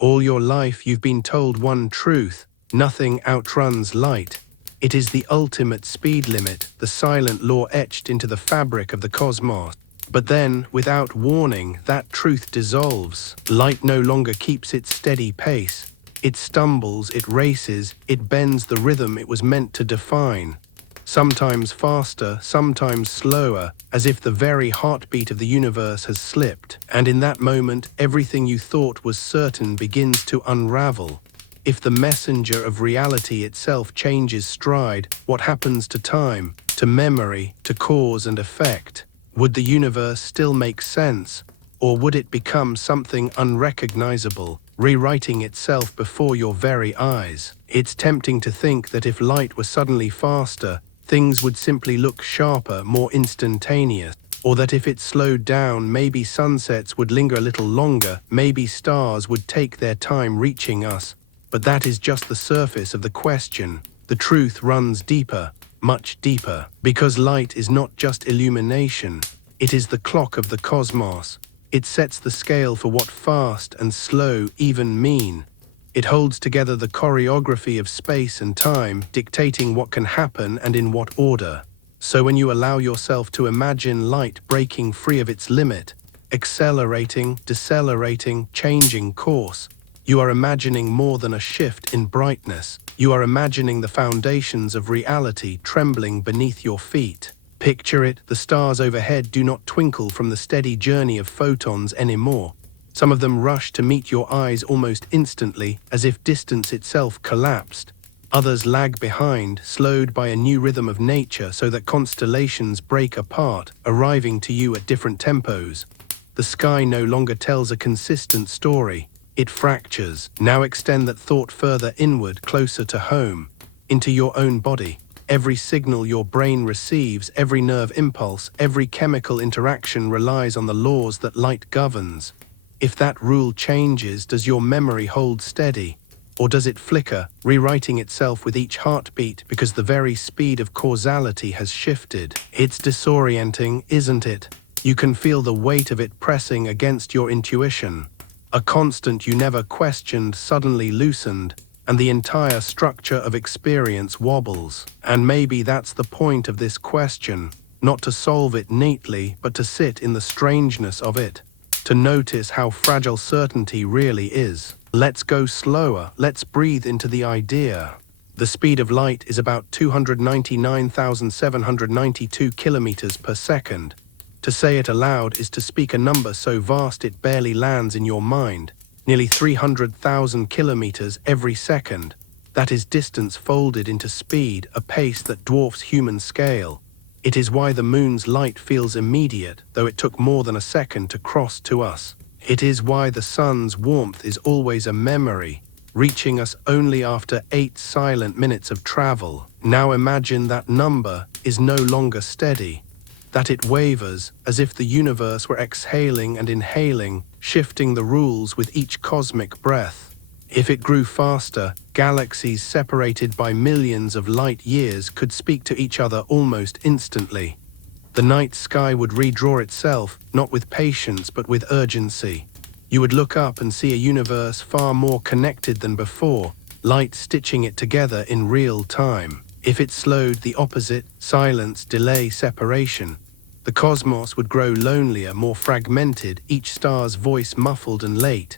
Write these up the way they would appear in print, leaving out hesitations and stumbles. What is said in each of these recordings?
All your life you've been told one truth: nothing outruns light. It is the ultimate speed limit, the silent law etched into the fabric of the cosmos. But then, without warning, that truth dissolves. Light no longer keeps its steady pace. It stumbles, it races, it bends the rhythm it was meant to define. Sometimes faster, sometimes slower, as if the very heartbeat of the universe has slipped. And in that moment, everything you thought was certain begins to unravel. If the messenger of reality itself changes stride, what happens to time, to memory, to cause and effect? Would the universe still make sense, or would it become something unrecognizable, rewriting itself before your very eyes? It's tempting to think that if light were suddenly faster, things would simply look sharper, more instantaneous, or that if it slowed down, maybe sunsets would linger a little longer, maybe stars would take their time reaching us. But that is just the surface of the question. The truth runs deeper, much deeper, because light is not just illumination, it is the clock of the cosmos. It sets the scale for what fast and slow even mean. It holds together the choreography of space and time, dictating what can happen and in what order. So when you allow yourself to imagine light breaking free of its limit, accelerating, decelerating, changing course, you are imagining more than a shift in brightness. You are imagining the foundations of reality trembling beneath your feet. Picture it, the stars overhead do not twinkle from the steady journey of photons anymore. Some of them rush to meet your eyes almost instantly, as if distance itself collapsed. Others lag behind, slowed by a new rhythm of nature so that constellations break apart, arriving to you at different tempos. The sky no longer tells a consistent story. It fractures. Now extend that thought further inward, closer to home, into your own body. Every signal your brain receives, every nerve impulse, every chemical interaction relies on the laws that light governs. If that rule changes, does your memory hold steady? Or does it flicker, rewriting itself with each heartbeat because the very speed of causality has shifted? It's disorienting, isn't it? You can feel the weight of it pressing against your intuition. A constant you never questioned suddenly loosened, and the entire structure of experience wobbles. And maybe that's the point of this question, not to solve it neatly, but to sit in the strangeness of it, to notice how fragile certainty really is. Let's go slower, let's breathe into the idea. The speed of light is about 299,792 kilometers per second. To say it aloud is to speak a number so vast it barely lands in your mind. Nearly 300,000 kilometers every second. That is distance folded into speed, a pace that dwarfs human scale. It is why the moon's light feels immediate, though it took more than a second to cross to us. It is why the sun's warmth is always a memory, reaching us only after 8 silent minutes of travel. Now imagine that number is no longer steady, that it wavers as if the universe were exhaling and inhaling, shifting the rules with each cosmic breath. If it grew faster, galaxies separated by millions of light years could speak to each other almost instantly. The night sky would redraw itself, not with patience but with urgency. You would look up and see a universe far more connected than before, light stitching it together in real time. If it slowed, the opposite, silence, delay, separation. The cosmos would grow lonelier, more fragmented, each star's voice muffled and late.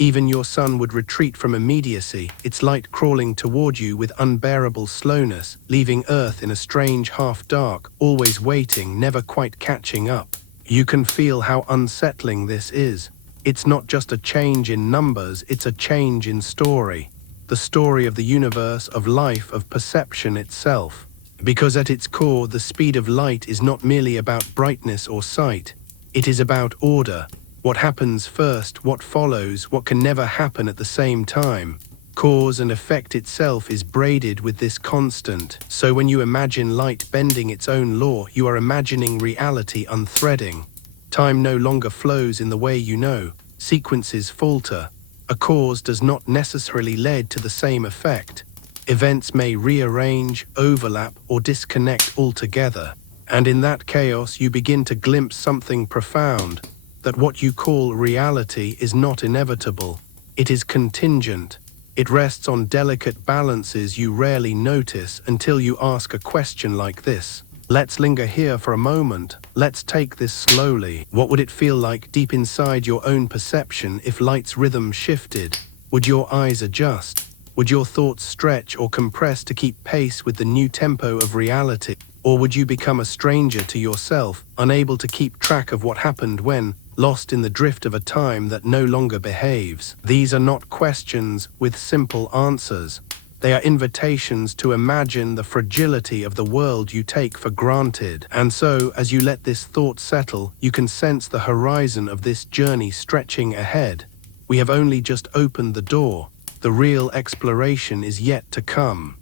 Even your sun would retreat from immediacy, its light crawling toward you with unbearable slowness, leaving Earth in a strange half-dark, always waiting, never quite catching up. You can feel how unsettling this is. It's not just a change in numbers, it's a change in story. The story of the universe, of life, of perception itself. Because at its core, the speed of light is not merely about brightness or sight. It is about order. What happens first, what follows, what can never happen at the same time. Cause and effect itself is braided with this constant. So when you imagine light bending its own law, you are imagining reality unthreading. Time no longer flows in the way you know. Sequences falter. A cause does not necessarily lead to the same effect. Events may rearrange, overlap, or disconnect altogether. And in that chaos, you begin to glimpse something profound, that what you call reality is not inevitable. It is contingent. It rests on delicate balances you rarely notice until you ask a question like this. Let's linger here for a moment. Let's take this slowly. What would it feel like deep inside your own perception if light's rhythm shifted? Would your eyes adjust? Would your thoughts stretch or compress to keep pace with the new tempo of reality? Or would you become a stranger to yourself, unable to keep track of what happened when, lost in the drift of a time that no longer behaves? These are not questions with simple answers. They are invitations to imagine the fragility of the world you take for granted. And so, as you let this thought settle, you can sense the horizon of this journey stretching ahead. We have only just opened the door. The real exploration is yet to come.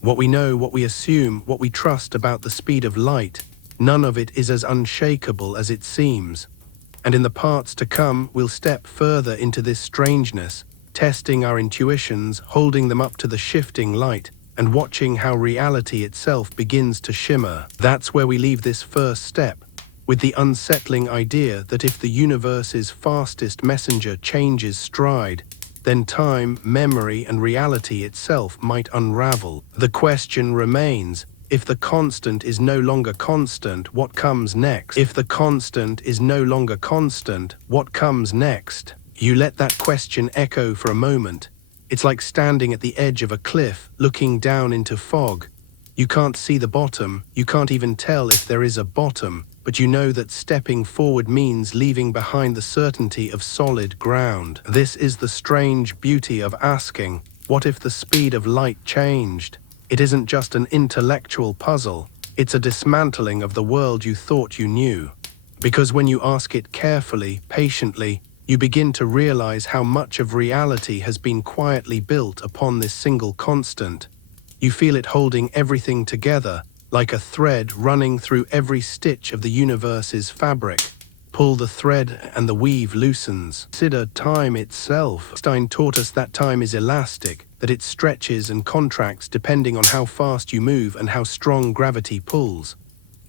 What we know, what we assume, what we trust about the speed of light, none of it is as unshakable as it seems. And in the parts to come, we'll step further into this strangeness, testing our intuitions, holding them up to the shifting light, and watching how reality itself begins to shimmer. That's where we leave this first step, with the unsettling idea that if the universe's fastest messenger changes stride, then time, memory, and reality itself might unravel. The question remains, if the constant is no longer constant, what comes next? If the constant is no longer constant, what comes next? You let that question echo for a moment. It's like standing at the edge of a cliff, looking down into fog. You can't see the bottom, you can't even tell if there is a bottom, but you know that stepping forward means leaving behind the certainty of solid ground. This is the strange beauty of asking, what if the speed of light changed? It isn't just an intellectual puzzle, it's a dismantling of the world you thought you knew. Because when you ask it carefully, patiently, you begin to realize how much of reality has been quietly built upon this single constant. You feel it holding everything together, like a thread running through every stitch of the universe's fabric. Pull the thread and the weave loosens. Consider time itself. Einstein taught us that time is elastic, that it stretches and contracts depending on how fast you move and how strong gravity pulls.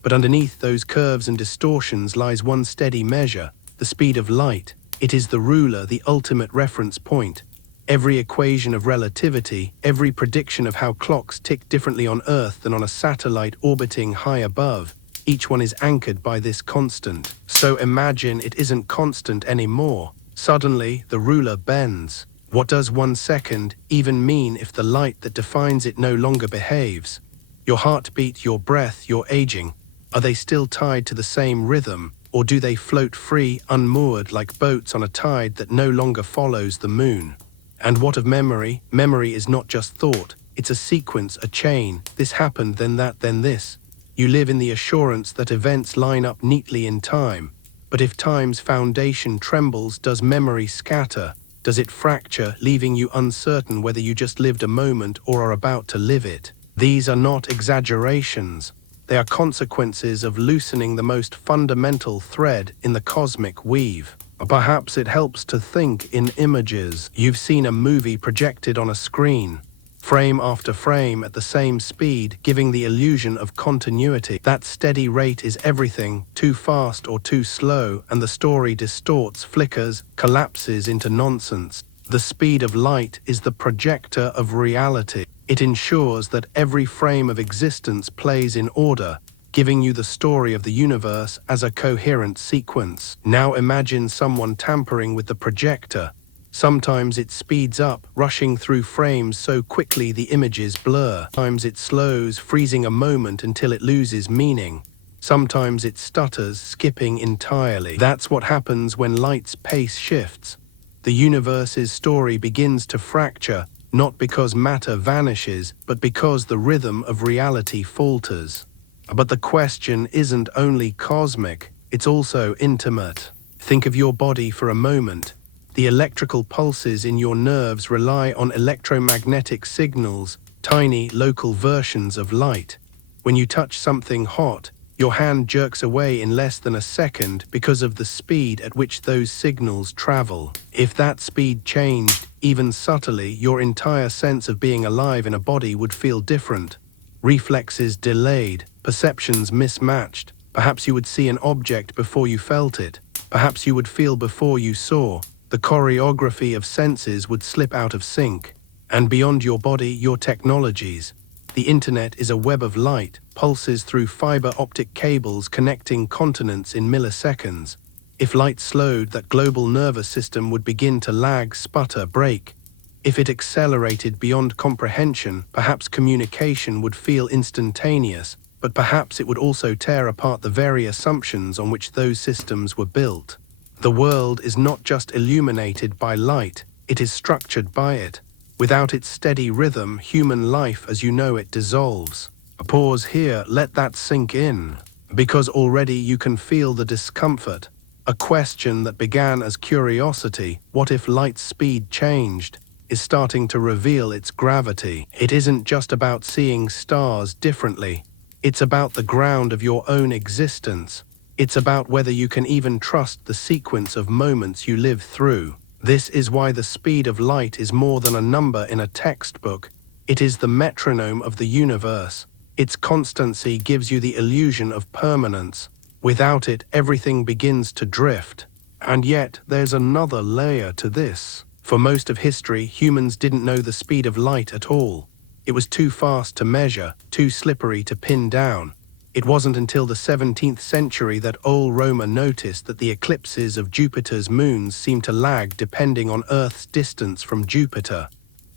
But underneath those curves and distortions lies one steady measure, the speed of light. It is the ruler, the ultimate reference point. Every equation of relativity, every prediction of how clocks tick differently on Earth than on a satellite orbiting high above, each one is anchored by this constant. So imagine it isn't constant anymore. Suddenly, the ruler bends. What does 1 second even mean if the light that defines it no longer behaves? Your heartbeat, your breath, your aging, are they still tied to the same rhythm? Or do they float free, unmoored, like boats on a tide that no longer follows the moon? And what of memory? Memory is not just thought, it's a sequence, a chain. This happened, then that, then this. You live in the assurance that events line up neatly in time. But if time's foundation trembles, does memory scatter? Does it fracture, leaving you uncertain whether you just lived a moment or are about to live it? These are not exaggerations. They are consequences of loosening the most fundamental thread in the cosmic weave. Perhaps it helps to think in images. You've seen a movie projected on a screen, frame after frame at the same speed, giving the illusion of continuity. That steady rate is everything, too fast or too slow, and the story distorts, flickers, collapses into nonsense. The speed of light is the projector of reality. It ensures that every frame of existence plays in order, giving you the story of the universe as a coherent sequence. Now imagine someone tampering with the projector. Sometimes it speeds up, rushing through frames so quickly the images blur. Sometimes it slows, freezing a moment until it loses meaning. Sometimes it stutters, skipping entirely. That's what happens when light's pace shifts. The universe's story begins to fracture, not because matter vanishes, but because the rhythm of reality falters. But the question isn't only cosmic, it's also intimate. Think of your body for a moment. The electrical pulses in your nerves rely on electromagnetic signals, tiny local versions of light. When you touch something hot, your hand jerks away in less than a second because of the speed at which those signals travel. If that speed changed, even subtly, your entire sense of being alive in a body would feel different. Reflexes delayed, perceptions mismatched. Perhaps you would see an object before you felt it. Perhaps you would feel before you saw. The choreography of senses would slip out of sync. And beyond your body, your technologies. The internet is a web of light, pulses through fiber optic cables connecting continents in milliseconds. If light slowed, that global nervous system would begin to lag, sputter, break. If it accelerated beyond comprehension, perhaps communication would feel instantaneous, but perhaps it would also tear apart the very assumptions on which those systems were built. The world is not just illuminated by light, it is structured by it. Without its steady rhythm, human life as you know it dissolves. A pause here, let that sink in, because already you can feel the discomfort. A question that began as curiosity, what if light's speed changed, is starting to reveal its gravity. It isn't just about seeing stars differently. It's about the ground of your own existence. It's about whether you can even trust the sequence of moments you live through. This is why the speed of light is more than a number in a textbook. It is the metronome of the universe. Its constancy gives you the illusion of permanence. Without it, everything begins to drift. And yet, there's another layer to this. For most of history, humans didn't know the speed of light at all. It was too fast to measure, too slippery to pin down. It wasn't until the 17th century that old Roma noticed that the eclipses of Jupiter's moons seemed to lag depending on Earth's distance from Jupiter.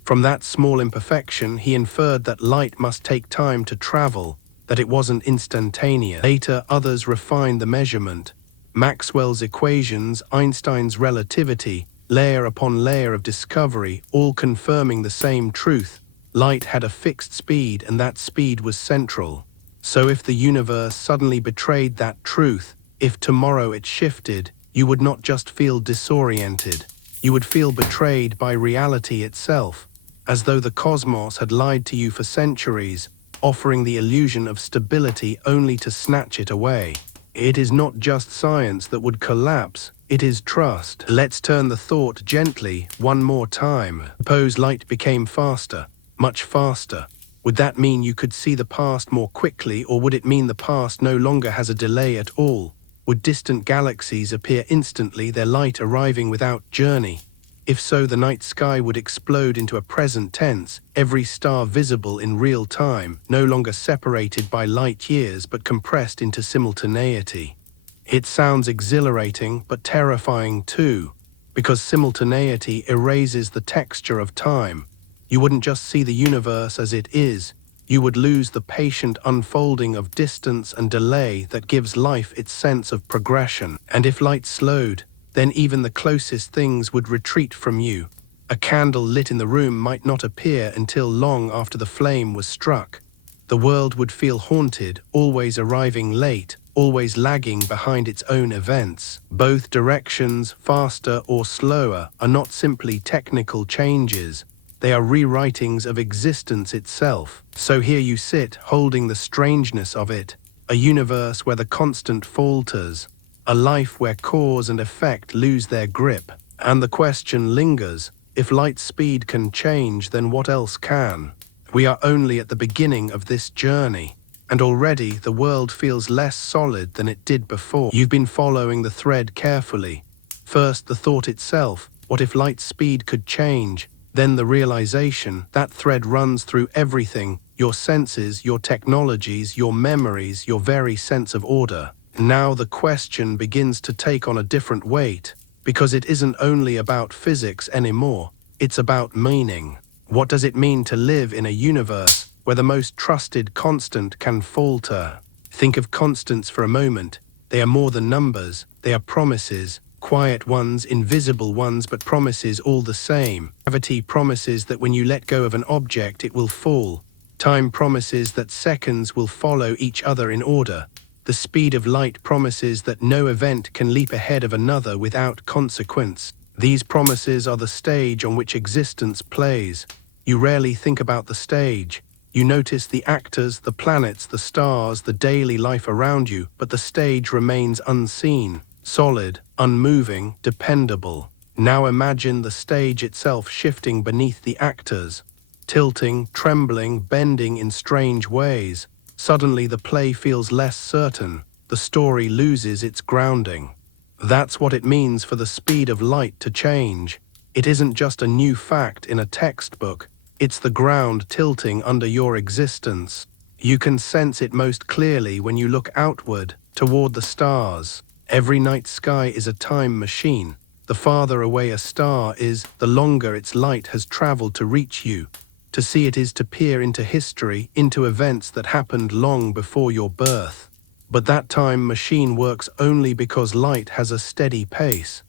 From that small imperfection, he inferred that light must take time to travel, that it wasn't instantaneous. Later, others refined the measurement. Maxwell's equations, Einstein's relativity, layer upon layer of discovery, all confirming the same truth. Light had a fixed speed, and that speed was central. So if the universe suddenly betrayed that truth, if tomorrow it shifted, you would not just feel disoriented. You would feel betrayed by reality itself, as though the cosmos had lied to you for centuries, offering the illusion of stability only to snatch it away. It is not just science that would collapse, it is trust. Let's turn the thought gently one more time. Suppose light became faster, much faster. Would that mean you could see the past more quickly, or would it mean the past no longer has a delay at all? Would distant galaxies appear instantly, their light arriving without journey? If so, the night sky would explode into a present tense, every star visible in real time, no longer separated by light years but compressed into simultaneity. It sounds exhilarating but terrifying too, because simultaneity erases the texture of time. You wouldn't just see the universe as it is, you would lose the patient unfolding of distance and delay that gives life its sense of progression. And if light slowed, then even the closest things would retreat from you. A candle lit in the room might not appear until long after the flame was struck. The world would feel haunted, always arriving late, always lagging behind its own events. Both directions, faster or slower, are not simply technical changes. They are rewritings of existence itself. So here you sit, holding the strangeness of it, a universe where the constant falters, a life where cause and effect lose their grip. And the question lingers, if light speed can change, then what else can? We are only at the beginning of this journey, and already the world feels less solid than it did before. You've been following the thread carefully. First, the thought itself, what if light speed could change? Then the realization, that thread runs through everything, your senses, your technologies, your memories, your very sense of order. Now the question begins to take on a different weight, because it isn't only about physics anymore, it's about meaning. What does it mean to live in a universe where the most trusted constant can falter? Think of constants for a moment. They are more than numbers, they are promises. Quiet ones, invisible ones, but promises all the same. Gravity promises that when you let go of an object, it will fall. Time promises that seconds will follow each other in order. The speed of light promises that no event can leap ahead of another without consequence. These promises are the stage on which existence plays. You rarely think about the stage. You notice the actors, the planets, the stars, the daily life around you, but the stage remains unseen. Solid, unmoving, dependable. Now imagine the stage itself shifting beneath the actors, tilting, trembling, bending in strange ways. Suddenly the play feels less certain, the story loses its grounding. That's what it means for the speed of light to change. It isn't just a new fact in a textbook, it's the ground tilting under your existence. You can sense it most clearly when you look outward, toward the stars. Every night sky is a time machine. The farther away a star is, the longer its light has traveled to reach you. To see it is to peer into history, into events that happened long before your birth. But that time machine works only because light has a steady pace.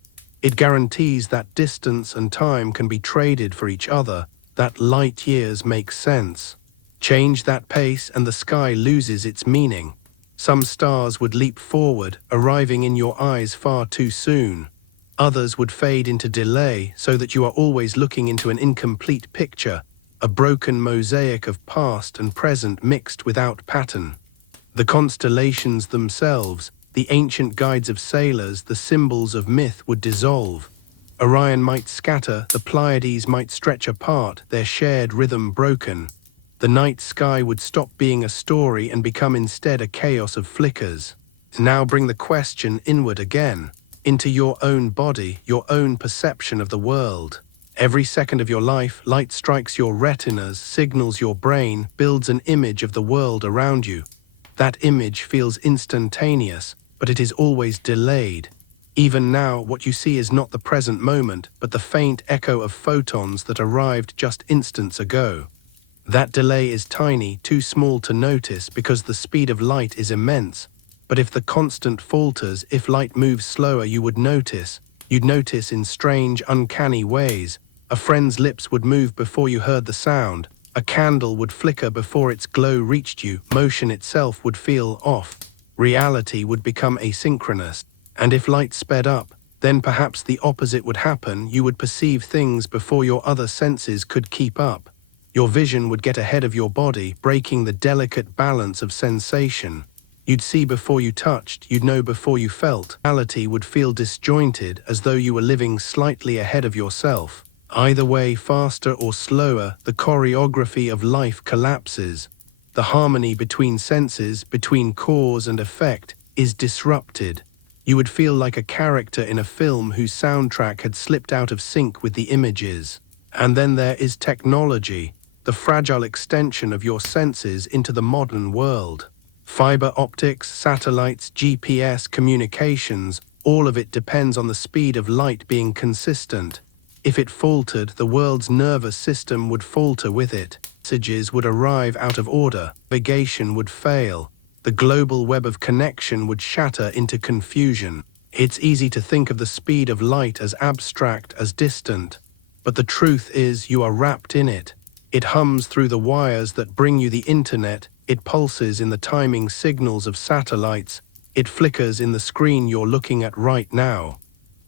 It guarantees that distance and time can be traded for each other, that light years make sense. Change that pace and the sky loses its meaning. Some stars would leap forward, arriving in your eyes far too soon. Others would fade into delay so that you are always looking into an incomplete picture, a broken mosaic of past and present mixed without pattern. The constellations themselves, the ancient guides of sailors, the symbols of myth would dissolve. Orion might scatter, the Pleiades might stretch apart, their shared rhythm broken. The night sky would stop being a story and become instead a chaos of flickers. Now bring the question inward again, into your own body, your own perception of the world. Every second of your life, light strikes your retinas, signals your brain, builds an image of the world around you. That image feels instantaneous, but it is always delayed. Even now, what you see is not the present moment, but the faint echo of photons that arrived just instants ago. That delay is tiny, too small to notice because the speed of light is immense. But if the constant falters, if light moves slower, you would notice. You'd notice in strange, uncanny ways. A friend's lips would move before you heard the sound. A candle would flicker before its glow reached you. Motion itself would feel off. Reality would become asynchronous. And if light sped up, then perhaps the opposite would happen. You would perceive things before your other senses could keep up. Your vision would get ahead of your body, breaking the delicate balance of sensation. You'd see before you touched, you'd know before you felt. Reality would feel disjointed, as though you were living slightly ahead of yourself. Either way, faster or slower, the choreography of life collapses. The harmony between senses, between cause and effect, is disrupted. You would feel like a character in a film whose soundtrack had slipped out of sync with the images. And then there is technology, the fragile extension of your senses into the modern world. Fiber optics, satellites, GPS, communications, all of it depends on the speed of light being consistent. If it faltered, the world's nervous system would falter with it. Messages would arrive out of order. Navigation would fail. The global web of connection would shatter into confusion. It's easy to think of the speed of light as abstract, as distant. But the truth is, you are wrapped in it. It hums through the wires that bring you the internet. It pulses in the timing signals of satellites. It flickers in the screen you're looking at right now.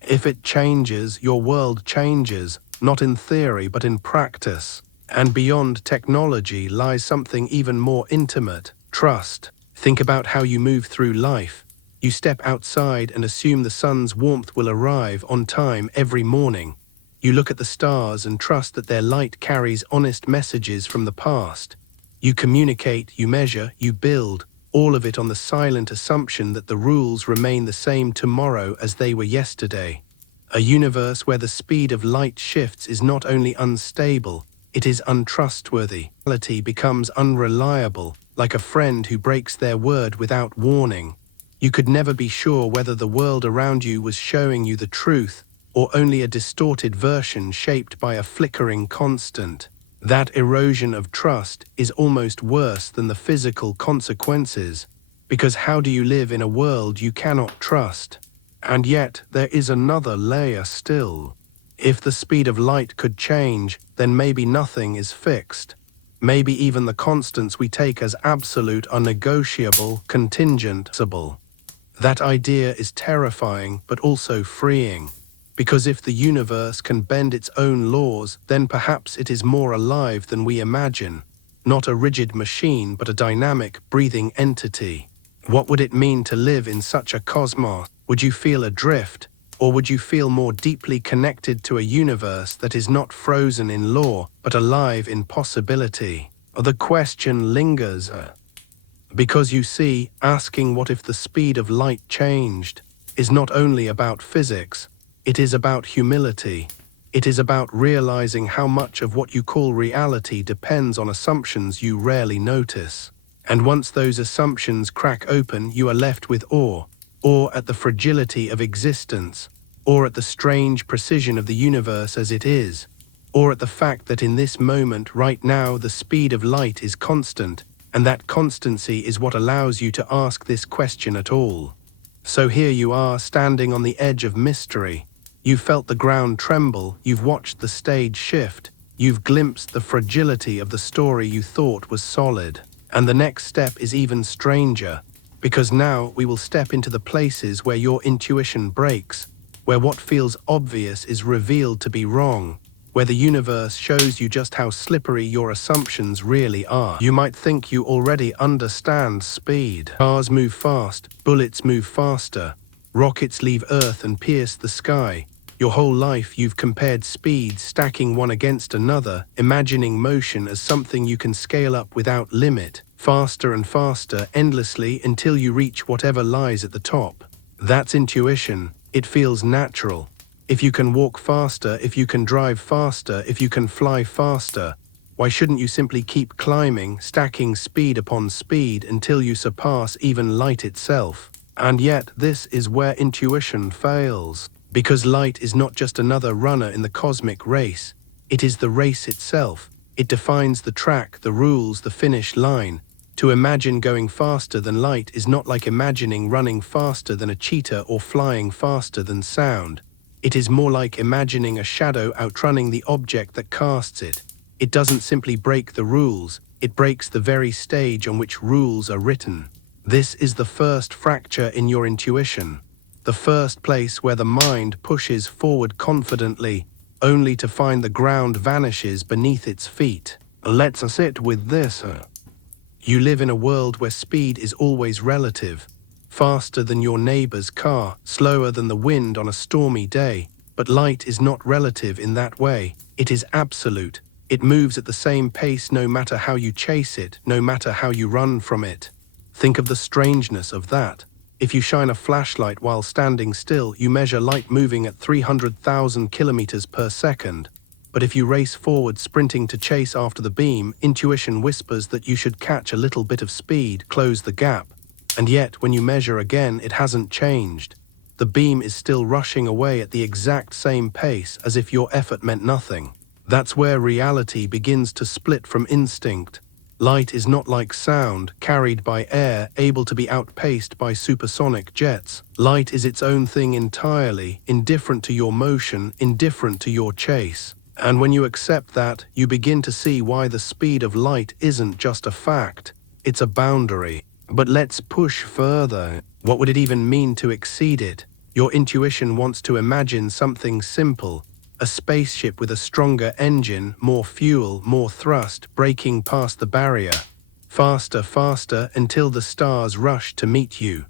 If it changes, your world changes, not in theory but in practice. And beyond technology lies something even more intimate, trust. Think about how you move through life. You step outside and assume the sun's warmth will arrive on time every morning. You look at the stars and trust that their light carries honest messages from the past. You communicate, you measure, you build, all of it on the silent assumption that the rules remain the same tomorrow as they were yesterday. A universe where the speed of light shifts is not only unstable, it is untrustworthy. Reality becomes unreliable, like a friend who breaks their word without warning. You could never be sure whether the world around you was showing you the truth, or only a distorted version shaped by a flickering constant. That erosion of trust is almost worse than the physical consequences, because how do you live in a world you cannot trust? And yet, there is another layer still. If the speed of light could change, then maybe nothing is fixed. Maybe even the constants we take as absolute are negotiable, contingent-able. That idea is terrifying, but also freeing. Because if the universe can bend its own laws, then perhaps it is more alive than we imagine. Not a rigid machine, but a dynamic, breathing entity. What would it mean to live in such a cosmos? Would you feel adrift, or would you feel more deeply connected to a universe that is not frozen in law, but alive in possibility? The question lingers. Because you see, asking what if the speed of light changed, is not only about physics, it is about humility. It is about realizing how much of what you call reality depends on assumptions you rarely notice. And once those assumptions crack open, you are left with awe at the fragility of existence, or at the strange precision of the universe as it is, or at the fact that in this moment right now the speed of light is constant, and that constancy is what allows you to ask this question at all. So here you are, standing on the edge of mystery. You've felt the ground tremble, you've watched the stage shift, you've glimpsed the fragility of the story you thought was solid. And the next step is even stranger, because now we will step into the places where your intuition breaks, where what feels obvious is revealed to be wrong, where the universe shows you just how slippery your assumptions really are. You might think you already understand speed. Cars move fast, bullets move faster, rockets leave Earth and pierce the sky. Your whole life you've compared speeds, stacking one against another, imagining motion as something you can scale up without limit, faster and faster, endlessly, until you reach whatever lies at the top. That's intuition. It feels natural. If you can walk faster, if you can drive faster, if you can fly faster, why shouldn't you simply keep climbing, stacking speed upon speed until you surpass even light itself? And yet, this is where intuition fails. Because light is not just another runner in the cosmic race. It is the race itself. It defines the track, the rules, the finish line. To imagine going faster than light is not like imagining running faster than a cheetah or flying faster than sound. It is more like imagining a shadow outrunning the object that casts it. It doesn't simply break the rules, it breaks the very stage on which rules are written. This is the first fracture in your intuition, the first place where the mind pushes forward confidently, only to find the ground vanishes beneath its feet. Let's sit with this. You live in a world where speed is always relative. Faster than your neighbor's car, slower than the wind on a stormy day. But light is not relative in that way. It is absolute. It moves at the same pace no matter how you chase it, no matter how you run from it. Think of the strangeness of that. If you shine a flashlight while standing still, you measure light moving at 300,000 kilometers per second. But if you race forward, sprinting to chase after the beam, intuition whispers that you should catch a little bit of speed, close the gap. And yet, when you measure again, it hasn't changed. The beam is still rushing away at the exact same pace, as if your effort meant nothing. That's where reality begins to split from instinct. Light is not like sound, carried by air, able to be outpaced by supersonic jets. Light is its own thing entirely, indifferent to your motion, indifferent to your chase. And when you accept that, you begin to see why the speed of light isn't just a fact, it's a boundary. But let's push further. What would it even mean to exceed it? Your intuition wants to imagine something simple, a spaceship with a stronger engine, more fuel, more thrust, breaking past the barrier. Faster, faster, until the stars rush to meet you.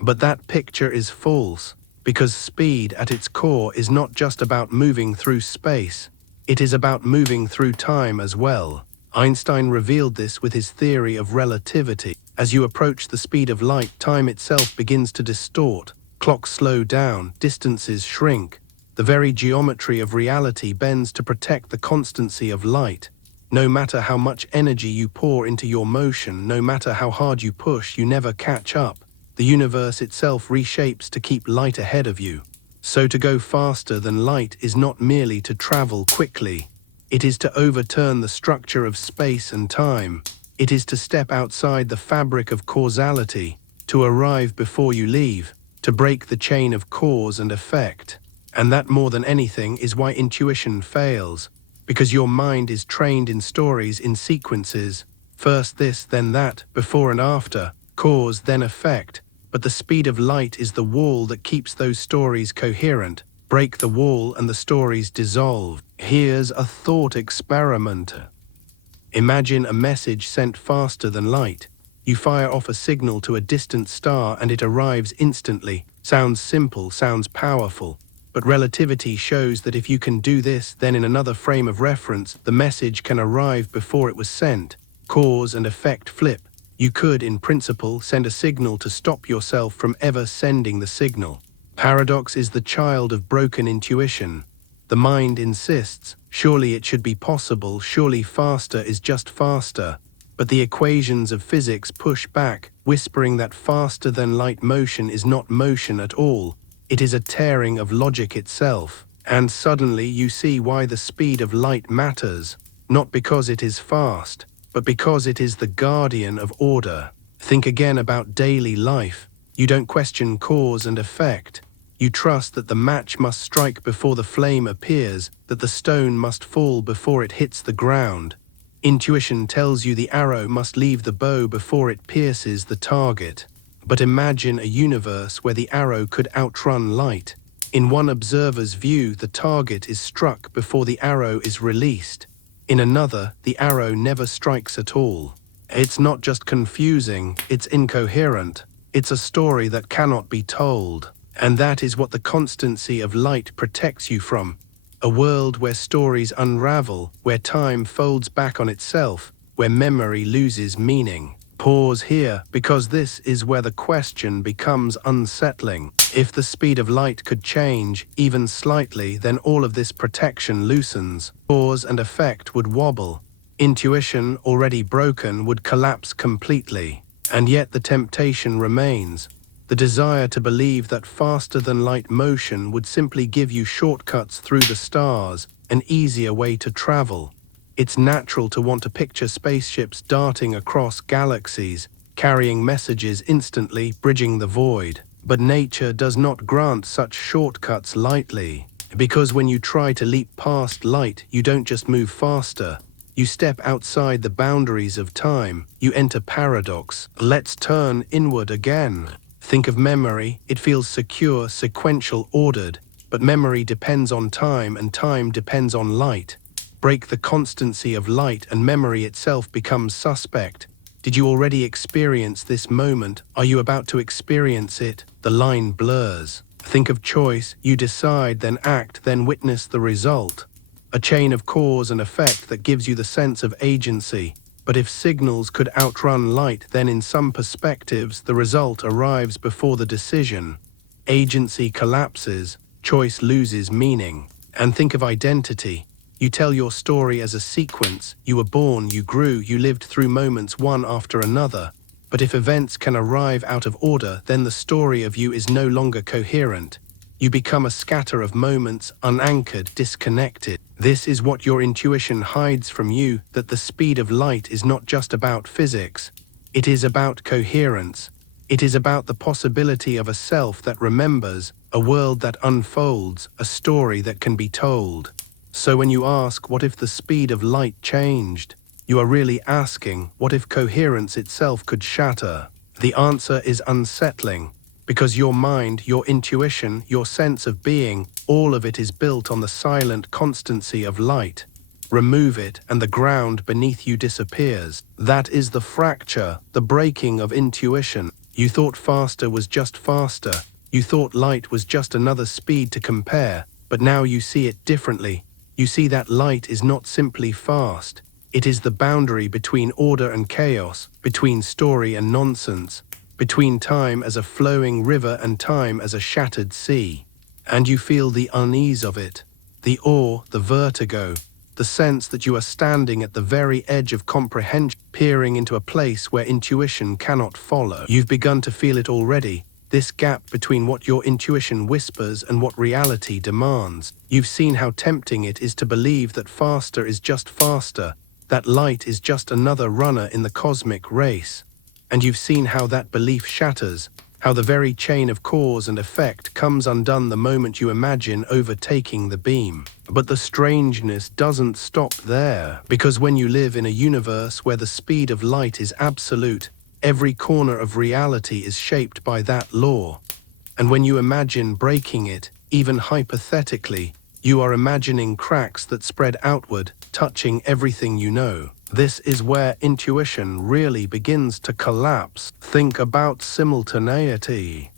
But that picture is false, because speed at its core is not just about moving through space. It is about moving through time as well. Einstein revealed this with his theory of relativity. As you approach the speed of light, time itself begins to distort. Clocks slow down, distances shrink. The very geometry of reality bends to protect the constancy of light. No matter how much energy you pour into your motion, no matter how hard you push, you never catch up. The universe itself reshapes to keep light ahead of you. So to go faster than light is not merely to travel quickly. It is to overturn the structure of space and time. It is to step outside the fabric of causality, to arrive before you leave, to break the chain of cause and effect. And that, more than anything, is why intuition fails. Because your mind is trained in stories, in sequences. First this, then that, before and after, cause, then effect. But the speed of light is the wall that keeps those stories coherent. Break the wall and the stories dissolve. Here's a thought experiment. Imagine a message sent faster than light. You fire off a signal to a distant star and it arrives instantly. Sounds simple, sounds powerful. But relativity shows that if you can do this, then in another frame of reference, the message can arrive before it was sent. Cause and effect flip. You could, in principle, send a signal to stop yourself from ever sending the signal. Paradox is the child of broken intuition. The mind insists, surely it should be possible, surely faster is just faster. But the equations of physics push back, whispering that faster than light motion is not motion at all. It is a tearing of logic itself. And suddenly you see why the speed of light matters, not because it is fast, but because it is the guardian of order. Think again about daily life. You don't question cause and effect. You trust that the match must strike before the flame appears, that the stone must fall before it hits the ground. Intuition tells you the arrow must leave the bow before it pierces the target. But imagine a universe where the arrow could outrun light. In one observer's view, the target is struck before the arrow is released. In another, the arrow never strikes at all. It's not just confusing, it's incoherent. It's a story that cannot be told. And that is what the constancy of light protects you from. A world where stories unravel, where time folds back on itself, where memory loses meaning. Pause here, because this is where the question becomes unsettling. If the speed of light could change, even slightly, then all of this protection loosens. Cause and effect would wobble. Intuition, already broken, would collapse completely. And yet the temptation remains. The desire to believe that faster-than-light motion would simply give you shortcuts through the stars, an easier way to travel. It's natural to want to picture spaceships darting across galaxies, carrying messages instantly, bridging the void. But nature does not grant such shortcuts lightly. Because when you try to leap past light, you don't just move faster. You step outside the boundaries of time. You enter paradox. Let's turn inward again. Think of memory. It feels secure, sequential, ordered. But memory depends on time, and time depends on light. Break the constancy of light, and memory itself becomes suspect. Did you already experience this moment? Are you about to experience it? The line blurs. Think of choice. You decide, then act, then witness the result. A chain of cause and effect that gives you the sense of agency. But if signals could outrun light, then in some perspectives, the result arrives before the decision. Agency collapses, choice loses meaning. And think of identity. You tell your story as a sequence. You were born, you grew, you lived through moments one after another. But if events can arrive out of order, then the story of you is no longer coherent. You become a scatter of moments, unanchored, disconnected. This is what your intuition hides from you, that the speed of light is not just about physics. It is about coherence. It is about the possibility of a self that remembers, a world that unfolds, a story that can be told. So when you ask, what if the speed of light changed? You are really asking, what if coherence itself could shatter? The answer is unsettling. Because your mind, your intuition, your sense of being, all of it is built on the silent constancy of light. Remove it, and the ground beneath you disappears. That is the fracture, the breaking of intuition. You thought faster was just faster. You thought light was just another speed to compare. But now you see it differently. You see that light is not simply fast. It is the boundary between order and chaos, between story and nonsense, between time as a flowing river and time as a shattered sea. And you feel the unease of it, the awe, the vertigo, the sense that you are standing at the very edge of comprehension, peering into a place where intuition cannot follow. You've begun to feel it already, this gap between what your intuition whispers and what reality demands. You've seen how tempting it is to believe that faster is just faster, that light is just another runner in the cosmic race. And you've seen how that belief shatters, how the very chain of cause and effect comes undone the moment you imagine overtaking the beam. But the strangeness doesn't stop there, because when you live in a universe where the speed of light is absolute, every corner of reality is shaped by that law. And when you imagine breaking it, even hypothetically, you are imagining cracks that spread outward, touching everything you know. This is where intuition really begins to collapse. Think about simultaneity.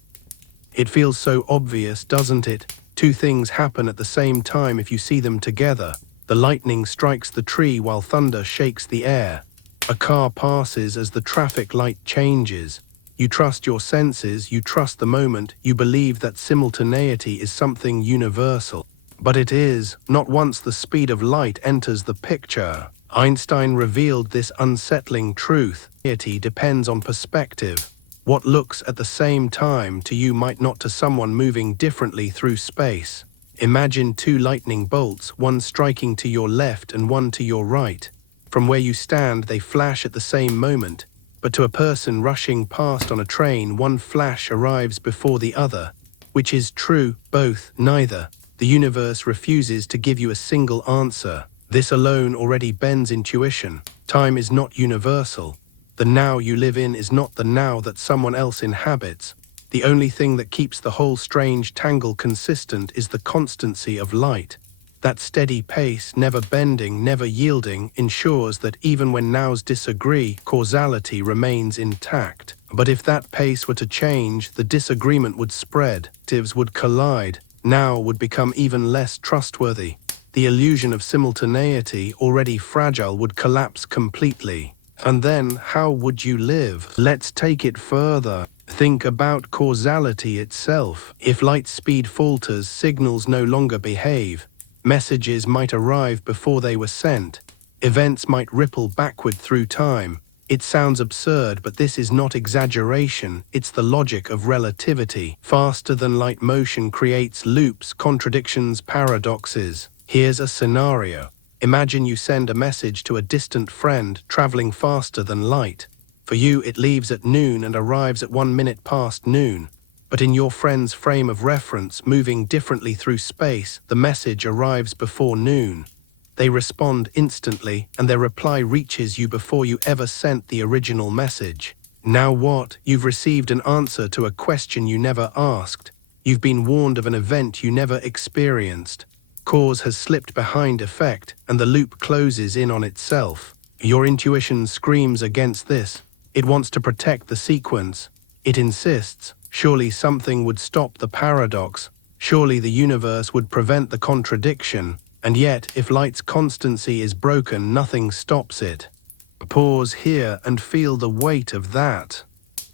It feels so obvious, doesn't it? Two things happen at the same time if you see them together. The lightning strikes the tree while thunder shakes the air. A car passes as the traffic light changes. You trust your senses, you trust the moment, you believe that simultaneity is something universal. But it is, not once the speed of light enters the picture. Einstein revealed this unsettling truth. Simultaneity depends on perspective. What looks at the same time to you might not to someone moving differently through space. Imagine two lightning bolts, one striking to your left and one to your right. From where you stand, they flash at the same moment, but to a person rushing past on a train, one flash arrives before the other. Which is true? Both? Neither? The universe refuses to give you a single answer. This alone already bends intuition. Time is not universal. The now you live in is not the now that someone else inhabits. The only thing that keeps the whole strange tangle consistent is the constancy of light. That steady pace, never bending, never yielding, ensures that even when nows disagree, causality remains intact. But if that pace were to change, the disagreement would spread, relatives would collide, now would become even less trustworthy. The illusion of simultaneity, already fragile, would collapse completely. And then, how would you live? Let's take it further. Think about causality itself. If light speed falters, signals no longer behave. Messages might arrive before they were sent. Events might ripple backward through time. It sounds absurd, but this is not exaggeration. It's the logic of relativity. Faster than light motion creates loops, contradictions, paradoxes. Here's a scenario. Imagine you send a message to a distant friend traveling faster than light. For you, it leaves at noon and arrives at 1 minute past noon. But in your friend's frame of reference, moving differently through space, the message arrives before noon. They respond instantly, and their reply reaches you before you ever sent the original message. Now what? You've received an answer to a question you never asked. You've been warned of an event you never experienced. Cause has slipped behind effect, and the loop closes in on itself. Your intuition screams against this. It wants to protect the sequence. It insists, surely something would stop the paradox. Surely the universe would prevent the contradiction. And yet, if light's constancy is broken, nothing stops it. Pause here and feel the weight of that.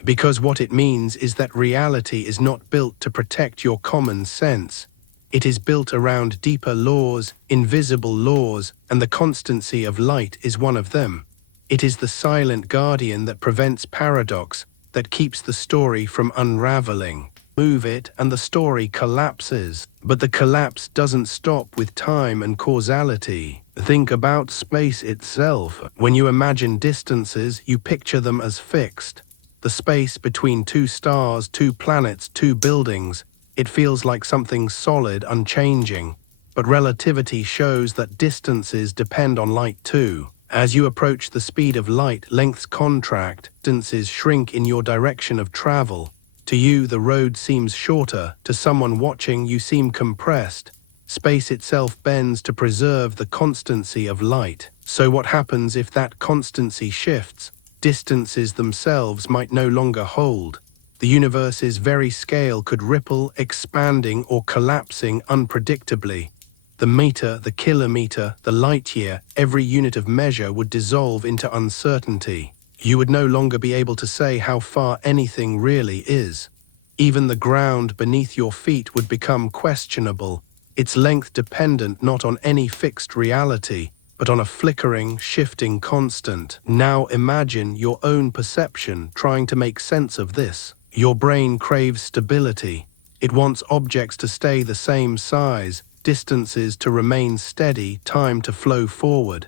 Because what it means is that reality is not built to protect your common sense. It is built around deeper laws, invisible laws, and the constancy of light is one of them. It is the silent guardian that prevents paradox, that keeps the story from unraveling. Move it and the story collapses. But the collapse doesn't stop with time and causality. Think about space itself. When you imagine distances, you picture them as fixed. The space between two stars, two planets, two buildings. It feels like something solid, unchanging. But relativity shows that distances depend on light too. As you approach the speed of light, lengths contract, distances shrink in your direction of travel. To you, the road seems shorter. To someone watching, you seem compressed. Space itself bends to preserve the constancy of light. So what happens if that constancy shifts? Distances themselves might no longer hold. The universe's very scale could ripple, expanding or collapsing unpredictably. The meter, the kilometer, the light year, every unit of measure would dissolve into uncertainty. You would no longer be able to say how far anything really is. Even the ground beneath your feet would become questionable, its length dependent not on any fixed reality, but on a flickering, shifting constant. Now imagine your own perception trying to make sense of this. Your brain craves stability. It wants objects to stay the same size, distances to remain steady, time to flow forward.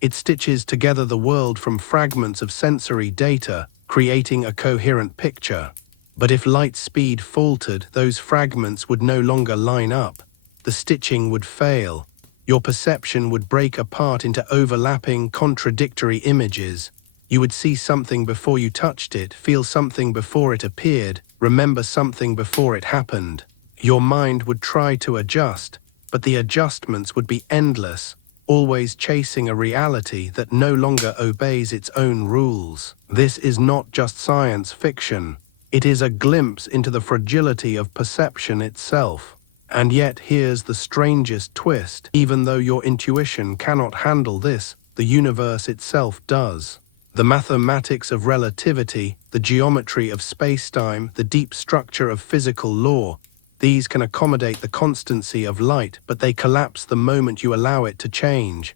It stitches together the world from fragments of sensory data, creating a coherent picture. But if light speed faltered, those fragments would no longer line up. The stitching would fail. Your perception would break apart into overlapping, contradictory images. You would see something before you touched it, feel something before it appeared, remember something before it happened. Your mind would try to adjust, but the adjustments would be endless, always chasing a reality that no longer obeys its own rules. This is not just science fiction. It is a glimpse into the fragility of perception itself. And yet here's the strangest twist. Even though your intuition cannot handle this, the universe itself does. The mathematics of relativity, the geometry of space-time, the deep structure of physical law, these can accommodate the constancy of light, but they collapse the moment you allow it to change.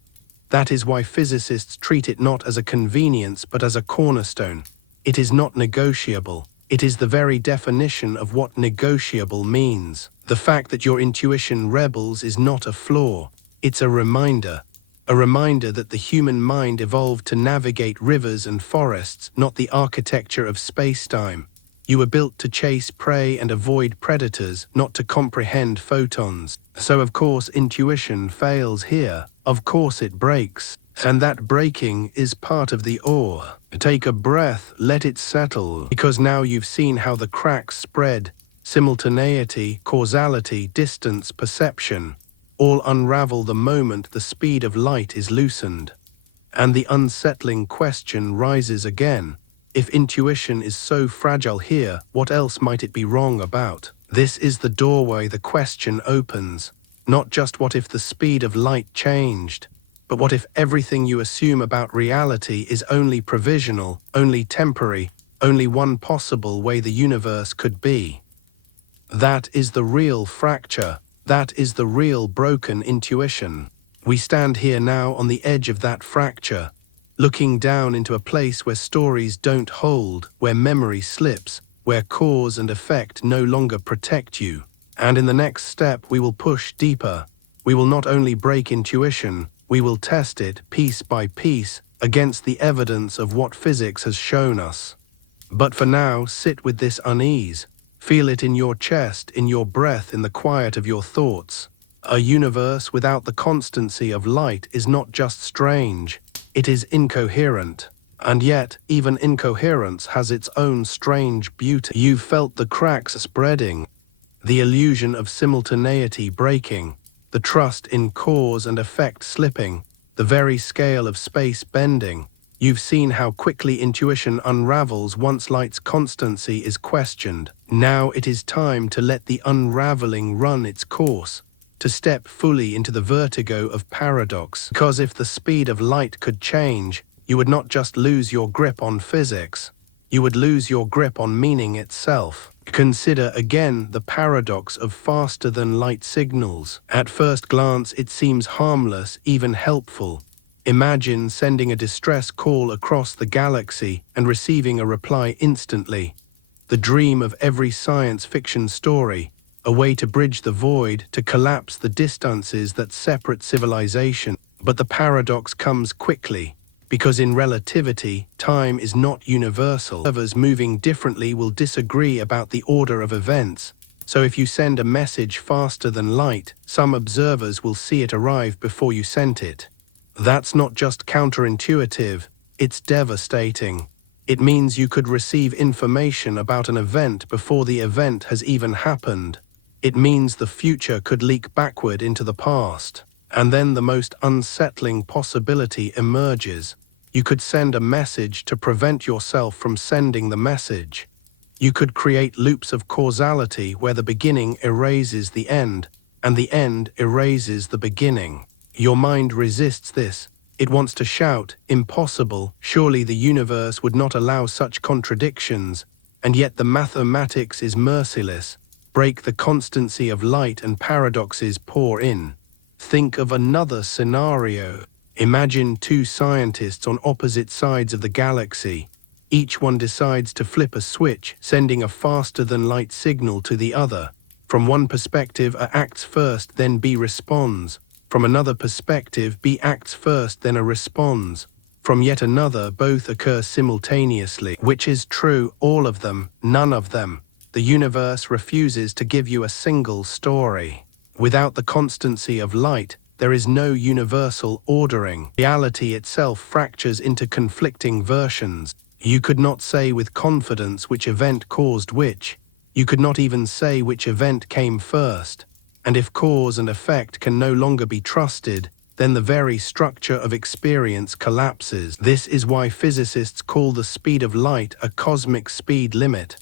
That is why physicists treat it not as a convenience but as a cornerstone. It is not negotiable. It is the very definition of what negotiable means. The fact that your intuition rebels is not a flaw. It's a reminder. A reminder that the human mind evolved to navigate rivers and forests, not the architecture of space-time. You were built to chase prey and avoid predators, not to comprehend photons. So of course intuition fails here. Of course it breaks. And that breaking is part of the awe. Take a breath, let it settle, because now you've seen how the cracks spread. Simultaneity, causality, distance, perception, all unravel the moment the speed of light is loosened. And the unsettling question rises again. If intuition is so fragile here, what else might it be wrong about? This is the doorway the question opens. Not just what if the speed of light changed, but what if everything you assume about reality is only provisional, only temporary, only one possible way the universe could be? That is the real fracture. That is the real broken intuition. We stand here now on the edge of that fracture, looking down into a place where stories don't hold, where memory slips, where cause and effect no longer protect you. And in the next step we will push deeper. We will not only break intuition, we will test it, piece by piece, against the evidence of what physics has shown us. But for now, sit with this unease. Feel it in your chest, in your breath, in the quiet of your thoughts. A universe without the constancy of light is not just strange, it is incoherent. And yet, even incoherence has its own strange beauty. You've felt the cracks spreading, the illusion of simultaneity breaking, the trust in cause and effect slipping, the very scale of space bending. You've seen how quickly intuition unravels once light's constancy is questioned. Now it is time to let the unraveling run its course, to step fully into the vertigo of paradox. Because if the speed of light could change, you would not just lose your grip on physics, you would lose your grip on meaning itself. Consider again the paradox of faster-than-light signals. At first glance it seems harmless, even helpful. Imagine sending a distress call across the galaxy and receiving a reply instantly. The dream of every science fiction story, a way to bridge the void, to collapse the distances that separate civilization. But the paradox comes quickly, because in relativity, time is not universal. Observers moving differently will disagree about the order of events. So if you send a message faster than light, some observers will see it arrive before you sent it. That's not just counterintuitive, it's devastating. It means you could receive information about an event before the event has even happened. It means the future could leak backward into the past. And then the most unsettling possibility emerges. You could send a message to prevent yourself from sending the message. You could create loops of causality where the beginning erases the end, and the end erases the beginning. Your mind resists this. It wants to shout, impossible, surely the universe would not allow such contradictions. And yet the mathematics is merciless. Break the constancy of light and paradoxes pour in. Think of another scenario. Imagine two scientists on opposite sides of the galaxy. Each one decides to flip a switch, sending a faster-than-light signal to the other. From one perspective, A acts first, then B responds. From another perspective, B acts first, then A responds. From yet another, both occur simultaneously. Which is true? All of them, none of them. The universe refuses to give you a single story. Without the constancy of light, there is no universal ordering. Reality itself fractures into conflicting versions. You could not say with confidence which event caused which. You could not even say which event came first. And if cause and effect can no longer be trusted, then the very structure of experience collapses. This is why physicists call the speed of light a cosmic speed limit.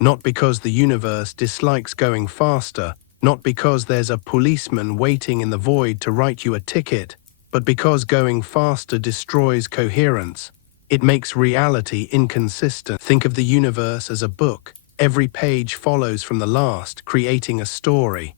Not because the universe dislikes going faster, not because there's a policeman waiting in the void to write you a ticket, but because going faster destroys coherence, It makes reality inconsistent. Think of the universe as a book. Every page follows from the last, creating a story.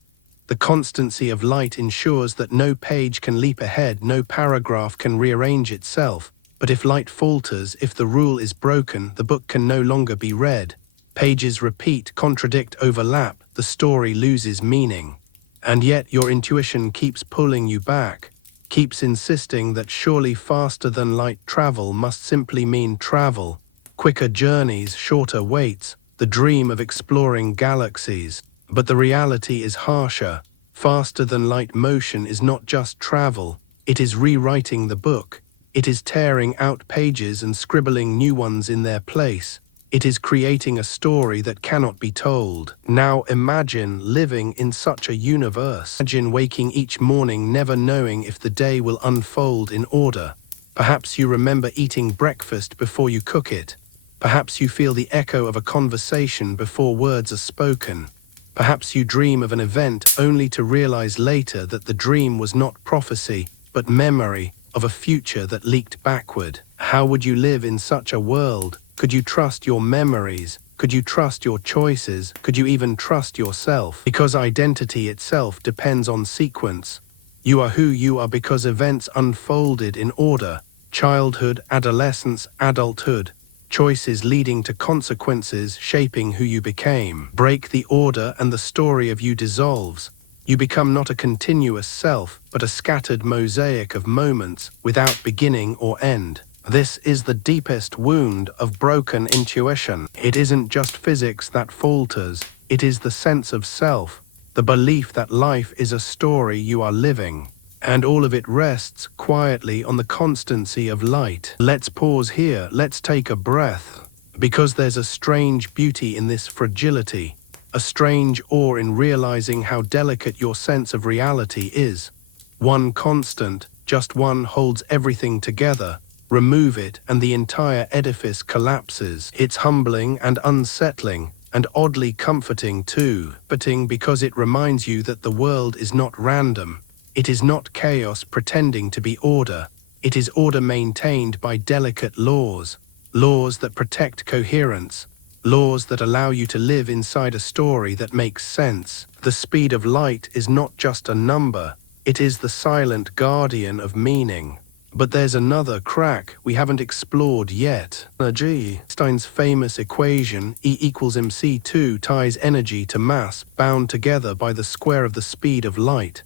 The constancy of light ensures that no page can leap ahead, no paragraph can rearrange itself. But if light falters, if the rule is broken, the book can no longer be read. Pages repeat, contradict, overlap, the story loses meaning. And yet your intuition keeps pulling you back, keeps insisting that surely faster than light travel must simply mean travel. Quicker journeys, shorter waits, the dream of exploring galaxies. But the reality is harsher. Faster than light motion is not just travel, it is rewriting the book. It is tearing out pages and scribbling new ones in their place. It is creating a story that cannot be told. Now imagine living in such a universe. Imagine waking each morning never knowing if the day will unfold in order. Perhaps you remember eating breakfast before you cook it. Perhaps you feel the echo of a conversation before words are spoken. Perhaps you dream of an event only to realize later that the dream was not prophecy, but memory of a future that leaked backward. How would you live in such a world? Could you trust your memories? Could you trust your choices? Could you even trust yourself? Because identity itself depends on sequence. You are who you are because events unfolded in order. Childhood, adolescence, adulthood. Choices leading to consequences shaping who you became. Break the order and the story of you dissolves. You become not a continuous self, but a scattered mosaic of moments without beginning or end. This is the deepest wound of broken intuition. It isn't just physics that falters, it is the sense of self, the belief that life is a story you are living. And all of it rests quietly on the constancy of light. Let's pause here, let's take a breath. Because there's a strange beauty in this fragility, a strange awe in realizing how delicate your sense of reality is. One constant, just one holds everything together. Remove it and the entire edifice collapses. It's humbling and unsettling, and oddly comforting too. Comforting because it reminds you that the world is not random. It is not chaos pretending to be order. It is order maintained by delicate laws. Laws that protect coherence. Laws that allow you to live inside a story that makes sense. The speed of light is not just a number. It is the silent guardian of meaning. But there's another crack we haven't explored yet. Energy. Einstein's famous equation, E=mc2, ties energy to mass, bound together by the square of the speed of light.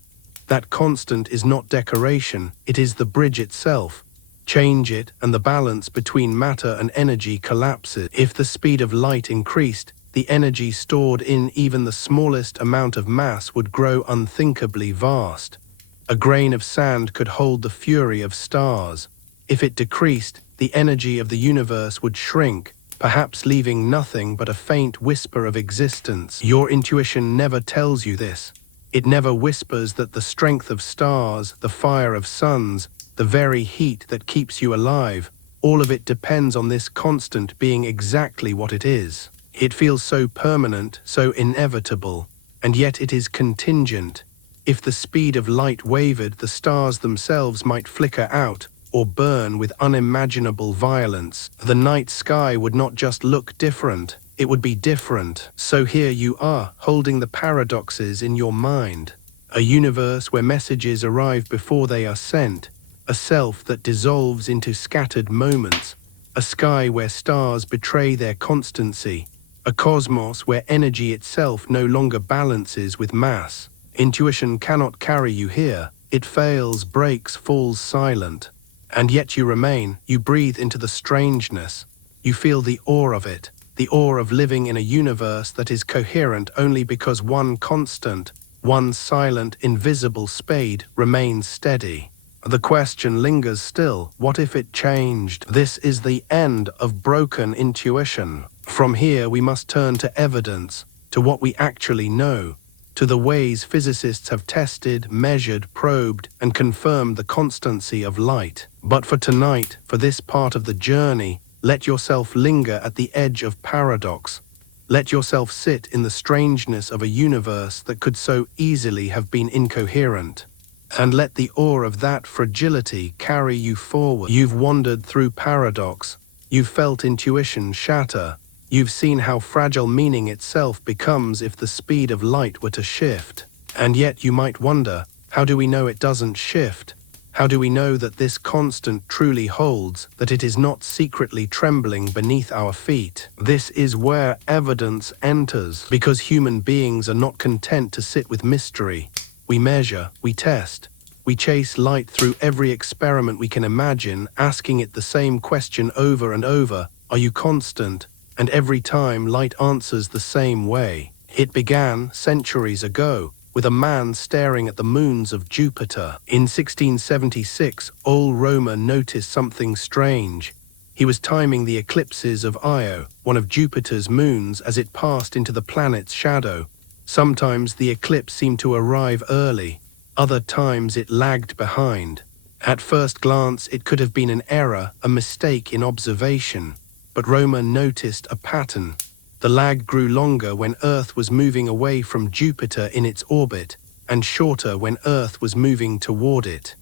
That constant is not decoration, it is the bridge itself. Change it, and the balance between matter and energy collapses. If the speed of light increased, the energy stored in even the smallest amount of mass would grow unthinkably vast. A grain of sand could hold the fury of stars. If it decreased, the energy of the universe would shrink, perhaps leaving nothing but a faint whisper of existence. Your intuition never tells you this. It never whispers that the strength of stars, the fire of suns, the very heat that keeps you alive, all of it depends on this constant being exactly what it is. It feels so permanent, so inevitable, and yet it is contingent. If the speed of light wavered, the stars themselves might flicker out or burn with unimaginable violence. The night sky would not just look different, it would be different. So here you are, holding the paradoxes in your mind. A universe where messages arrive before they are sent, a self that dissolves into scattered moments, a sky where stars betray their constancy, a cosmos where energy itself no longer balances with mass. Intuition cannot carry you here. It fails, breaks, falls silent. And yet you remain, you breathe into the strangeness. You feel the awe of it, the awe of living in a universe that is coherent only because one constant, one silent, invisible spade remains steady. The question lingers still, what if it changed? This is the end of broken intuition. From here we must turn to evidence, to what we actually know, to the ways physicists have tested, measured, probed, and confirmed the constancy of light. But for tonight, for this part of the journey, let yourself linger at the edge of paradox. Let yourself sit in the strangeness of a universe that could so easily have been incoherent. And let the awe of that fragility carry you forward. You've wandered through paradox. You've felt intuition shatter. You've seen how fragile meaning itself becomes if the speed of light were to shift. And yet you might wonder, how do we know it doesn't shift? How do we know that this constant truly holds, that it is not secretly trembling beneath our feet? This is where evidence enters, because human beings are not content to sit with mystery. We measure, we test, we chase light through every experiment we can imagine, asking it the same question over and over, are you constant? And every time light answers the same way. It began centuries ago, with a man staring at the moons of Jupiter. In 1676, old Roma noticed something strange. He was timing the eclipses of Io, one of Jupiter's moons, as it passed into the planet's shadow. Sometimes the eclipse seemed to arrive early, other times it lagged behind. At first glance, it could have been an error, a mistake in observation. But Roma noticed a pattern. The lag grew longer when Earth was moving away from Jupiter in its orbit, and shorter when Earth was moving toward it.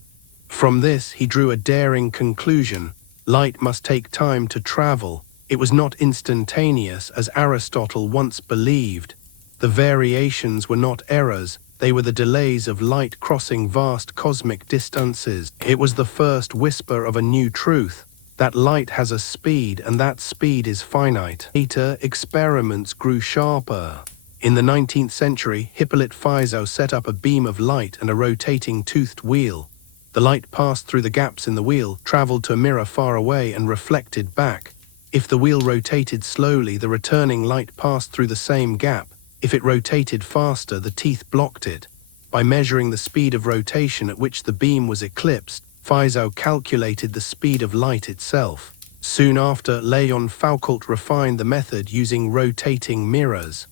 From this, he drew a daring conclusion. Light must take time to travel. It was not instantaneous, as Aristotle once believed. The variations were not errors, they were the delays of light crossing vast cosmic distances. It was the first whisper of a new truth, that light has a speed and that speed is finite. Later, experiments grew sharper. In the 19th century, Hippolyte Fizeau set up a beam of light and a rotating toothed wheel. The light passed through the gaps in the wheel, traveled to a mirror far away and reflected back. If the wheel rotated slowly, the returning light passed through the same gap. If it rotated faster, the teeth blocked it. By measuring the speed of rotation at which the beam was eclipsed, Fizeau calculated the speed of light itself. Soon after, Léon Foucault refined the method using rotating mirrors.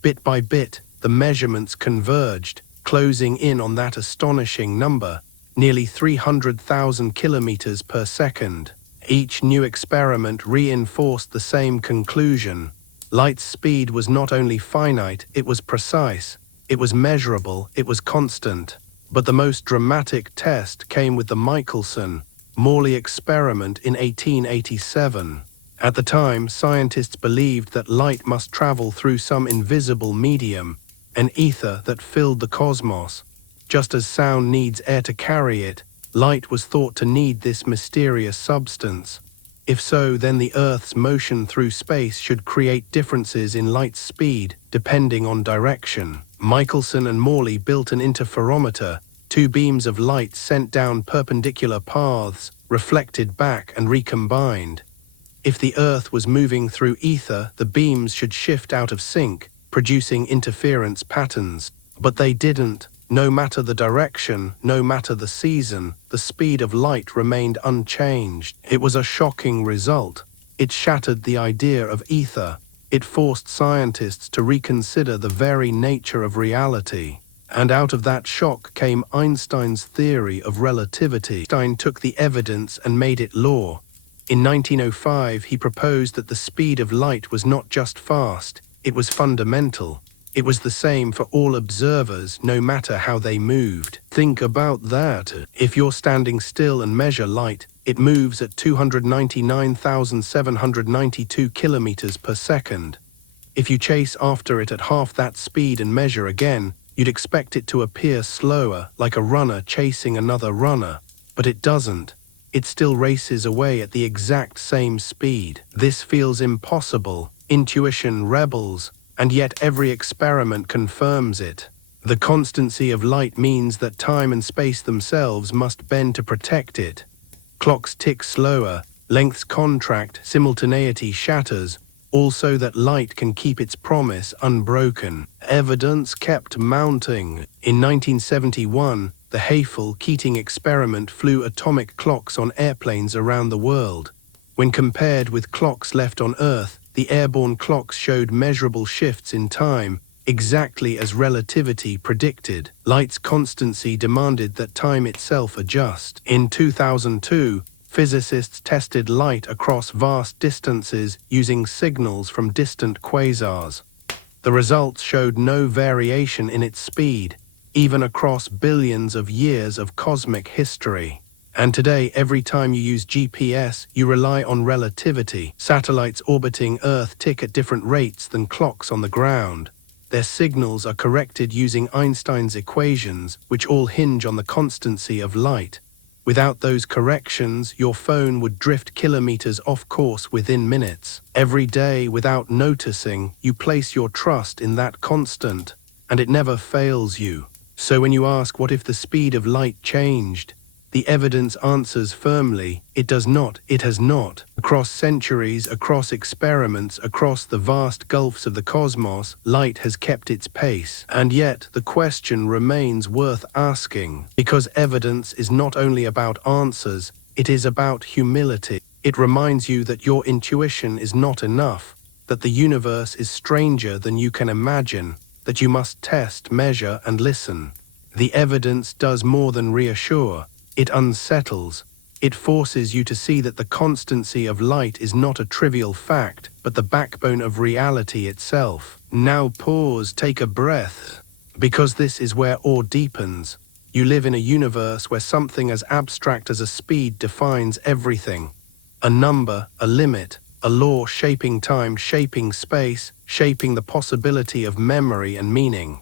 Bit by bit, the measurements converged, closing in on that astonishing number, nearly 300,000 kilometers per second. Each new experiment reinforced the same conclusion. Light's speed was not only finite, it was precise, it was measurable, it was constant. But the most dramatic test came with the Michelson-Morley experiment in 1887. At the time, scientists believed that light must travel through some invisible medium, an ether that filled the cosmos. Just as sound needs air to carry it, light was thought to need this mysterious substance. If so, then the Earth's motion through space should create differences in light's speed, depending on direction. Michelson and Morley built an interferometer, two beams of light sent down perpendicular paths, reflected back and recombined. If the Earth was moving through ether, the beams should shift out of sync, producing interference patterns. But they didn't. No matter the direction, no matter the season, the speed of light remained unchanged. It was a shocking result. It shattered the idea of ether. It forced scientists to reconsider the very nature of reality. And out of that shock came Einstein's theory of relativity. Einstein took the evidence and made it law. In 1905, he proposed that the speed of light was not just fast, it was fundamental. It was the same for all observers, no matter how they moved. Think about that. If you're standing still and measure light, it moves at 299,792 kilometers per second. If you chase after it at half that speed and measure again, you'd expect it to appear slower, like a runner chasing another runner. But it doesn't. It still races away at the exact same speed. This feels impossible. Intuition rebels. And yet every experiment confirms it. The constancy of light means that time and space themselves must bend to protect it. Clocks tick slower, lengths contract, simultaneity shatters, all so that light can keep its promise unbroken. Evidence kept mounting. In 1971, the Hayfel-Keating experiment flew atomic clocks on airplanes around the world. When compared with clocks left on Earth, the airborne clocks showed measurable shifts in time, exactly as relativity predicted. Light's constancy demanded that time itself adjust. In 2002, physicists tested light across vast distances using signals from distant quasars. The results showed no variation in its speed. even across billions of years of cosmic history. And today, every time you use GPS, you rely on relativity. Satellites orbiting Earth tick at different rates than clocks on the ground. Their signals are corrected using Einstein's equations, which all hinge on the constancy of light. Without those corrections, your phone would drift kilometers off course within minutes. Every day, without noticing, you place your trust in that constant, and it never fails you. So when you ask what if the speed of light changed, the evidence answers firmly, it does not, it has not. Across centuries, across experiments, across the vast gulfs of the cosmos, light has kept its pace. And yet, the question remains worth asking, because evidence is not only about answers, it is about humility. It reminds you that your intuition is not enough, that the universe is stranger than you can imagine, that you must test, measure, and listen. The evidence does more than reassure. It unsettles. It forces you to see that the constancy of light is not a trivial fact, but the backbone of reality itself. Now pause, take a breath, because this is where awe deepens. You live in a universe where something as abstract as a speed defines everything. A number, a limit, a law shaping time, shaping space, shaping the possibility of memory and meaning.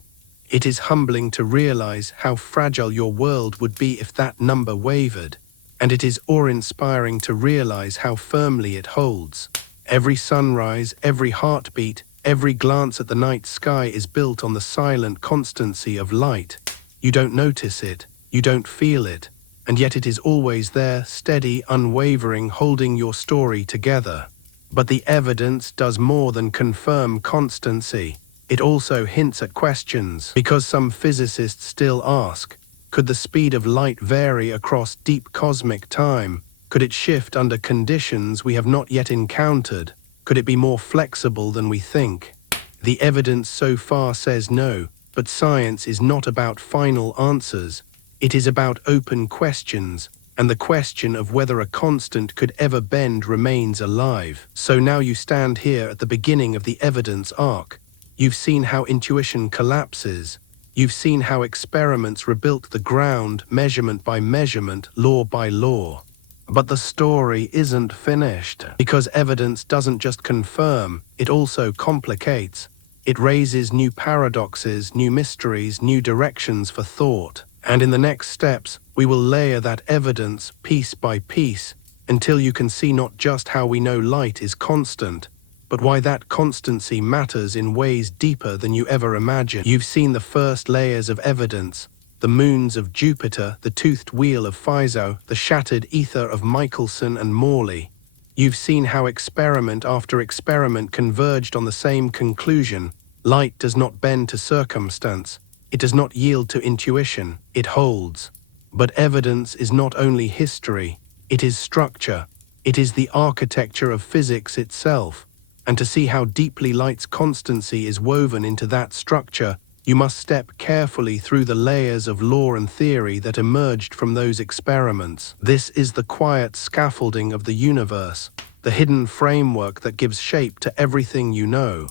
It is humbling to realize how fragile your world would be if that number wavered, and it is awe-inspiring to realize how firmly it holds. Every sunrise, every heartbeat, every glance at the night sky is built on the silent constancy of light. You don't notice it, you don't feel it, and yet it is always there, steady, unwavering, holding your story together. But the evidence does more than confirm constancy. It also hints at questions, because some physicists still ask, could the speed of light vary across deep cosmic time? Could it shift under conditions we have not yet encountered? Could it be more flexible than we think? The evidence so far says no, but science is not about final answers. It is about open questions, and the question of whether a constant could ever bend remains alive. So now you stand here at the beginning of the evidence arc. You've seen how intuition collapses. You've seen how experiments rebuilt the ground, measurement by measurement, law by law. But the story isn't finished, because evidence doesn't just confirm, it also complicates. It raises new paradoxes, new mysteries, new directions for thought. And in the next steps, we will layer that evidence piece by piece, until you can see not just how we know light is constant, but why that constancy matters in ways deeper than you ever imagined. You've seen the first layers of evidence, the moons of Jupiter, the toothed wheel of Fizeau, the shattered ether of Michelson and Morley. You've seen how experiment after experiment converged on the same conclusion. Light does not bend to circumstance. It does not yield to intuition. It holds. But evidence is not only history. It is structure. It is the architecture of physics itself. And to see how deeply light's constancy is woven into that structure, you must step carefully through the layers of law and theory that emerged from those experiments. This is the quiet scaffolding of the universe, the hidden framework that gives shape to everything you know.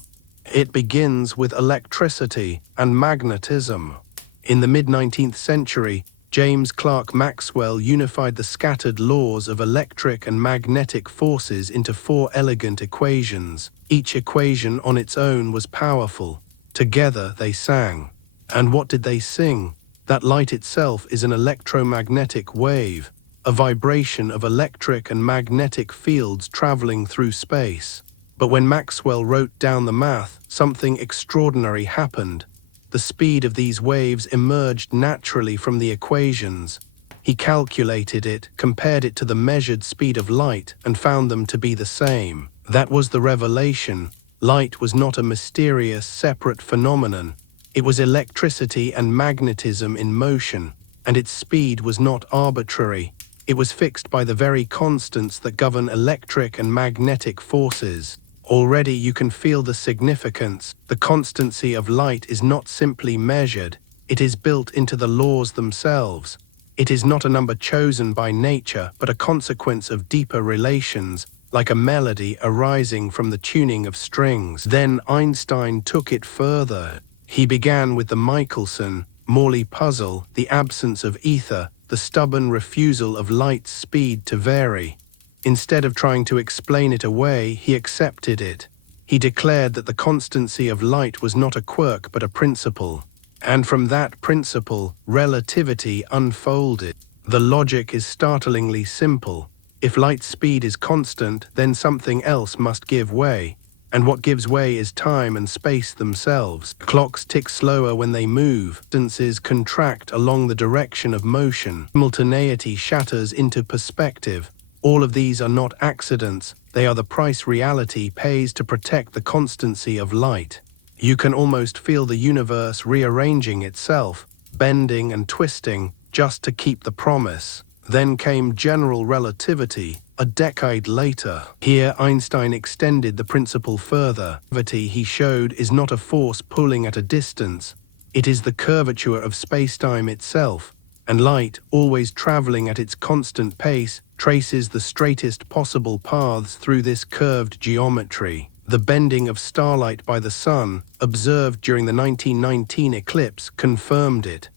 It begins with electricity and magnetism. In the mid-19th century, James Clerk Maxwell unified the scattered laws of electric and magnetic forces into 4 elegant equations. Each equation on its own was powerful. Together they sang. And what did they sing? That light itself is an electromagnetic wave, a vibration of electric and magnetic fields traveling through space. But when Maxwell wrote down the math, something extraordinary happened. The speed of these waves emerged naturally from the equations. He calculated it, compared it to the measured speed of light, and found them to be the same. That was the revelation. Light was not a mysterious, separate phenomenon. It was electricity and magnetism in motion, and its speed was not arbitrary. It was fixed by the very constants that govern electric and magnetic forces. Already you can feel the significance. The constancy of light is not simply measured, it is built into the laws themselves. It is not a number chosen by nature, but a consequence of deeper relations, like a melody arising from the tuning of strings. Then Einstein took it further. He began with the Michelson, Morley puzzle, the absence of ether, the stubborn refusal of light's speed to vary. Instead of trying to explain it away, he accepted it. He declared that the constancy of light was not a quirk but a principle. And from that principle, relativity unfolded. The logic is startlingly simple. If light speed is constant, then something else must give way. And what gives way is time and space themselves. Clocks tick slower when they move. Distances contract along the direction of motion. Simultaneity shatters into perspective. All of these are not accidents. They are the price reality pays to protect the constancy of light. You can almost feel the universe rearranging itself, bending and twisting, just to keep the promise. Then came general relativity, a decade later. Here Einstein extended the principle further. Gravity, he showed, is not a force pulling at a distance. It is the curvature of spacetime itself, and light, always traveling at its constant pace, traces the straightest possible paths through this curved geometry. The bending of starlight by the sun, observed during the 1919 eclipse, confirmed it.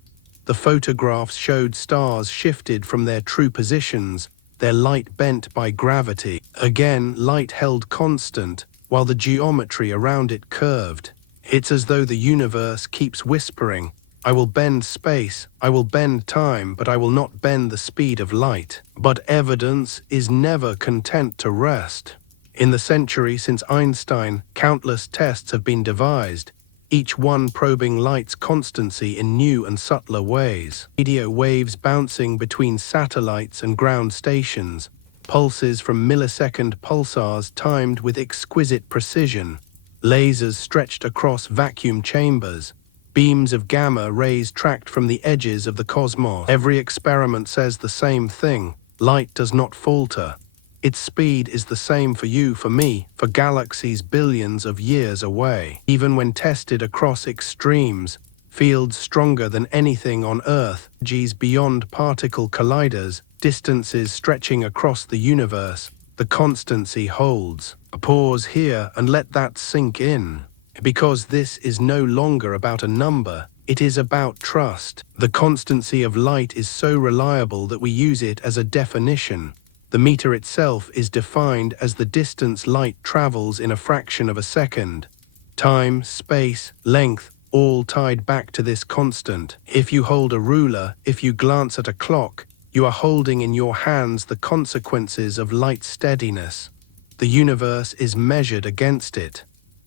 The photographs showed stars shifted from their true positions, their light bent by gravity. Again, light held constant, while the geometry around it curved. It's as though the universe keeps whispering, "I will bend space, I will bend time, but I will not bend the speed of light." But evidence is never content to rest. In the century since Einstein, countless tests have been devised, each one probing light's constancy in new and subtler ways. Radio waves bouncing between satellites and ground stations, pulses from millisecond pulsars timed with exquisite precision, lasers stretched across vacuum chambers, beams of gamma rays tracked from the edges of the cosmos. Every experiment says the same thing: light does not falter. Its speed is the same for you, for me, for galaxies billions of years away. Even when tested across extremes, fields stronger than anything on Earth, energies beyond particle colliders, distances stretching across the universe, the constancy holds. Pause here and let that sink in. Because this is no longer about a number, it is about trust. The constancy of light is so reliable that we use it as a definition. The meter itself is defined as the distance light travels in a fraction of a second. Time, space, length, all tied back to this constant. If you hold a ruler, if you glance at a clock, you are holding in your hands the consequences of light's steadiness. The universe is measured against it.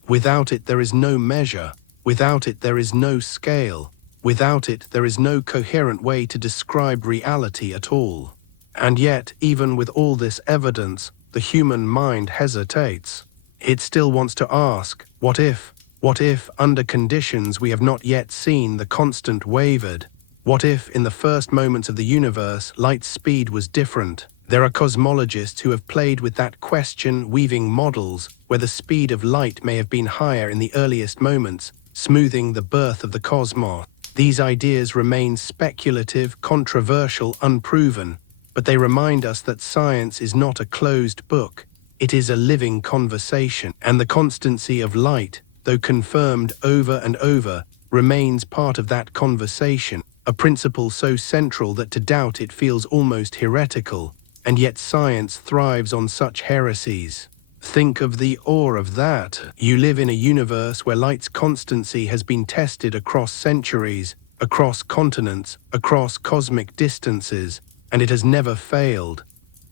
Without it there is no measure. Without it there is no scale. Without it there is no coherent way to describe reality at all. And yet, even with all this evidence, the human mind hesitates. It still wants to ask, what if? What if, under conditions we have not yet seen, the constant wavered? What if, in the first moments of the universe, light's speed was different? There are cosmologists who have played with that question, weaving models where the speed of light may have been higher in the earliest moments, smoothing the birth of the cosmos. These ideas remain speculative, controversial, unproven, but they remind us that science is not a closed book. It is a living conversation, and the constancy of light, though confirmed over and over, remains part of that conversation, a principle so central that to doubt it feels almost heretical, and yet science thrives on such heresies. Think of the awe of that. You live in a universe where light's constancy has been tested across centuries, across continents, across cosmic distances, and it has never failed.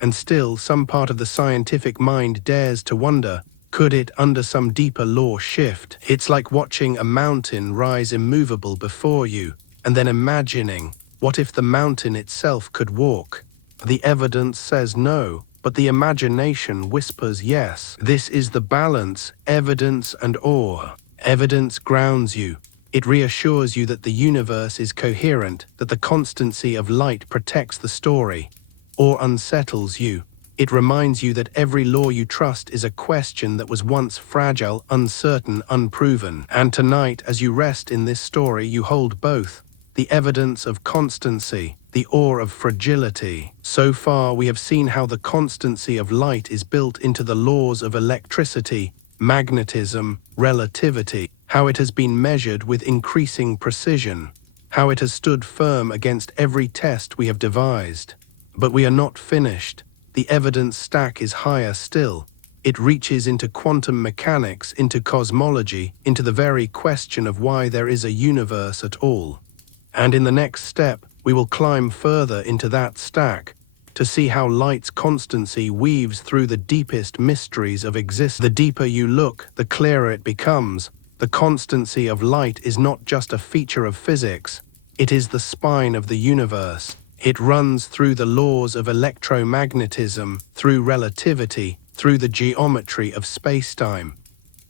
And still, some part of the scientific mind dares to wonder, could it, under some deeper law, shift? It's like watching a mountain rise immovable before you, and then imagining, what if the mountain itself could walk? The evidence says no, but the imagination whispers yes. This is the balance, evidence and awe. Evidence grounds you. It reassures you that the universe is coherent, that the constancy of light protects the story. Or unsettles you. It reminds you that every law you trust is a question that was once fragile, uncertain, unproven. And tonight, as you rest in this story, you hold both. The evidence of constancy, the awe of fragility. So far, we have seen how the constancy of light is built into the laws of electricity, magnetism, relativity, how it has been measured with increasing precision. how it has stood firm against every test we have devised. But we are not finished. The evidence stack is higher still. It reaches into quantum mechanics, into cosmology, into the very question of why there is a universe at all. And in the next step, we will climb further into that stack to see how light's constancy weaves through the deepest mysteries of existence. The deeper you look, the clearer it becomes. The constancy of light is not just a feature of physics, it is the spine of the universe. It runs through the laws of electromagnetism, through relativity, through the geometry of space-time.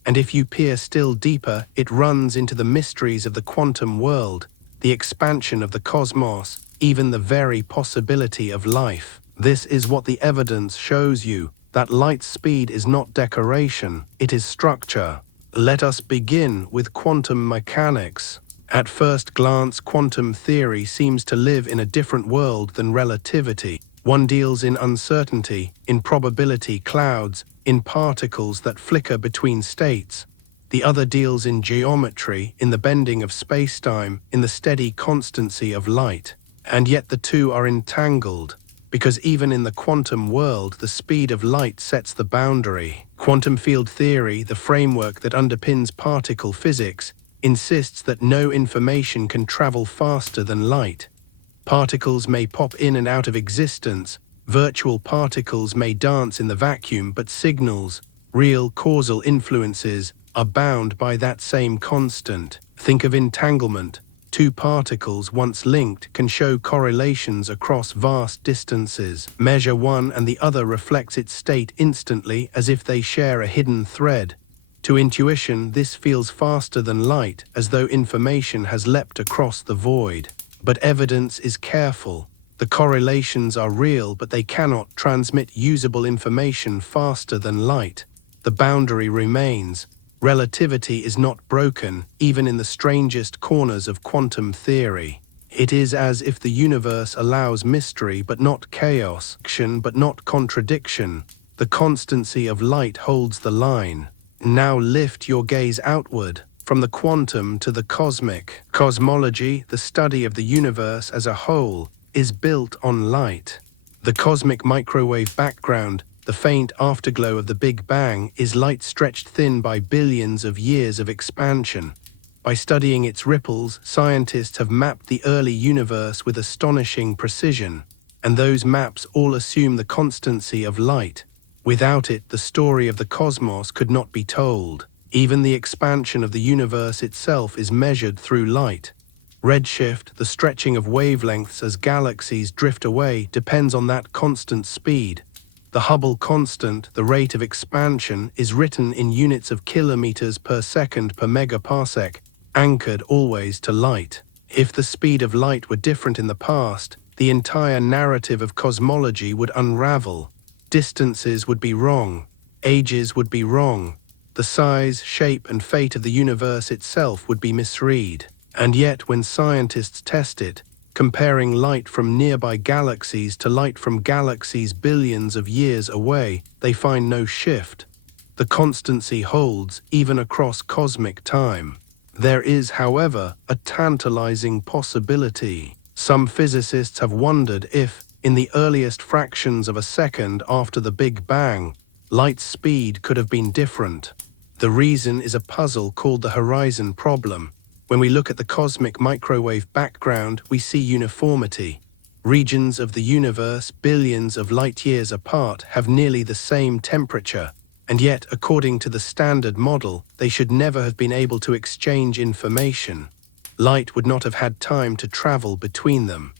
And if you peer still deeper, it runs into the mysteries of the quantum world, the expansion of the cosmos, even the very possibility of life. This is what the evidence shows you, that light's speed is not decoration, it is structure. Let us begin with quantum mechanics. At first glance, quantum theory seems to live in a different world than relativity. One deals in uncertainty, in probability clouds, in particles that flicker between states. The other deals in geometry, in the bending of space-time, in the steady constancy of light. And yet the two are entangled, because even in the quantum world, the speed of light sets the boundary. Quantum field theory, the framework that underpins particle physics, insists that no information can travel faster than light. Particles may pop in and out of existence, virtual particles may dance in the vacuum, but signals, real causal influences, are bound by that same constant. Think of entanglement. Two particles once linked can show correlations across vast distances. Measure one and the other reflects its state instantly, as if they share a hidden thread. To intuition, this feels faster than light, as though information has leapt across the void. But evidence is careful. The correlations are real, but they cannot transmit usable information faster than light. The boundary remains. Relativity is not broken, even in the strangest corners of quantum theory. It is as if the universe allows mystery but not chaos, action but not contradiction. The constancy of light holds the line. Now lift your gaze outward, from the quantum to the cosmic. Cosmology, the study of the universe as a whole, is built on light. The cosmic microwave background, the faint afterglow of the Big Bang, is light stretched thin by billions of years of expansion. By studying its ripples, scientists have mapped the early universe with astonishing precision, and those maps all assume the constancy of light. Without it, the story of the cosmos could not be told. Even the expansion of the universe itself is measured through light. Redshift, the stretching of wavelengths as galaxies drift away, depends on that constant speed. The Hubble constant, the rate of expansion, is written in units of kilometers per second per megaparsec, anchored always to light. If the speed of light were different in the past, the entire narrative of cosmology would unravel. Distances would be wrong. Ages would be wrong. The size, shape, and fate of the universe itself would be misread. And yet, when scientists test it, comparing light from nearby galaxies to light from galaxies billions of years away, they find no shift. The constancy holds, even across cosmic time. There is, however, a tantalizing possibility. Some physicists have wondered if, in the earliest fractions of a second after the Big Bang, light's speed could have been different. The reason is a puzzle called the horizon problem. When we look at the cosmic microwave background, we see uniformity. Regions of the universe, billions of light-years apart, have nearly the same temperature, and yet, according to the standard model, they should never have been able to exchange information. Light would not have had time to travel between them.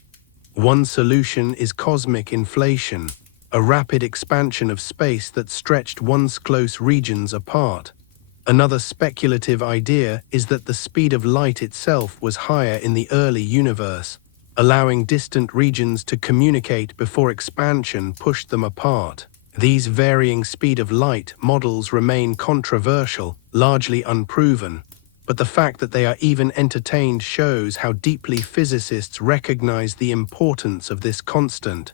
One solution is cosmic inflation, a rapid expansion of space that stretched once close regions apart. Another speculative idea is that the speed of light itself was higher in the early universe, allowing distant regions to communicate before expansion pushed them apart. These varying speed of light models remain controversial, largely unproven, but the fact that they are even entertained shows how deeply physicists recognize the importance of this constant.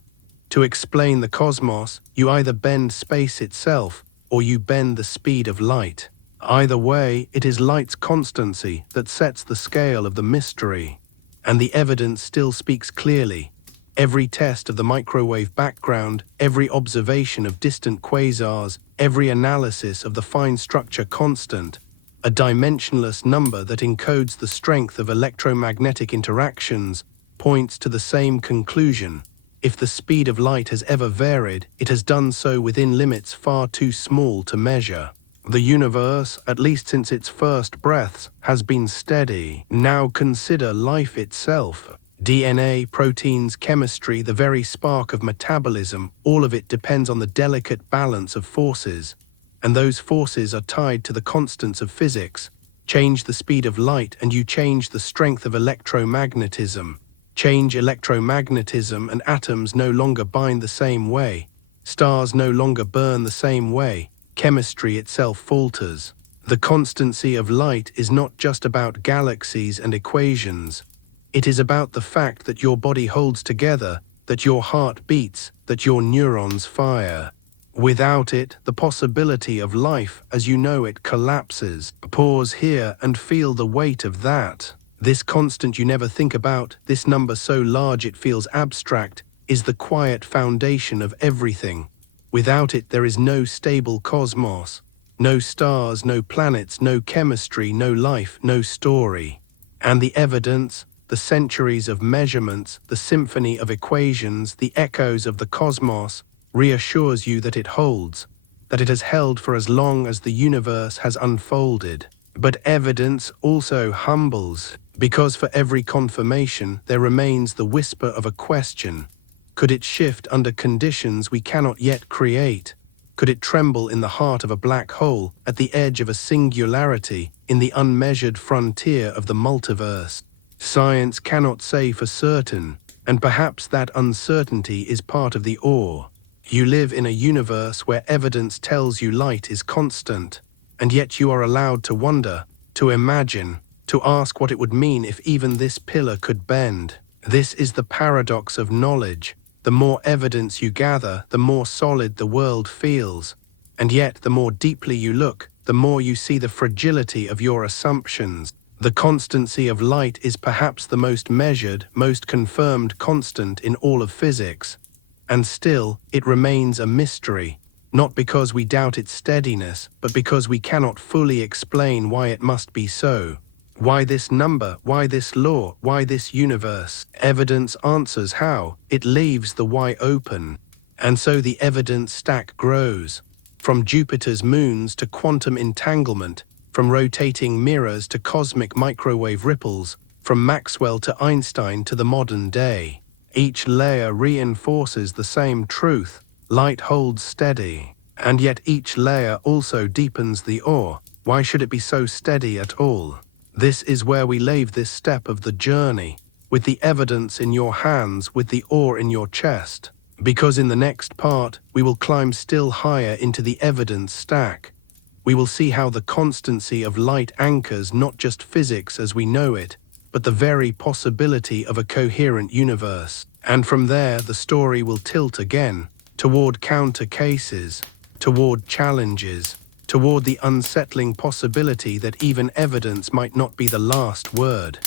To explain the cosmos, you either bend space itself, or you bend the speed of light. Either way, it is light's constancy that sets the scale of the mystery. And the evidence still speaks clearly. Every test of the microwave background, every observation of distant quasars, every analysis of the fine structure constant, a dimensionless number that encodes the strength of electromagnetic interactions, points to the same conclusion. If the speed of light has ever varied, it has done so within limits far too small to measure. The universe, at least since its first breaths, has been steady. Now consider life itself. DNA, proteins, chemistry, the very spark of metabolism, all of it depends on the delicate balance of forces. And those forces are tied to the constants of physics. Change the speed of light and you change the strength of electromagnetism. Change electromagnetism and atoms no longer bind the same way. Stars no longer burn the same way. Chemistry itself falters. The constancy of light is not just about galaxies and equations. It is about the fact that your body holds together, that your heart beats, that your neurons fire. Without it, the possibility of life as you know it collapses. Pause here and feel the weight of that. This constant you never think about, this number so large it feels abstract, is the quiet foundation of everything. Without it, there is no stable cosmos. No stars, no planets, no chemistry, no life, no story. And the evidence, the centuries of measurements, the symphony of equations, the echoes of the cosmos, reassures you that it holds, that it has held for as long as the universe has unfolded. But evidence also humbles, because for every confirmation there remains the whisper of a question. Could it shift under conditions we cannot yet create? Could it tremble in the heart of a black hole, at the edge of a singularity, in the unmeasured frontier of the multiverse? Science cannot say for certain, and perhaps that uncertainty is part of the awe. You live in a universe where evidence tells you light is constant, and yet you are allowed to wonder, to imagine, to ask what it would mean if even this pillar could bend. This is the paradox of knowledge. The more evidence you gather, the more solid the world feels. And yet, the more deeply you look, the more you see the fragility of your assumptions. The constancy of light is perhaps the most measured, most confirmed constant in all of physics. And still, it remains a mystery, not because we doubt its steadiness, but because we cannot fully explain why it must be so. Why this number? Why this law? Why this universe? Evidence answers how. It leaves the why open. And so the evidence stack grows. From Jupiter's moons to quantum entanglement, from rotating mirrors to cosmic microwave ripples, from Maxwell to Einstein to the modern day. Each layer reinforces the same truth. Light holds steady. And yet each layer also deepens the awe. Why should it be so steady at all? This is where we leave this step of the journey, with the evidence in your hands, with the awe in your chest. Because in the next part, we will climb still higher into the evidence stack. We will see how the constancy of light anchors not just physics as we know it, but the very possibility of a coherent universe. And from there, the story will tilt again, toward counter cases, toward challenges, toward the unsettling possibility that even evidence might not be the last word.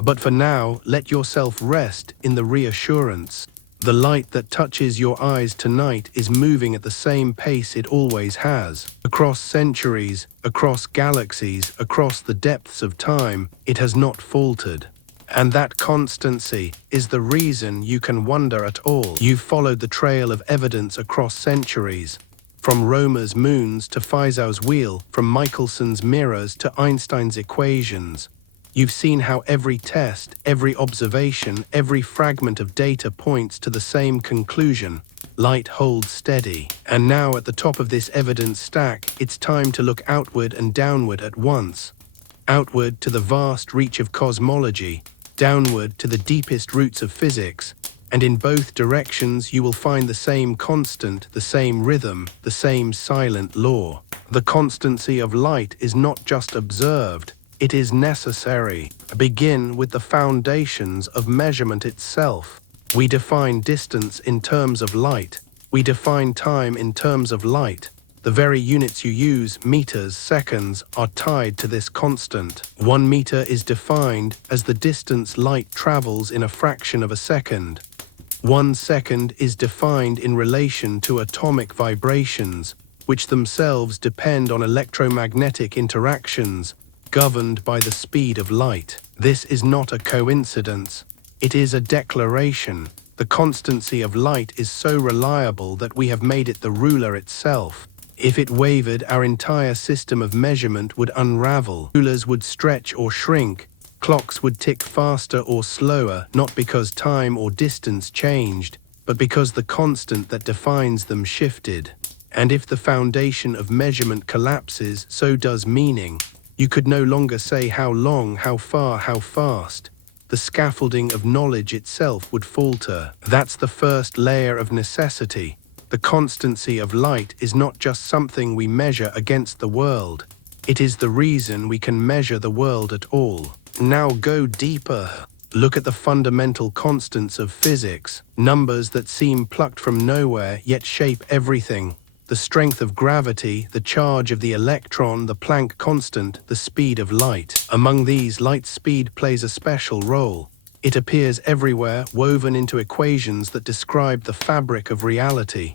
But for now, let yourself rest in the reassurance. The light that touches your eyes tonight is moving at the same pace it always has. Across centuries, across galaxies, across the depths of time, it has not faltered. And that constancy is the reason you can wonder at all. You've followed the trail of evidence across centuries. From Romer's moons to Fizeau's wheel, from Michelson's mirrors to Einstein's equations. You've seen how every test, every observation, every fragment of data points to the same conclusion. Light holds steady. And now at the top of this evidence stack, it's time to look outward and downward at once. Outward to the vast reach of cosmology, downward to the deepest roots of physics. And in both directions you will find the same constant, the same rhythm, the same silent law. The constancy of light is not just observed, it is necessary. Begin with the foundations of measurement itself. We define distance in terms of light. We define time in terms of light. The very units you use, meters, seconds, are tied to this constant. 1 meter is defined as the distance light travels in a fraction of a second. 1 second is defined in relation to atomic vibrations, which themselves depend on electromagnetic interactions, governed by the speed of light. This is not a coincidence. It is a declaration. The constancy of light is so reliable that we have made it the ruler itself. If it wavered, our entire system of measurement would unravel. Rulers would stretch or shrink. Clocks would tick faster or slower, not because time or distance changed, but because the constant that defines them shifted. And if the foundation of measurement collapses, so does meaning. You could no longer say how long, how far, how fast. The scaffolding of knowledge itself would falter. That's the first layer of necessity. The constancy of light is not just something we measure against the world. It is the reason we can measure the world at all. Now go deeper. Look at the fundamental constants of physics, numbers that seem plucked from nowhere yet shape everything. The strength of gravity, the charge of the electron, the Planck constant, the speed of light. Among these, light's speed plays a special role. It appears everywhere, woven into equations that describe the fabric of reality.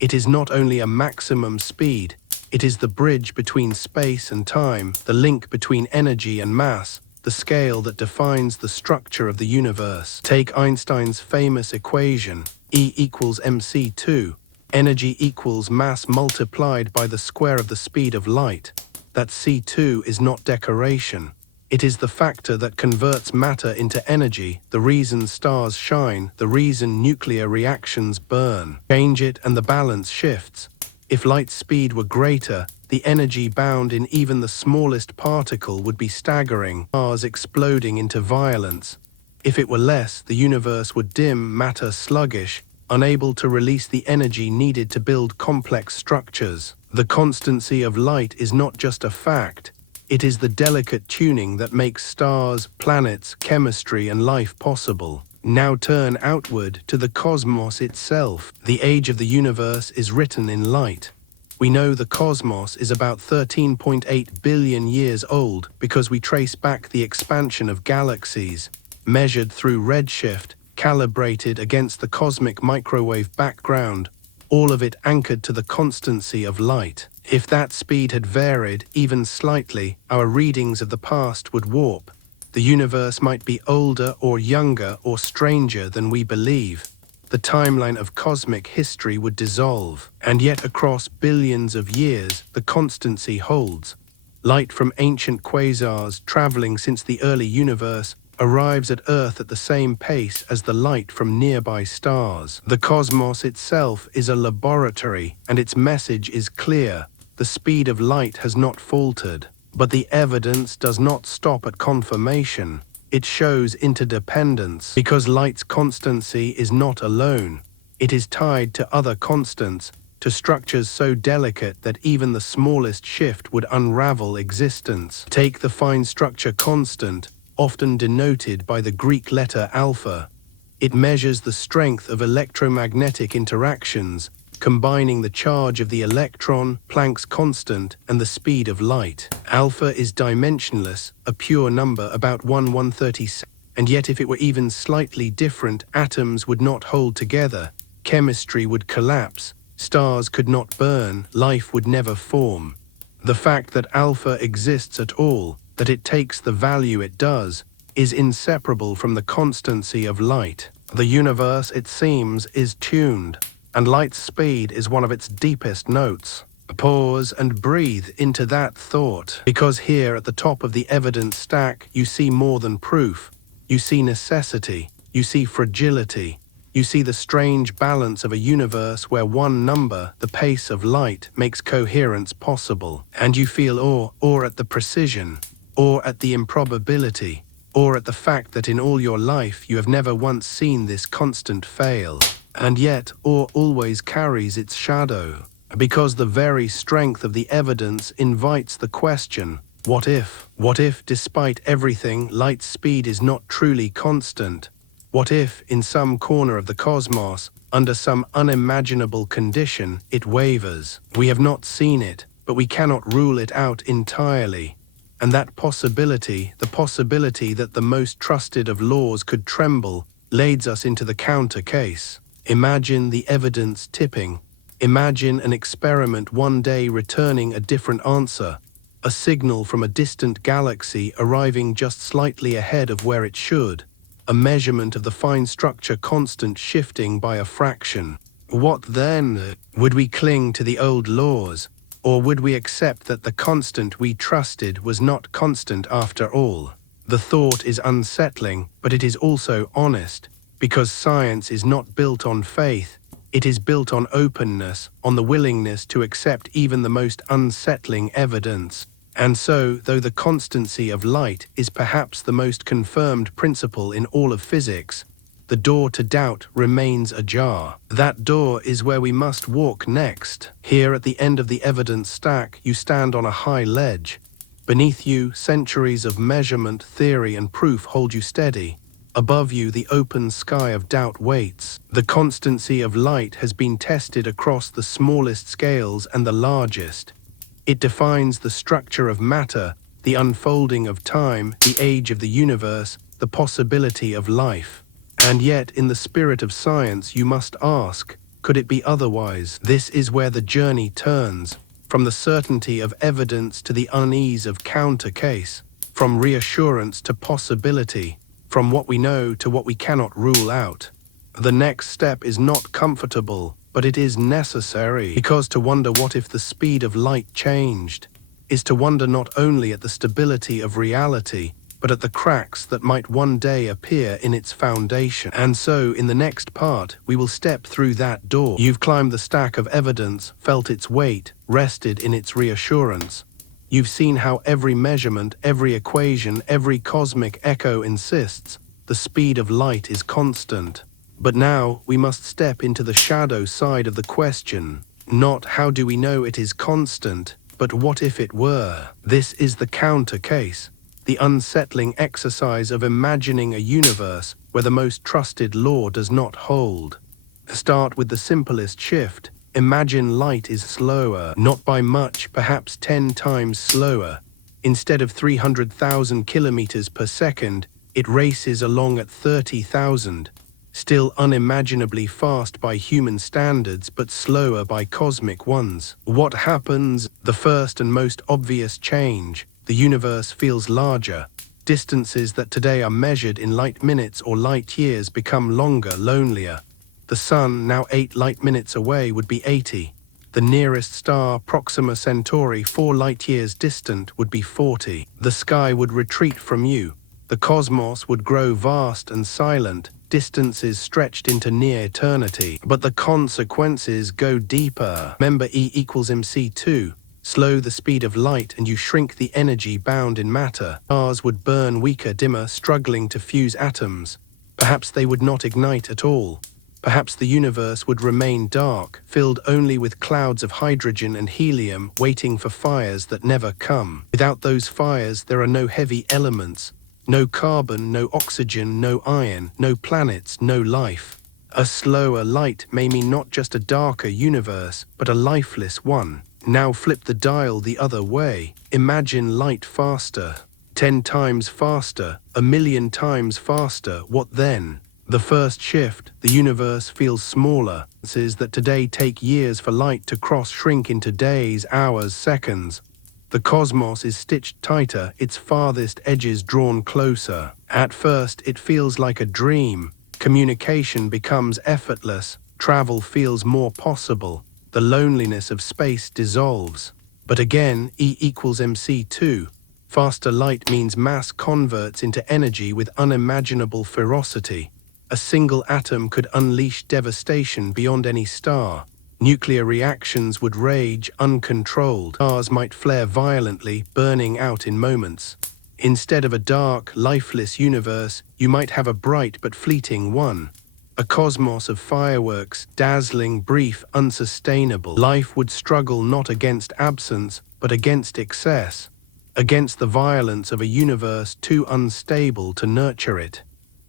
It is not only a maximum speed, it is the bridge between space and time, the link between energy and mass, the scale that defines the structure of the universe. Take Einstein's famous equation, E equals mc2. Energy equals mass multiplied by the square of the speed of light. That C2 is not decoration. It is the factor that converts matter into energy, the reason stars shine, the reason nuclear reactions burn. Change it and the balance shifts. If light speed were greater, the energy bound in even the smallest particle would be staggering, stars exploding into violence. If it were less, the universe would dim, matter sluggish, unable to release the energy needed to build complex structures. The constancy of light is not just a fact. It is the delicate tuning that makes stars, planets, chemistry, and life possible. Now turn outward to the cosmos itself. The age of the universe is written in light. We know the cosmos is about 13.8 billion years old because we trace back the expansion of galaxies, measured through redshift, calibrated against the cosmic microwave background, all of it anchored to the constancy of light. If that speed had varied, even slightly, our readings of the past would warp. The universe might be older or younger or stranger than we believe. The timeline of cosmic history would dissolve, and yet across billions of years, the constancy holds. Light from ancient quasars, traveling since the early universe, arrives at Earth at the same pace as the light from nearby stars. The cosmos itself is a laboratory, and its message is clear. The speed of light has not faltered. But the evidence does not stop at confirmation. It shows interdependence, because light's constancy is not alone. It is tied to other constants, to structures so delicate that even the smallest shift would unravel existence. Take the fine structure constant, often denoted by the Greek letter alpha. It measures the strength of electromagnetic interactions, combining the charge of the electron, Planck's constant, and the speed of light. Alpha is dimensionless, a pure number about 1/136, and yet if it were even slightly different, atoms would not hold together, chemistry would collapse, stars could not burn, life would never form. The fact that alpha exists at all, that it takes the value it does, is inseparable from the constancy of light. The universe, it seems, is tuned, and light's speed is one of its deepest notes. Pause and breathe into that thought, because here at the top of the evidence stack, you see more than proof. You see necessity, you see fragility, you see the strange balance of a universe where one number, the pace of light, makes coherence possible. And you feel awe at the precision, awe at the improbability, awe at the fact that in all your life you have never once seen this constant fail. And yet, awe always carries its shadow, because the very strength of the evidence invites the question, what if? What if, despite everything, light's speed is not truly constant? What if, in some corner of the cosmos, under some unimaginable condition, it wavers? We have not seen it, but we cannot rule it out entirely. And that possibility, the possibility that the most trusted of laws could tremble, leads us into the counter case. Imagine the evidence tipping. Imagine an experiment one day returning a different answer, a signal from a distant galaxy arriving just slightly ahead of where it should, a measurement of the fine structure constant shifting by a fraction. What then? Would we cling to the old laws, or would we accept that the constant we trusted was not constant after all? The thought is unsettling, but it is also honest, because science is not built on faith. It is built on openness, on the willingness to accept even the most unsettling evidence. And so, though the constancy of light is perhaps the most confirmed principle in all of physics, the door to doubt remains ajar. That door is where we must walk next. Here at the end of the evidence stack, you stand on a high ledge. Beneath you, centuries of measurement, theory, and proof hold you steady. Above you, the open sky of doubt waits. The constancy of light has been tested across the smallest scales and the largest. It defines the structure of matter, the unfolding of time, the age of the universe, the possibility of life. And yet, in the spirit of science, you must ask, could it be otherwise? This is where the journey turns, from the certainty of evidence to the unease of counter case, from reassurance to possibility, from what we know to what we cannot rule out. The next step is not comfortable, but it is necessary, because to wonder what if the speed of light changed is to wonder not only at the stability of reality, but at the cracks that might one day appear in its foundation. And so, in the next part, we will step through that door. You've climbed the stack of evidence, felt its weight, rested in its reassurance. You've seen how every measurement, every equation, every cosmic echo insists the speed of light is constant. But now we must step into the shadow side of the question. Not how do we know it is constant, but what if it were? This is the counter case, the unsettling exercise of imagining a universe where the most trusted law does not hold. Start with the simplest shift. Imagine light is slower, not by much, perhaps 10 times slower. Instead of 300,000 kilometers per second, it races along at 30,000. Still unimaginably fast by human standards, but slower by cosmic ones. What happens? The first and most obvious change. The universe feels larger. Distances that today are measured in light minutes or light years become longer, lonelier. The sun, now 8 light minutes away, would be 80. The nearest star, Proxima Centauri, 4 light years distant, would be 40. The sky would retreat from you. The cosmos would grow vast and silent, distances stretched into near eternity. But the consequences go deeper. Remember E equals mc2. Slow the speed of light and you shrink the energy bound in matter. Stars would burn weaker, dimmer, struggling to fuse atoms. Perhaps they would not ignite at all. Perhaps the universe would remain dark, filled only with clouds of hydrogen and helium, waiting for fires that never come. Without those fires, there are no heavy elements. No carbon, no oxygen, no iron, no planets, no life. A slower light may mean not just a darker universe, but a lifeless one. Now flip the dial the other way. Imagine light faster. 10 times faster, 1,000,000 times faster. What then? The first shift, the universe feels smaller. Distances that today take years for light to cross shrink into days, hours, seconds. The cosmos is stitched tighter, its farthest edges drawn closer. At first, it feels like a dream. Communication becomes effortless, travel feels more possible, the loneliness of space dissolves. But again, E equals mc2. Faster light means mass converts into energy with unimaginable ferocity. A single atom could unleash devastation beyond any star. Nuclear reactions would rage uncontrolled. Stars might flare violently, burning out in moments. Instead of a dark, lifeless universe, you might have a bright but fleeting one. A cosmos of fireworks, dazzling, brief, unsustainable. Life would struggle not against absence, but against excess, against the violence of a universe too unstable to nurture it.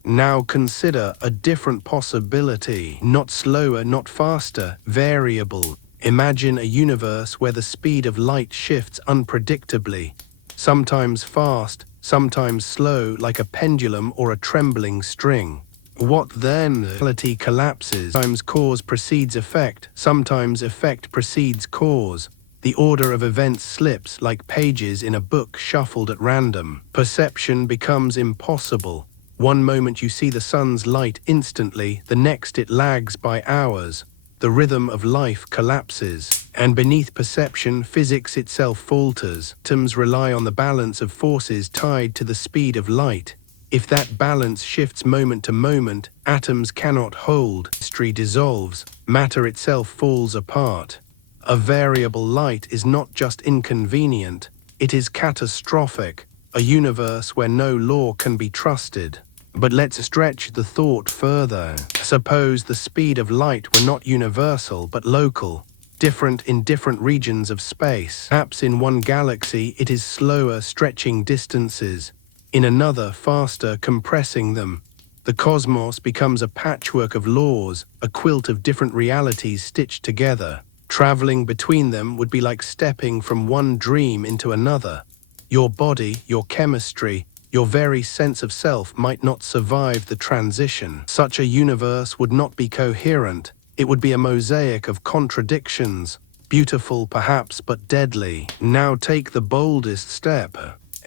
Now consider a different possibility, not slower, not faster, variable. Imagine a universe where the speed of light shifts unpredictably, sometimes fast, sometimes slow, like a pendulum or a trembling string. What then? Reality collapses. Sometimes cause precedes effect, sometimes effect precedes cause. The order of events slips like pages in a book shuffled at random. Perception becomes impossible. One moment you see the sun's light instantly, the next it lags by hours. The rhythm of life collapses, and beneath perception, physics itself falters. Atoms rely on the balance of forces tied to the speed of light. If that balance shifts moment to moment, atoms cannot hold, history dissolves, matter itself falls apart. A variable light is not just inconvenient, it is catastrophic, a universe where no law can be trusted. But let's stretch the thought further. Suppose the speed of light were not universal but local, different in different regions of space. Perhaps in one galaxy it is slower, stretching distances, in another faster, compressing them. The cosmos becomes a patchwork of laws, a quilt of different realities stitched together. Traveling between them would be like stepping from one dream into another. Your body, your chemistry, your very sense of self might not survive the transition. Such a universe would not be coherent. It would be a mosaic of contradictions, beautiful perhaps, but deadly. Now take the boldest step.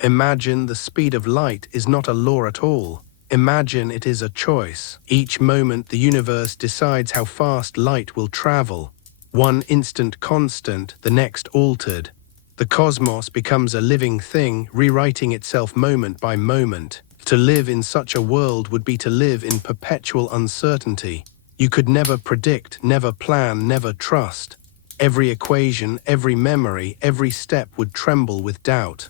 Imagine the speed of light is not a law at all. Imagine it is a choice. Each moment the universe decides how fast light will travel. One instant constant, the next altered. The cosmos becomes a living thing, rewriting itself moment by moment. To live in such a world would be to live in perpetual uncertainty. You could never predict, never plan, never trust. Every equation, every memory, every step would tremble with doubt.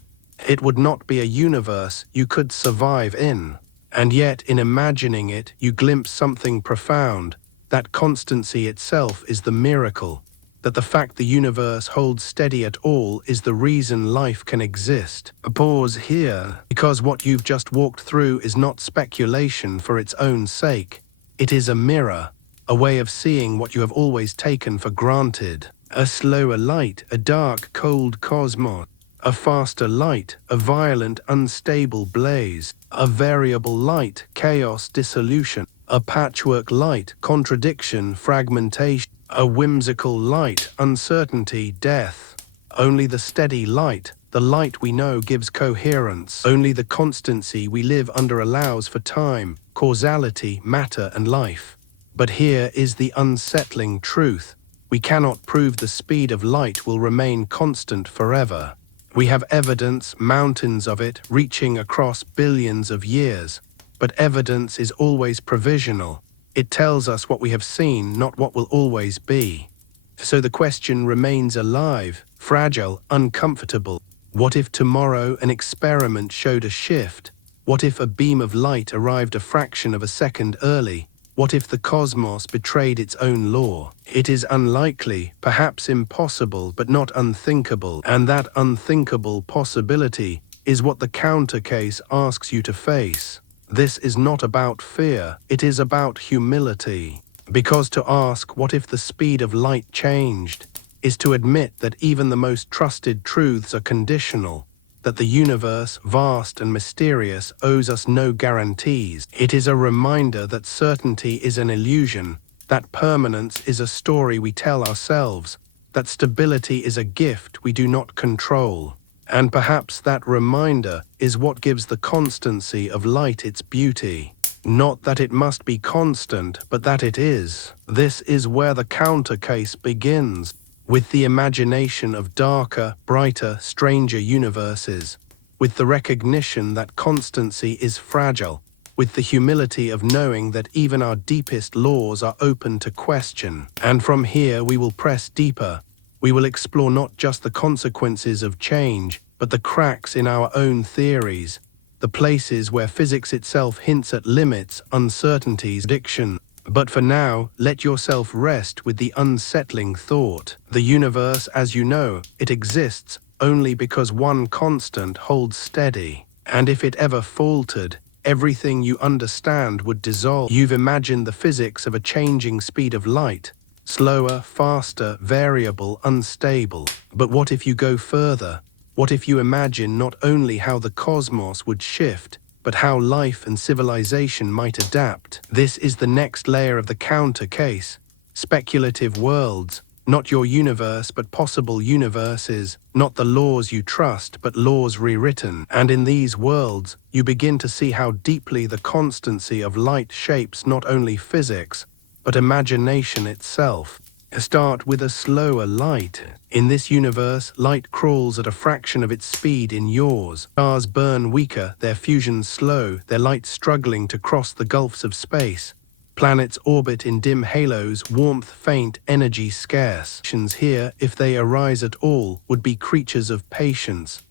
It would not be a universe you could survive in. And yet, in imagining it, you glimpse something profound. That constancy itself is the miracle. That the fact the universe holds steady at all is the reason life can exist. A pause here, because what you've just walked through is not speculation for its own sake. It is a mirror, a way of seeing what you have always taken for granted. A slower light, a dark, cold cosmos. A faster light, a violent, unstable blaze. A variable light, chaos, dissolution. A patchwork light, contradiction, fragmentation. A whimsical light, uncertainty, death. Only the steady light, the light we know, gives coherence. Only the constancy we live under allows for time, causality, matter, and life. But here is the unsettling truth. We cannot prove the speed of light will remain constant forever. We have evidence, mountains of it, reaching across billions of years. But evidence is always provisional. It tells us what we have seen, not what will always be. So the question remains alive, fragile, uncomfortable. What if tomorrow an experiment showed a shift? What if a beam of light arrived a fraction of a second early? What if the cosmos betrayed its own law? It is unlikely, perhaps impossible, but not unthinkable. And that unthinkable possibility is what the counter case asks you to face. This is not about fear, it is about humility. Because to ask, what if the speed of light changed, is to admit that even the most trusted truths are conditional, that the universe, vast and mysterious, owes us no guarantees. It is a reminder that certainty is an illusion, that permanence is a story we tell ourselves, that stability is a gift we do not control. And perhaps that reminder is what gives the constancy of light its beauty. Not that it must be constant, but that it is. This is where the counter case begins, with the imagination of darker, brighter, stranger universes, with the recognition that constancy is fragile, with the humility of knowing that even our deepest laws are open to question. And from here we will press deeper. We will explore not just the consequences of change, but the cracks in our own theories, the places where physics itself hints at limits, uncertainties, addiction. But for now, let yourself rest with the unsettling thought. The universe, as you know, it exists only because one constant holds steady. And if it ever faltered, Everything you understand would dissolve. You've imagined the physics of a changing speed of light, slower, faster, variable, unstable. But what if you go further? What if you imagine not only how the cosmos would shift, but how life and civilization might adapt? This is the next layer of the counter case. Speculative worlds, not your universe but possible universes, not the laws you trust but laws rewritten. And in these worlds, you begin to see how deeply the constancy of light shapes not only physics, but imagination itself. Start with a slower light. In this universe, light crawls at a fraction of its speed in yours. Stars burn weaker, their fusion slow, their light struggling to cross the gulfs of space. Planets orbit in dim halos, warmth faint, energy scarce. Nations here, if they arise at all, would be creatures of patience.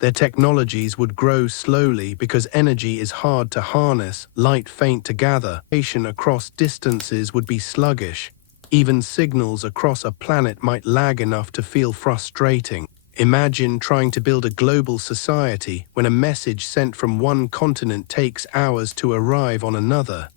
Their technologies would grow slowly because energy is hard to harness, light faint to gather. Communication across distances would be sluggish. Even signals across a planet might lag enough to feel frustrating. Imagine trying to build a global society when a message sent from one continent takes hours to arrive on another.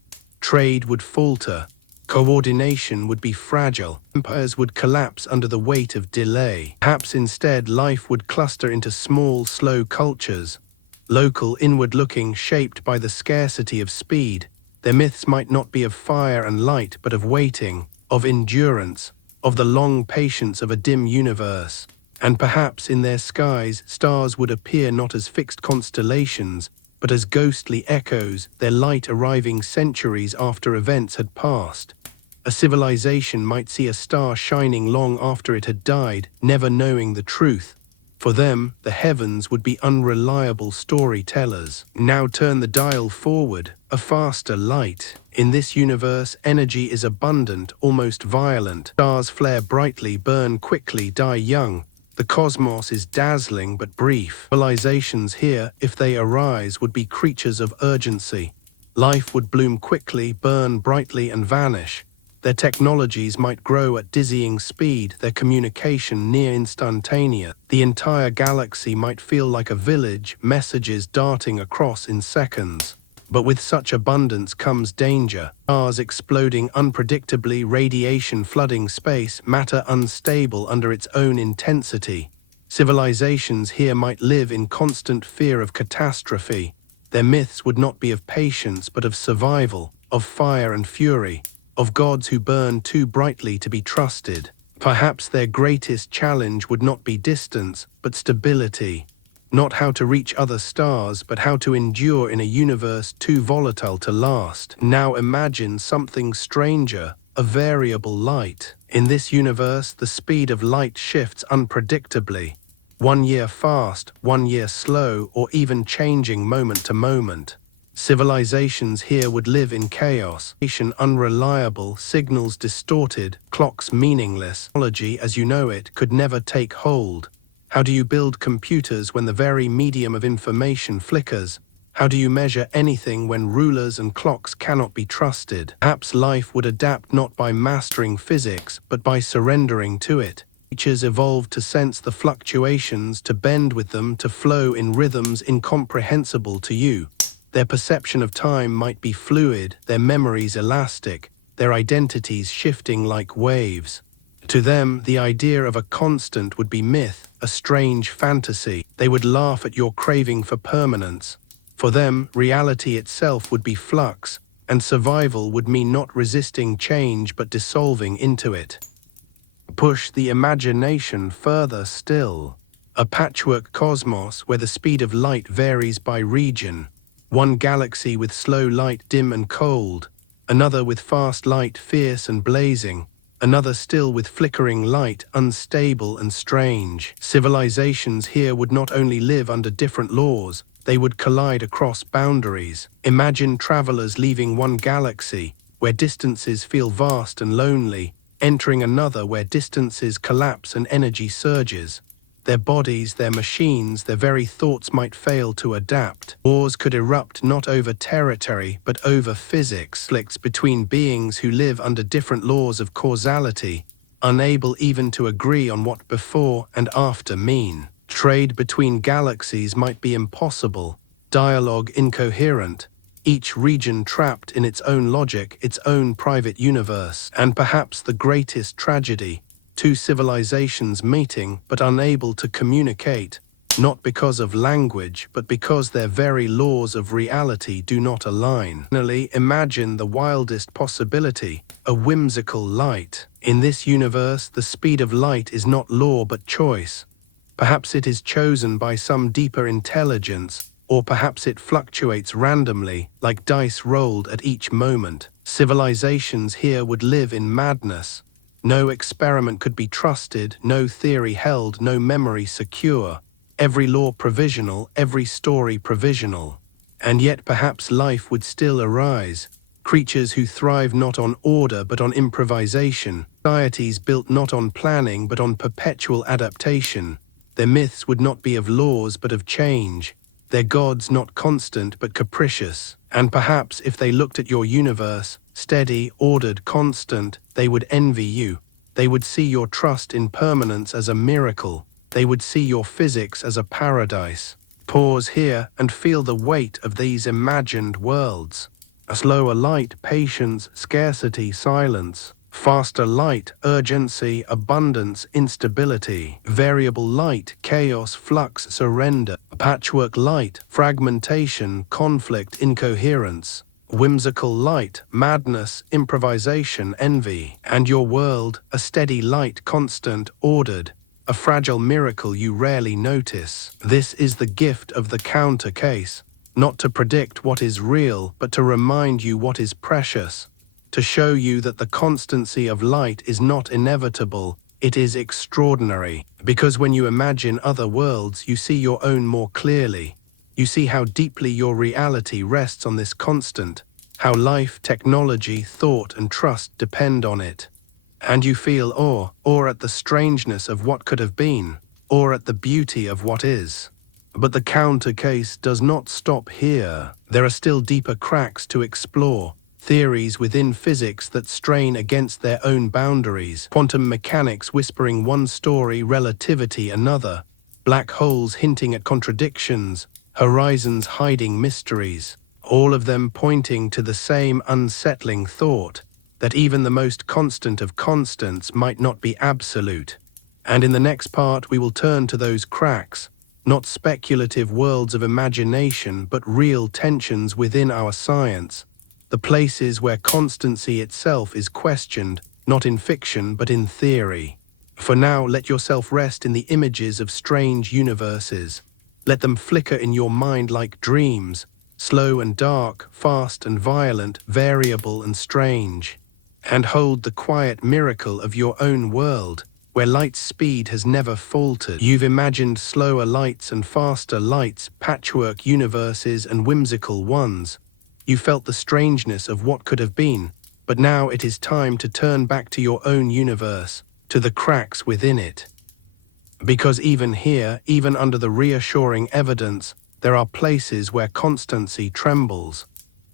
Trade would falter. Coordination would be fragile. Empires would collapse under the weight of delay. Perhaps instead life would cluster into small, slow cultures. Local, inward-looking, shaped by the scarcity of speed. Their myths might not be of fire and light, but of waiting, of endurance, of the long patience of a dim universe. And perhaps in their skies, stars would appear not as fixed constellations, but as ghostly echoes, their light arriving centuries after events had passed. A civilization might see a star shining long after it had died, never knowing the truth. For them, the heavens would be unreliable storytellers. Now turn the dial forward, a faster light. In this universe, energy is abundant, almost violent. Stars flare brightly, burn quickly, die young. The cosmos is dazzling but brief. Civilizations here, if they arise, would be creatures of urgency. Life would bloom quickly, burn brightly and vanish. Their technologies might grow at dizzying speed, their communication near instantaneous. The entire galaxy might feel like a village, messages darting across in seconds. But with such abundance comes danger. Stars exploding unpredictably, radiation flooding space, matter unstable under its own intensity. Civilizations here might live in constant fear of catastrophe. Their myths would not be of patience but of survival, of fire and fury, of gods who burn too brightly to be trusted. Perhaps their greatest challenge would not be distance, but stability. Not how to reach other stars, but how to endure in a universe too volatile to last. Now imagine something stranger, a variable light. In this universe, the speed of light shifts unpredictably. 1 year fast, 1 year slow, or even changing moment to moment. Civilizations here would live in chaos, unreliable, signals distorted, clocks meaningless. Technology as you know it could never take hold. How do you build computers when the very medium of information flickers? How do you measure anything when rulers and clocks cannot be trusted? Perhaps life would adapt not by mastering physics, but by surrendering to it. Creatures evolved to sense the fluctuations, to bend with them, to flow in rhythms incomprehensible to you. Their perception of time might be fluid, their memories elastic, their identities shifting like waves. To them, the idea of a constant would be myth, a strange fantasy. They would laugh at your craving for permanence. For them, reality itself would be flux, and survival would mean not resisting change but dissolving into it. Push the imagination further still. A patchwork cosmos where the speed of light varies by region. One galaxy with slow light dim and cold, another with fast light fierce and blazing, another still with flickering light, unstable and strange. Civilizations here would not only live under different laws, they would collide across boundaries. Imagine travelers leaving one galaxy, where distances feel vast and lonely, entering another where distances collapse and energy surges. Their bodies, their machines, their very thoughts might fail to adapt. Wars could erupt not over territory, but over physics. Conflicts between beings who live under different laws of causality, unable even to agree on what before and after mean. Trade between galaxies might be impossible, dialogue incoherent. each region trapped in its own logic, its own private universe. And perhaps the greatest tragedy, two civilizations meeting but unable to communicate, not because of language, but because their very laws of reality do not align. Finally, imagine the wildest possibility, a whimsical light. In this universe, the speed of light is not law but choice. Perhaps it is chosen by some deeper intelligence, or perhaps it fluctuates randomly, like dice rolled at each moment. Civilizations here would live in madness. No experiment could be trusted, no theory held, no memory secure. Every law provisional, every story provisional. And yet perhaps life would still arise. Creatures who thrive not on order but on improvisation. Societies built not on planning but on perpetual adaptation. Their myths would not be of laws but of change. Their gods not constant but capricious. And perhaps if they looked at your universe, steady, ordered, constant, they would envy you. They would see your trust in permanence as a miracle. They would see your physics as a paradise. Pause here and feel the weight of these imagined worlds. A slower light, patience, scarcity, silence. Faster light, urgency, abundance, instability. Variable light, chaos, flux, surrender. A patchwork light, fragmentation, conflict, incoherence. Whimsical light, madness, improvisation, envy. And your world, a steady light, constant, ordered. A fragile miracle you rarely notice. This is the gift of the counter case, not to predict what is real, but to remind you what is precious, to show you that the constancy of light is not inevitable, it is extraordinary. Because when you imagine other worlds, you see your own more clearly. You see how deeply your reality rests on this constant, how life, technology, thought, and trust depend on it. And you feel awe at the strangeness of what could have been, awe at the beauty of what is. But the counter case does not stop here. There are still deeper cracks to explore, theories within physics that strain against their own boundaries, quantum mechanics whispering one story, relativity another, black holes hinting at contradictions, horizons hiding mysteries, all of them pointing to the same unsettling thought, that even the most constant of constants might not be absolute. And in the next part we will turn to those cracks, not speculative worlds of imagination but real tensions within our science, the places where constancy itself is questioned, not in fiction but in theory. For now, let yourself rest in the images of strange universes. Let them flicker in your mind like dreams, slow and dark, fast and violent, variable and strange. And hold the quiet miracle of your own world, where light's speed has never faltered. You've imagined slower lights and faster lights, patchwork universes and whimsical ones. You felt the strangeness of what could have been, but now it is time to turn back to your own universe, to the cracks within it. Because even here, even under the reassuring evidence, there are places where constancy trembles.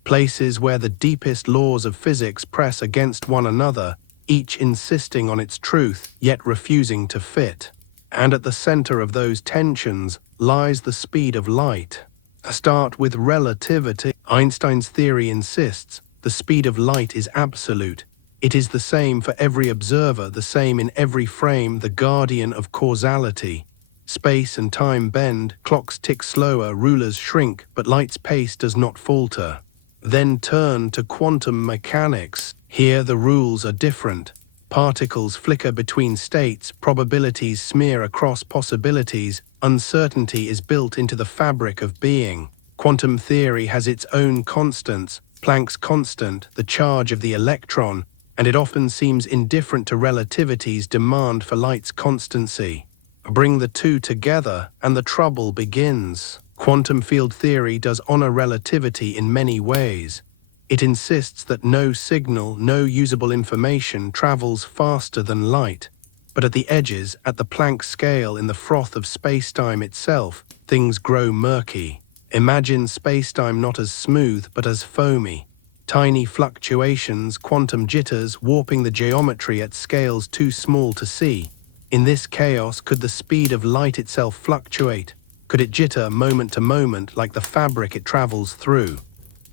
Places where the deepest laws of physics press against one another, each insisting on its truth, yet refusing to fit. And at the center of those tensions lies the speed of light. Start with relativity. Einstein's theory insists the speed of light is absolute. It is the same for every observer, the same in every frame, the guardian of causality. Space and time bend, clocks tick slower, rulers shrink, but light's pace does not falter. Then turn to quantum mechanics. Here the rules are different. Particles flicker between states, probabilities smear across possibilities, uncertainty is built into the fabric of being. Quantum theory has its own constants, Planck's constant, the charge of the electron, and it often seems indifferent to relativity's demand for light's constancy. Bring the two together, and the trouble begins. Quantum field theory does honor relativity in many ways. It insists that no signal, no usable information travels faster than light. But at the edges, at the Planck scale, in the froth of spacetime itself, things grow murky. Imagine spacetime not as smooth, but as foamy. Tiny fluctuations, quantum jitters, warping the geometry at scales too small to see. In this chaos, could the speed of light itself fluctuate? Could it jitter moment to moment like the fabric it travels through?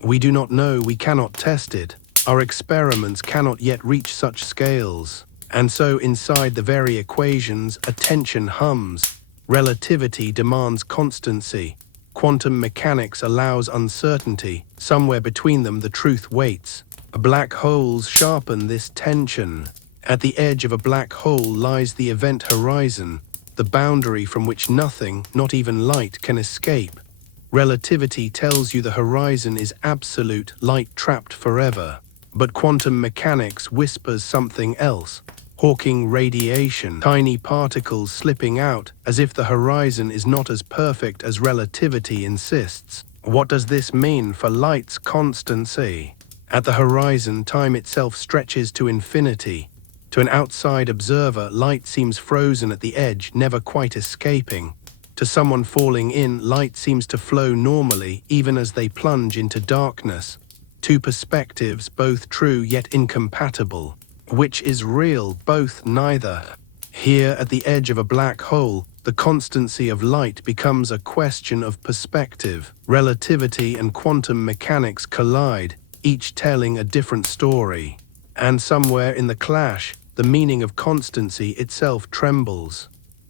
We do not know, we cannot test it. Our experiments cannot yet reach such scales. And so inside the very equations, a tension hums. Relativity demands constancy. Quantum mechanics allows uncertainty. Somewhere between them the truth waits. Black holes sharpen this tension. At the edge of a black hole lies the event horizon, the boundary from which nothing, not even light, can escape. Relativity tells you the horizon is absolute, light trapped forever. But quantum mechanics whispers something else. Hawking radiation, tiny particles slipping out, as if the horizon is not as perfect as relativity insists. What does this mean for light's constancy? At the horizon, time itself stretches to infinity. To an outside observer, light seems frozen at the edge, never quite escaping. To someone falling in, light seems to flow normally, even as they plunge into darkness. Two perspectives, both true yet incompatible. Which is real? Both, neither. Here, at the edge of a black hole, the constancy of light becomes a question of perspective. Relativity and quantum mechanics collide, each telling a different story. And somewhere in the clash, the meaning of constancy itself trembles.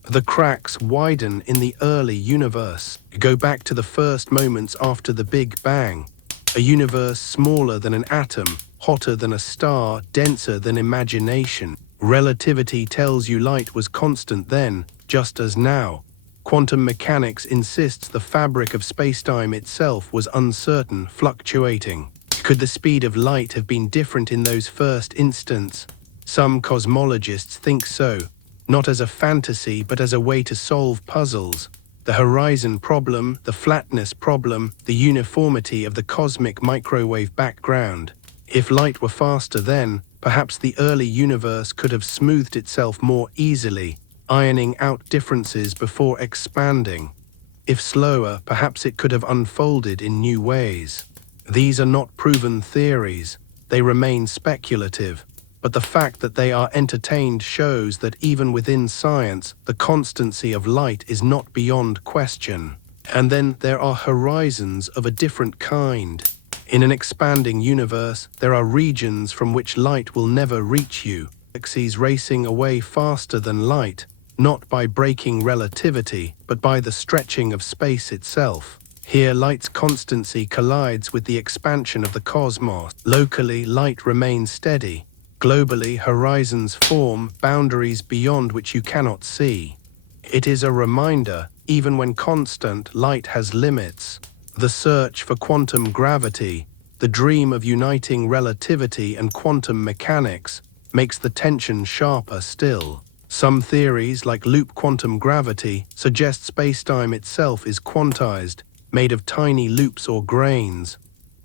The cracks widen in the early universe. Go back to the first moments after the Big Bang. A universe smaller than an atom, hotter than a star, denser than imagination. Relativity tells you light was constant then, just as now. Quantum mechanics insists the fabric of spacetime itself was uncertain, fluctuating. Could the speed of light have been different in those first instants? Some cosmologists think so, not as a fantasy but as a way to solve puzzles. The horizon problem, the flatness problem, the uniformity of the cosmic microwave background. If light were faster then, perhaps the early universe could have smoothed itself more easily, ironing out differences before expanding. If slower, perhaps it could have unfolded in new ways. These are not proven theories, they remain speculative, but the fact that they are entertained shows that even within science, the constancy of light is not beyond question. And then there are horizons of a different kind. In an expanding universe, there are regions from which light will never reach you. Galaxies racing away faster than light, not by breaking relativity, but by the stretching of space itself. Here, light's constancy collides with the expansion of the cosmos. Locally, light remains steady. Globally, horizons form, boundaries beyond which you cannot see. It is a reminder, even when constant, light has limits. The search for quantum gravity, the dream of uniting relativity and quantum mechanics, makes the tension sharper still. Some theories, like loop quantum gravity, suggest spacetime itself is quantized, made of tiny loops or grains.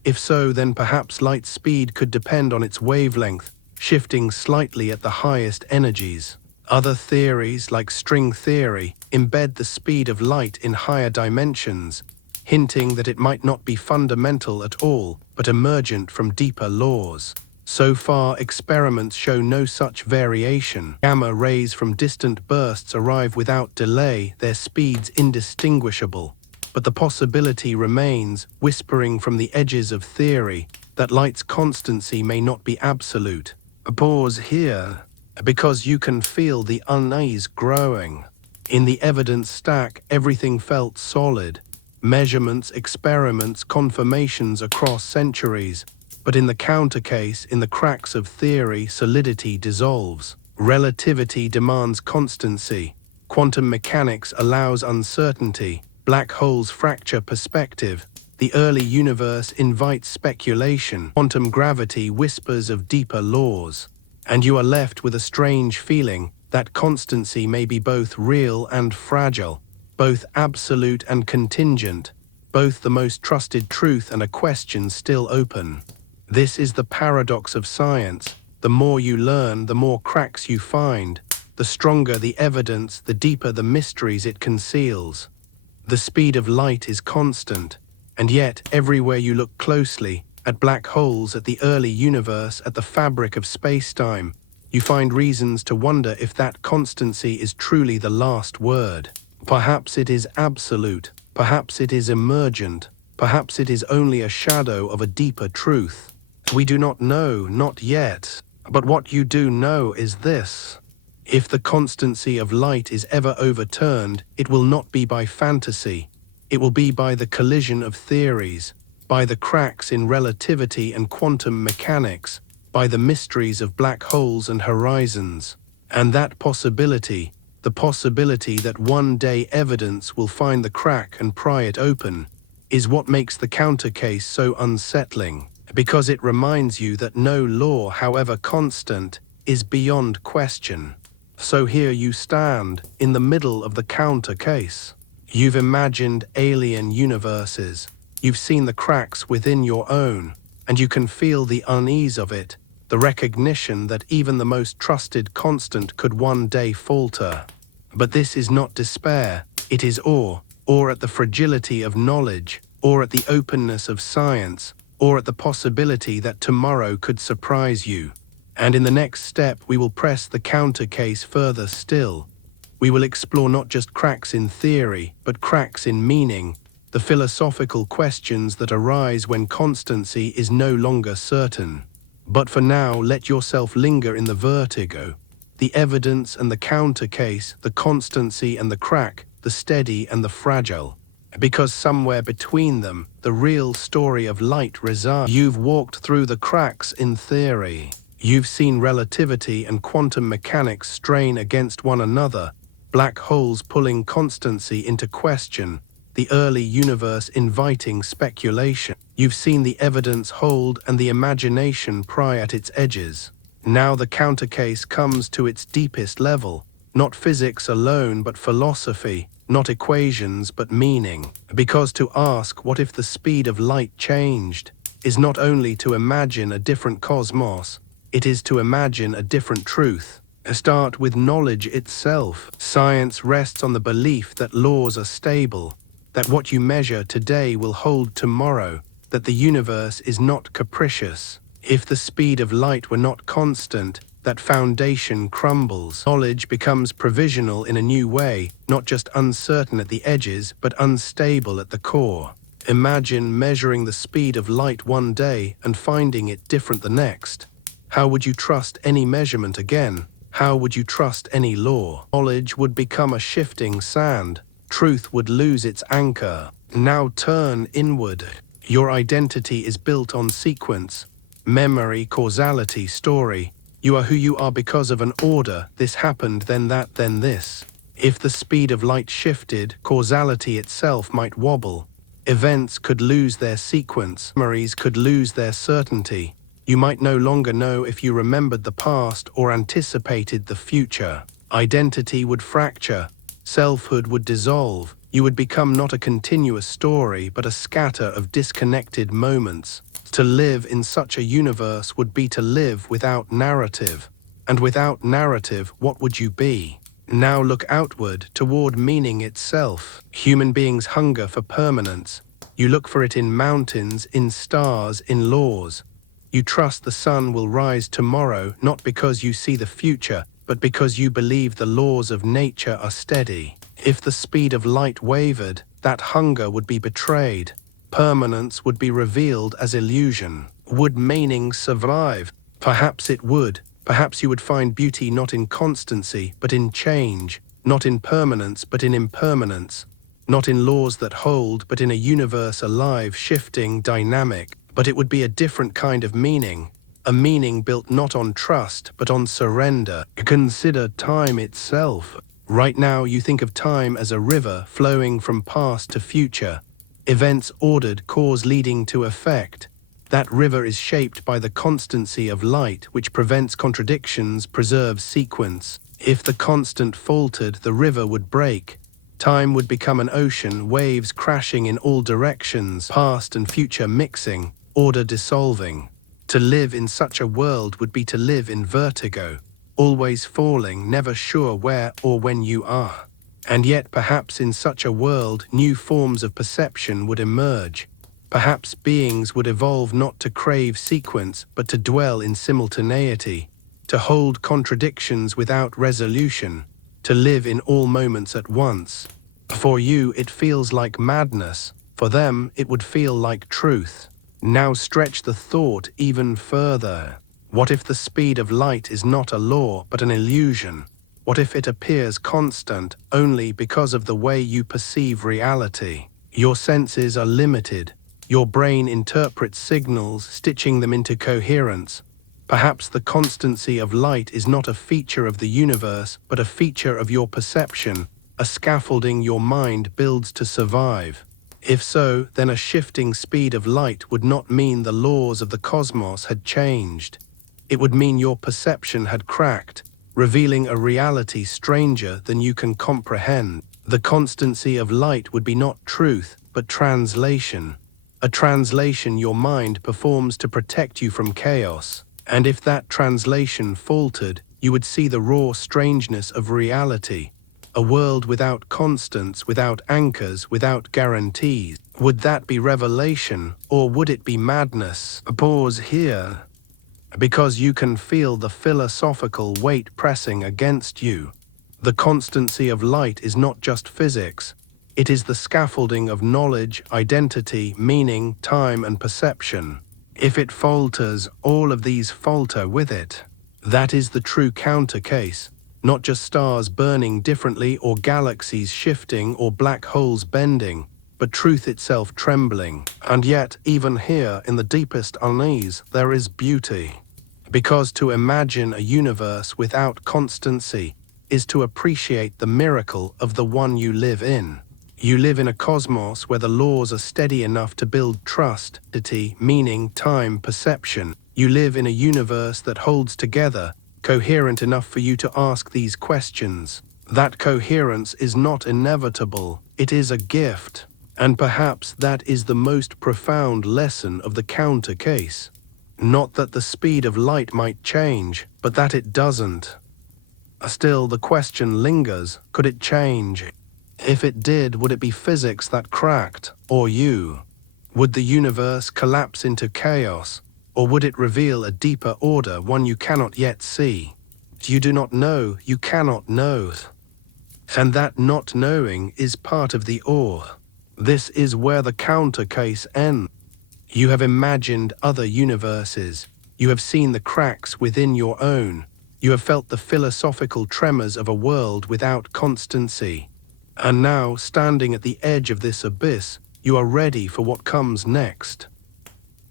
If so, then perhaps light's speed could depend on its wavelength, shifting slightly at the highest energies. Other theories, like string theory, embed the speed of light in higher dimensions, hinting that it might not be fundamental at all, but emergent from deeper laws. So far, experiments show no such variation. Gamma rays from distant bursts arrive without delay, their speeds indistinguishable. But the possibility remains, whispering from the edges of theory, that light's constancy may not be absolute. A pause here, because you can feel the unease growing. In the evidence stack, everything felt solid. Measurements, experiments, confirmations across centuries. But in the counter case, in the cracks of theory, solidity dissolves. Relativity demands constancy. Quantum mechanics allows uncertainty. Black holes fracture perspective. The early universe invites speculation. Quantum gravity whispers of deeper laws. And you are left with a strange feeling that constancy may be both real and fragile, both absolute and contingent, both the most trusted truth and a question still open. This is the paradox of science. The more you learn, the more cracks you find. The stronger the evidence, the deeper the mysteries it conceals. The speed of light is constant, and yet everywhere you look closely, at black holes, at the early universe, at the fabric of space-time, you find reasons to wonder if that constancy is truly the last word. Perhaps it is absolute, perhaps it is emergent, Perhaps it is only a shadow of a deeper truth. We do not know, not yet. But what you do know is this. If the constancy of light is ever overturned, it will not be by fantasy. It will be by the collision of theories, by the cracks in relativity and quantum mechanics, by the mysteries of black holes and horizons. And that possibility, the possibility that one day evidence will find the crack and pry it open, is what makes the counter case so unsettling, because it reminds you that no law, however constant, is beyond question. So here you stand, in the middle of the counter case. You've imagined alien universes, you've seen the cracks within your own, and you can feel the unease of it, the recognition that even the most trusted constant could one day falter. But this is not despair, it is awe at the fragility of knowledge, or at the openness of science, or at the possibility that tomorrow could surprise you. And in the next step, we will press the counter case further still. We will explore not just cracks in theory, but cracks in meaning, the philosophical questions that arise when constancy is no longer certain. But for now, let yourself linger in the vertigo, the evidence and the counter case, the constancy and the crack, the steady and the fragile. Because somewhere between them, the real story of light resides. You've walked through the cracks in theory. You've seen relativity and quantum mechanics strain against one another, black holes pulling constancy into question, the early universe inviting speculation. You've seen the evidence hold and the imagination pry at its edges. Now the counter case comes to its deepest level, not physics alone but philosophy, not equations but meaning. Because to ask what if the speed of light changed is not only to imagine a different cosmos, it is to imagine a different truth. Start with knowledge itself. Science rests on the belief that laws are stable, that what you measure today will hold tomorrow, that the universe is not capricious. If the speed of light were not constant, that foundation crumbles. Knowledge becomes provisional in a new way, not just uncertain at the edges, but unstable at the core. Imagine measuring the speed of light one day and finding it different the next. How would you trust any measurement again? How would you trust any law? Knowledge would become a shifting sand. Truth would lose its anchor. Now turn inward. Your identity is built on sequence, memory, causality, story. You are who you are because of an order. This happened, then that, then this. If the speed of light shifted, causality itself might wobble. Events could lose their sequence. Memories could lose their certainty. You might no longer know if you remembered the past or anticipated the future. Identity would fracture. Selfhood would dissolve. You would become not a continuous story, but a scatter of disconnected moments. To live in such a universe would be to live without narrative. And without narrative, what would you be? Now look outward, toward meaning itself. Human beings hunger for permanence. You look for it in mountains, in stars, in laws. You trust the sun will rise tomorrow, not because you see the future, but because you believe the laws of nature are steady. If the speed of light wavered, that hunger would be betrayed. Permanence would be revealed as illusion. Would meaning survive? Perhaps it would. Perhaps you would find beauty not in constancy, but in change. Not in permanence, but in impermanence. Not in laws that hold, but in a universe alive, shifting, dynamic. But it would be a different kind of meaning. A meaning built not on trust, but on surrender. Consider time itself. Right now you think of time as a river flowing from past to future. Events ordered, cause leading to effect. That river is shaped by the constancy of light, which prevents contradictions, preserves sequence. If the constant faltered, the river would break. Time would become an ocean, waves crashing in all directions, past and future mixing, order dissolving. To live in such a world would be to live in vertigo, always falling, never sure where or when you are. And yet perhaps in such a world, new forms of perception would emerge. Perhaps beings would evolve not to crave sequence, but to dwell in simultaneity, to hold contradictions without resolution, to live in all moments at once. For you, it feels like madness. For them, it would feel like truth. Now stretch the thought even further. What if the speed of light is not a law, but an illusion? What if it appears constant only because of the way you perceive reality? Your senses are limited. Your brain interprets signals, stitching them into coherence. Perhaps the constancy of light is not a feature of the universe, but a feature of your perception, a scaffolding your mind builds to survive. If so, then a shifting speed of light would not mean the laws of the cosmos had changed. It would mean your perception had cracked, revealing a reality stranger than you can comprehend. The constancy of light would be not truth, but translation. A translation your mind performs to protect you from chaos. And if that translation faltered, you would see the raw strangeness of reality. A world without constants, without anchors, without guarantees. Would that be revelation, or would it be madness? A pause here, because you can feel the philosophical weight pressing against you. The constancy of light is not just physics. It is the scaffolding of knowledge, identity, meaning, time, and perception. If it falters, all of these falter with it. That is the true counter case. Not just stars burning differently or galaxies shifting or black holes bending, but truth itself trembling. And yet, even here, in the deepest unease, there is beauty. Because to imagine a universe without constancy is to appreciate the miracle of the one you live in. You live in a cosmos where the laws are steady enough to build trust, identity, meaning, time, perception. You live in a universe that holds together, coherent enough for you to ask these questions. That coherence is not inevitable, it is a gift. And perhaps that is the most profound lesson of the counter case. Not that the speed of light might change, but that it doesn't. Still, the question lingers, could it change? If it did, would it be physics that cracked, or you? Would the universe collapse into chaos, or would it reveal a deeper order, one you cannot yet see? You do not know, you cannot know. And that not knowing is part of the awe. This is where the counter case ends. You have imagined other universes. You have seen the cracks within your own. You have felt the philosophical tremors of a world without constancy. And now, standing at the edge of this abyss, you are ready for what comes next.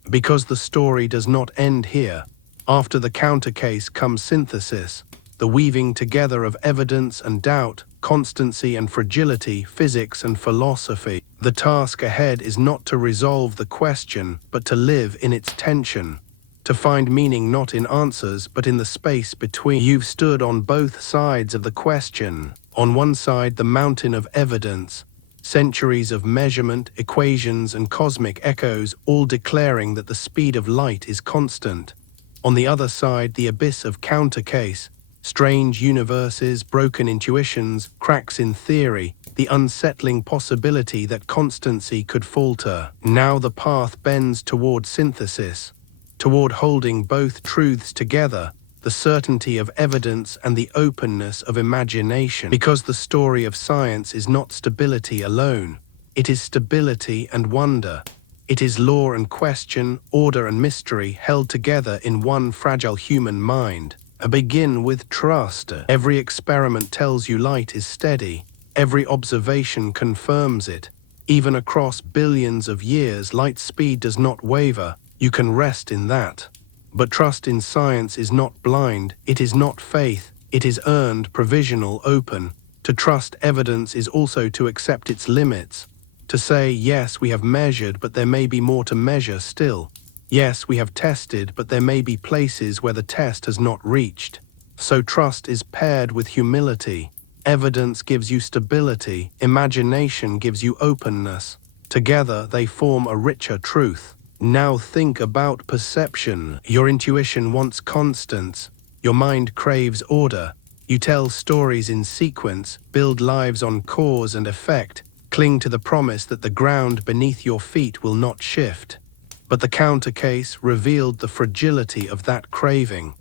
Because the story does not end here. After the counter case comes synthesis, the weaving together of evidence and doubt, constancy and fragility, physics and philosophy. The task ahead is not to resolve the question, but to live in its tension. To find meaning not in answers, but in the space between. You've stood on both sides of the question. On one side, the mountain of evidence, centuries of measurement, equations, and cosmic echoes, all declaring that the speed of light is constant. On the other side, the abyss of counter case, strange universes, broken intuitions, cracks in theory, the unsettling possibility that constancy could falter. Now the path bends toward synthesis, toward holding both truths together, the certainty of evidence and the openness of imagination. Because the story of science is not stability alone, it is stability and wonder. It is law and question, order and mystery held together in one fragile human mind. Begin with trust. Every experiment tells you light is steady. Every observation confirms it. Even across billions of years, light's speed does not waver. You can rest in that. But trust in science is not blind, it is not faith, it is earned, provisional, open. To trust evidence is also to accept its limits. To say, yes, we have measured, but there may be more to measure still. Yes, we have tested, but there may be places where the test has not reached. So trust is paired with humility. Evidence gives you stability, imagination gives you openness. Together they form a richer truth. Now think about perception. Your intuition wants constants. Your mind craves order. You tell stories in sequence, build lives on cause and effect, cling to the promise that the ground beneath your feet will not shift. But the counter case revealed the fragility of that craving.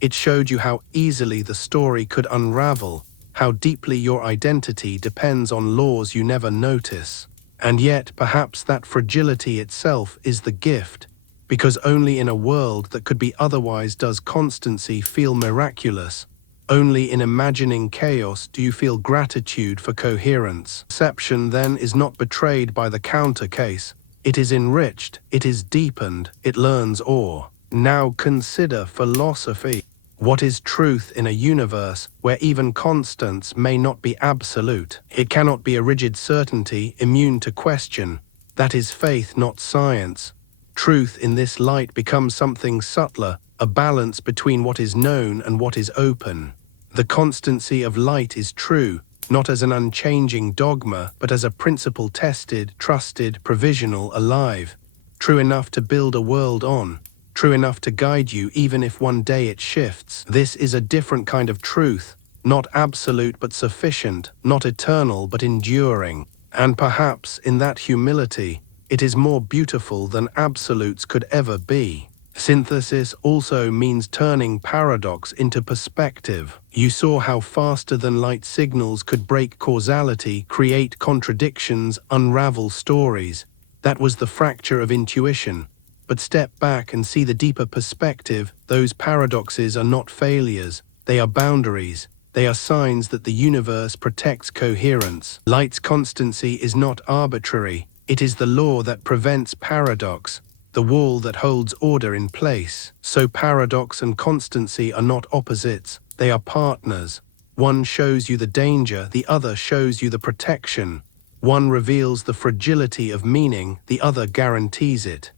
It showed you how easily the story could unravel, how deeply your identity depends on laws you never notice. And yet, perhaps that fragility itself is the gift, because only in a world that could be otherwise does constancy feel miraculous. Only in imagining chaos do you feel gratitude for coherence. Perception, then, is not betrayed by the counter case. It is enriched, it is deepened, it learns awe. Now consider philosophy. What is truth in a universe where even constants may not be absolute? It cannot be a rigid certainty immune to question. That is faith, not science. Truth in this light becomes something subtler, a balance between what is known and what is open. The constancy of light is true, not as an unchanging dogma, but as a principle tested, trusted, provisional, alive. True enough to build a world on. True enough to guide you even if one day it shifts. This is a different kind of truth, not absolute but sufficient, not eternal but enduring. And perhaps in that humility, it is more beautiful than absolutes could ever be. Synthesis also means turning paradox into perspective. You saw how faster-than-light signals could break causality, create contradictions, unravel stories. That was the fracture of intuition. But step back and see the deeper perspective. Those paradoxes are not failures, they are boundaries. They are signs that the universe protects coherence. Light's constancy is not arbitrary, it is the law that prevents paradox, the wall that holds order in place. So paradox and constancy are not opposites, they are partners. One shows you the danger, the other shows you the protection. One reveals the fragility of meaning, the other guarantees it.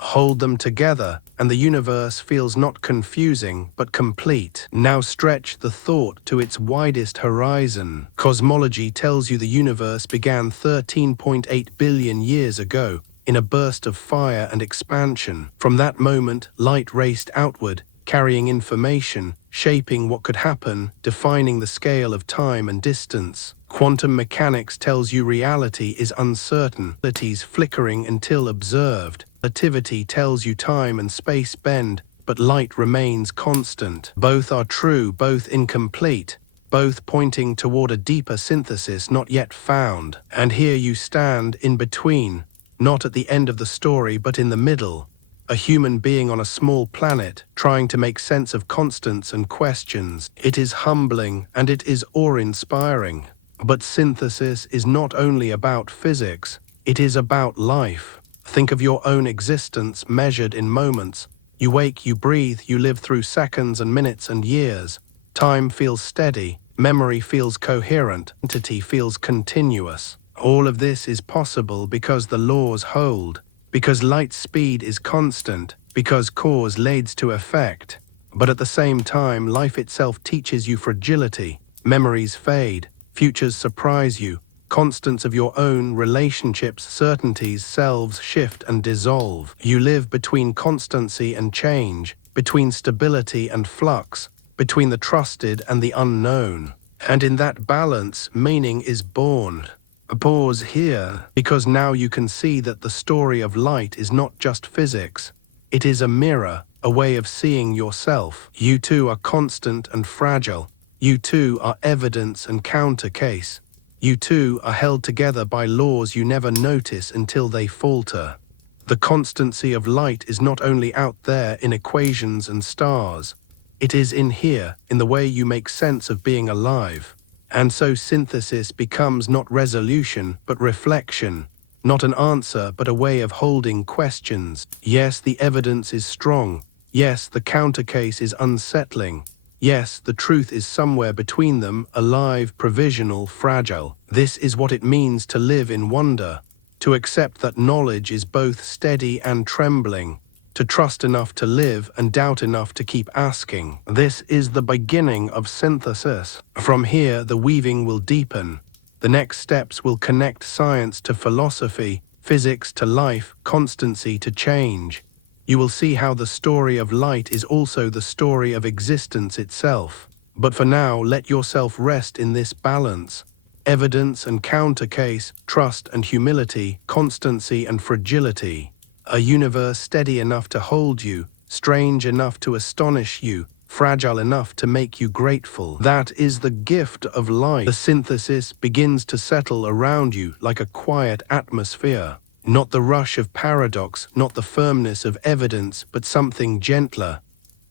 Hold them together, and the universe feels not confusing, but complete. Now stretch the thought to its widest horizon. Cosmology tells you the universe began 13.8 billion years ago, in a burst of fire and expansion. From that moment, light raced outward, carrying information, shaping what could happen, defining the scale of time and distance. Quantum mechanics tells you reality is uncertain, realities flickering until observed. Relativity tells you time and space bend, but light remains constant. Both are true, both incomplete, both pointing toward a deeper synthesis not yet found. And here you stand in between, not at the end of the story but in the middle. A human being on a small planet, trying to make sense of constants and questions. It is humbling and it is awe-inspiring. But synthesis is not only about physics, it is about life. Think of your own existence measured in moments. You wake, you breathe, you live through seconds and minutes and years. Time feels steady, memory feels coherent, entity feels continuous. All of this is possible because the laws hold, because light speed is constant, because cause leads to effect. But at the same time, life itself teaches you fragility. Memories fade, futures surprise you. Constants of your own relationships, certainties, selves shift and dissolve. You live between constancy and change, between stability and flux, between the trusted and the unknown. And in that balance, meaning is born. Pause here, because now you can see that the story of light is not just physics. It is a mirror, a way of seeing yourself. You too are constant and fragile. You too are evidence and counter case. You too are held together by laws you never notice until they falter. The constancy of light is not only out there in equations and stars. It is in here, in the way you make sense of being alive. And so synthesis becomes not resolution, but reflection. Not an answer, but a way of holding questions. Yes, the evidence is strong. Yes, the counter case is unsettling. Yes, the truth is somewhere between them, alive, provisional, fragile. This is what it means to live in wonder, to accept that knowledge is both steady and trembling, to trust enough to live and doubt enough to keep asking. This is the beginning of synthesis. From here, the weaving will deepen. The next steps will connect science to philosophy, physics to life, constancy to change. You will see how the story of light is also the story of existence itself. But for now, let yourself rest in this balance. Evidence and counter case, trust and humility, constancy and fragility. A universe steady enough to hold you, strange enough to astonish you, fragile enough to make you grateful. That is the gift of light. The synthesis begins to settle around you like a quiet atmosphere. Not the rush of paradox, not the firmness of evidence, but something gentler.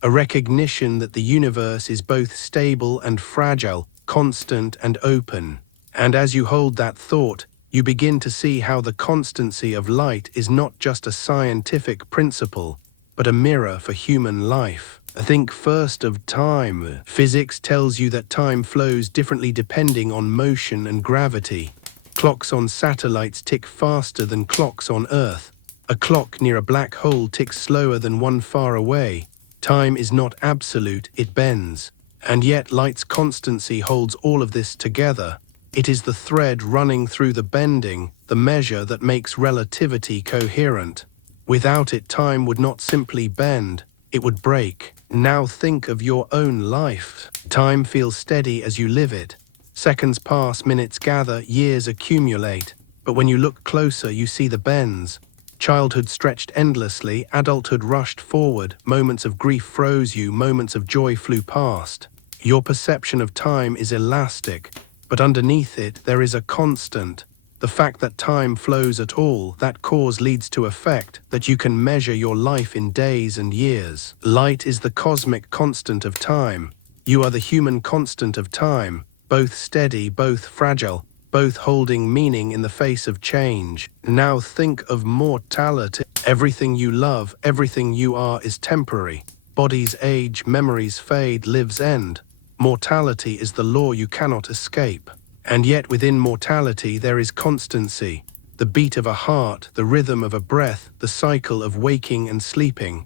A recognition that the universe is both stable and fragile, constant and open. And as you hold that thought, you begin to see how the constancy of light is not just a scientific principle, but a mirror for human life. Think first of time. Physics tells you that time flows differently depending on motion and gravity. Clocks on satellites tick faster than clocks on Earth. A clock near a black hole ticks slower than one far away. Time is not absolute, it bends. And yet light's constancy holds all of this together. It is the thread running through the bending, the measure that makes relativity coherent. Without it, time would not simply bend, it would break. Now think of your own life. Time feels steady as you live it. Seconds pass, minutes gather, years accumulate. But when you look closer, you see the bends. Childhood stretched endlessly, adulthood rushed forward, moments of grief froze you, moments of joy flew past. Your perception of time is elastic, but underneath it there is a constant. The fact that time flows at all, that cause leads to effect, that you can measure your life in days and years. Light is the cosmic constant of time. You are the human constant of time, both steady, both fragile, both holding meaning in the face of change. Now think of mortality. Everything you love, everything you are is temporary. Bodies age, memories fade, lives end. Mortality is the law you cannot escape. And yet within mortality there is constancy. The beat of a heart, the rhythm of a breath, the cycle of waking and sleeping.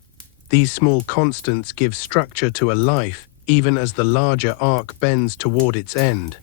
These small constants give structure to a life, even as the larger arc bends toward its end.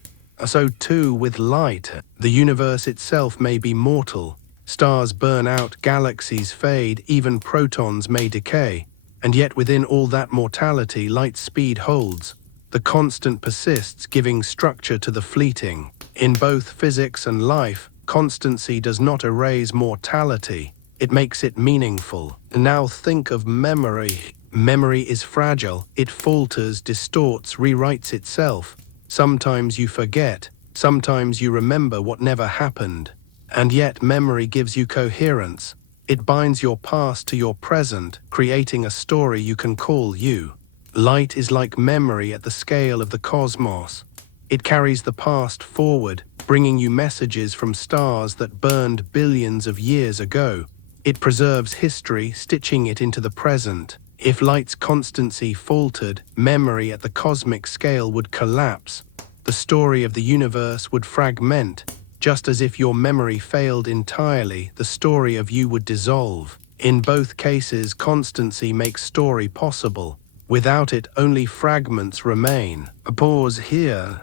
So too with light. The universe itself may be mortal. Stars burn out, galaxies fade, even protons may decay. And yet within all that mortality, light's speed holds. The constant persists, giving structure to the fleeting. In both physics and life, constancy does not erase mortality. It makes it meaningful. Now think of memory. Memory is fragile. It falters, distorts, rewrites itself. Sometimes you forget. Sometimes you remember what never happened. And yet memory gives you coherence. It binds your past to your present, creating a story you can call you. Light is like memory at the scale of the cosmos. It carries the past forward, bringing you messages from stars that burned billions of years ago. It preserves history, stitching it into the present. If light's constancy faltered, memory at the cosmic scale would collapse. The story of the universe would fragment. Just as if your memory failed entirely, the story of you would dissolve. In both cases, constancy makes story possible. Without it, only fragments remain. A pause here,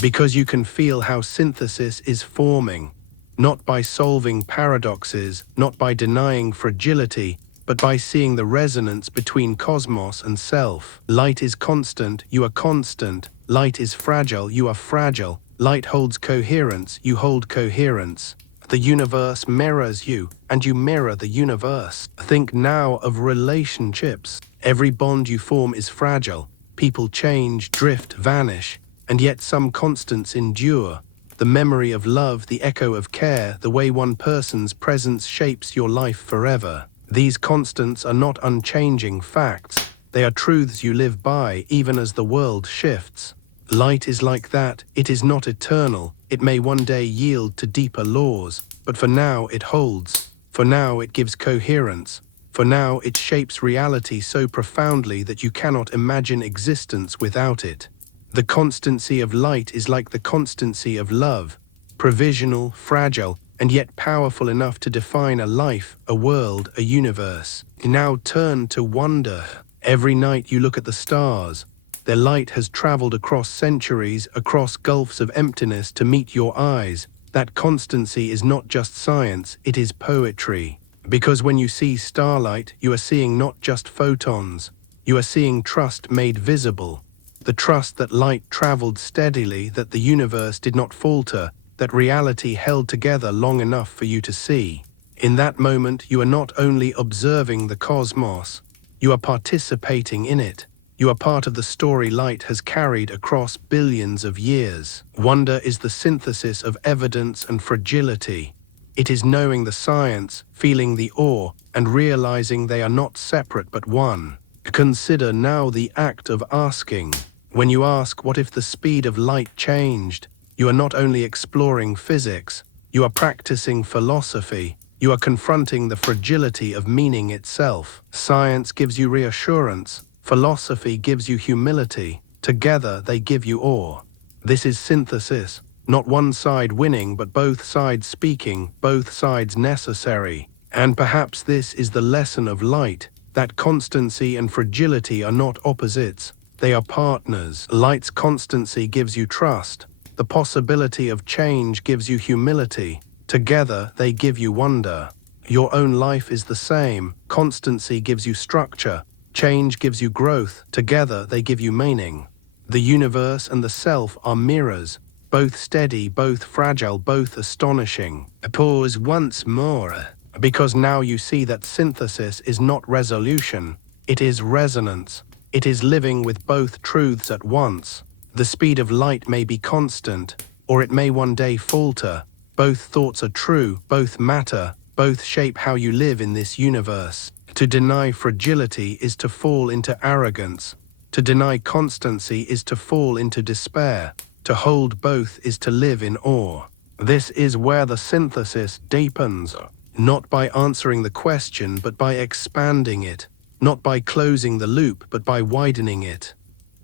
because you can feel how synthesis is forming, not by solving paradoxes, not by denying fragility, but by seeing the resonance between cosmos and self. Light is constant, you are constant. Light is fragile, you are fragile. Light holds coherence, you hold coherence. The universe mirrors you, and you mirror the universe. Think now of relationships. Every bond you form is fragile. People change, drift, vanish, and yet some constants endure. The memory of love, the echo of care, the way one person's presence shapes your life forever. These constants are not unchanging facts. They are truths you live by, even as the world shifts. Light is like that. It is not eternal. It may one day yield to deeper laws, but for now it holds. For now it gives coherence. For now it shapes reality so profoundly that you cannot imagine existence without it. The constancy of light is like the constancy of love, provisional, fragile, and yet powerful enough to define a life, a world, a universe. Now turn to wonder. Every night you look at the stars. Their light has traveled across centuries, across gulfs of emptiness to meet your eyes. That constancy is not just science, it is poetry. Because when you see starlight, you are seeing not just photons. You are seeing trust made visible. The trust that light traveled steadily, that the universe did not falter, that reality held together long enough for you to see. In that moment, you are not only observing the cosmos, you are participating in it. You are part of the story light has carried across billions of years. Wonder is the synthesis of evidence and fragility. It is knowing the science, feeling the awe, and realizing they are not separate but one. Consider now the act of asking. When you ask, what if the speed of light changed? You are not only exploring physics, you are practicing philosophy. You are confronting the fragility of meaning itself. Science gives you reassurance. Philosophy gives you humility. Together they give you awe. This is synthesis, not one side winning but both sides speaking, both sides necessary. And perhaps this is the lesson of light, that constancy and fragility are not opposites, they are partners. Light's constancy gives you trust. The possibility of change gives you humility. Together they give you wonder. Your own life is the same. Constancy gives you structure. Change gives you growth. Together they give you meaning. The universe and the self are mirrors, both steady, both fragile, both astonishing. Pause once more, because now you see that synthesis is not resolution, it is resonance. It is living with both truths at once. The speed of light may be constant, or it may one day falter. Both thoughts are true, both matter, both shape how you live in this universe. To deny fragility is to fall into arrogance. To deny constancy is to fall into despair. To hold both is to live in awe. This is where the synthesis deepens, not by answering the question but by expanding it, not by closing the loop but by widening it.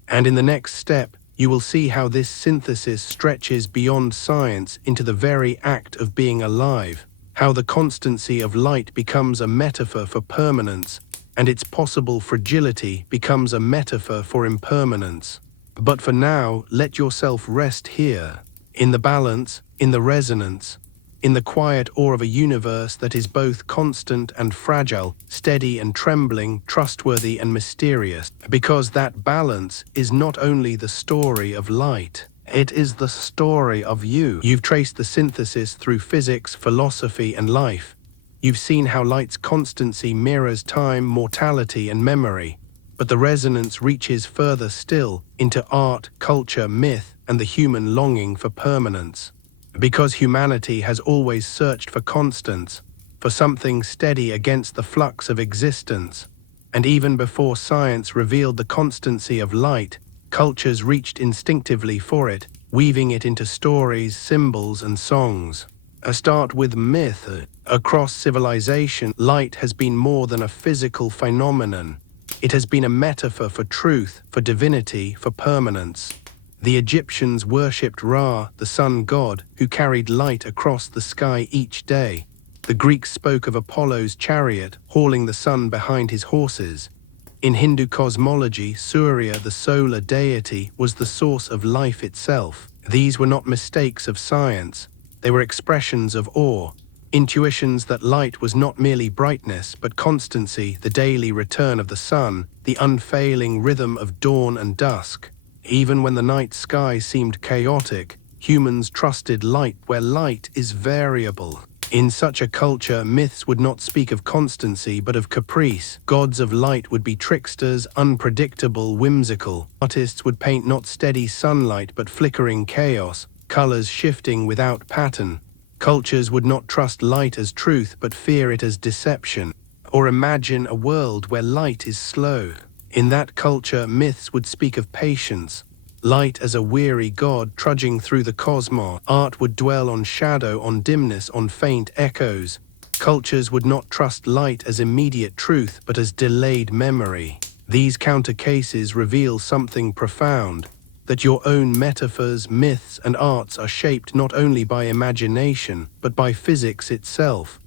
And in the next step, you will see how this synthesis stretches beyond science into the very act of being alive, how the constancy of light becomes a metaphor for permanence, and its possible fragility becomes a metaphor for impermanence. But for now, let yourself rest here, in the balance, in the resonance, in the quiet awe of a universe that is both constant and fragile, steady and trembling, trustworthy and mysterious, because that balance is not only the story of light, it is the story of you. You've traced the synthesis through physics, philosophy, and life. You've seen how light's constancy mirrors time, mortality, and memory, but the resonance reaches further still into art, culture, myth, and the human longing for permanence. Because humanity has always searched for constants, for something steady against the flux of existence, and even before science revealed the constancy of light, cultures reached instinctively for it, weaving it into stories, symbols, and songs. Start with myth. Across civilization, light has been more than a physical phenomenon. It has been a metaphor for truth, for divinity, for permanence. The Egyptians worshipped Ra, the sun god, who carried light across the sky each day. The Greeks spoke of Apollo's chariot, hauling the sun behind his horses. In Hindu cosmology, Surya, the solar deity, was the source of life itself. These were not mistakes of science. They were expressions of awe, intuitions that light was not merely brightness, but constancy, the daily return of the sun, the unfailing rhythm of dawn and dusk. Even when the night sky seemed chaotic, humans trusted light where light is variable. In such a culture, myths would not speak of constancy but of caprice. Gods of light would be tricksters, unpredictable, whimsical. Artists would paint not steady sunlight but flickering chaos, colors shifting without pattern. Cultures would not trust light as truth but fear it as deception. Or imagine a world where light is slow. In that culture, myths would speak of patience, light as a weary god trudging through the cosmos. Art would dwell on shadow, on dimness, on faint echoes. Cultures would not trust light as immediate truth, but as delayed memory. These counter cases reveal something profound, that your own metaphors, myths, and arts are shaped not only by imagination, but by physics itself.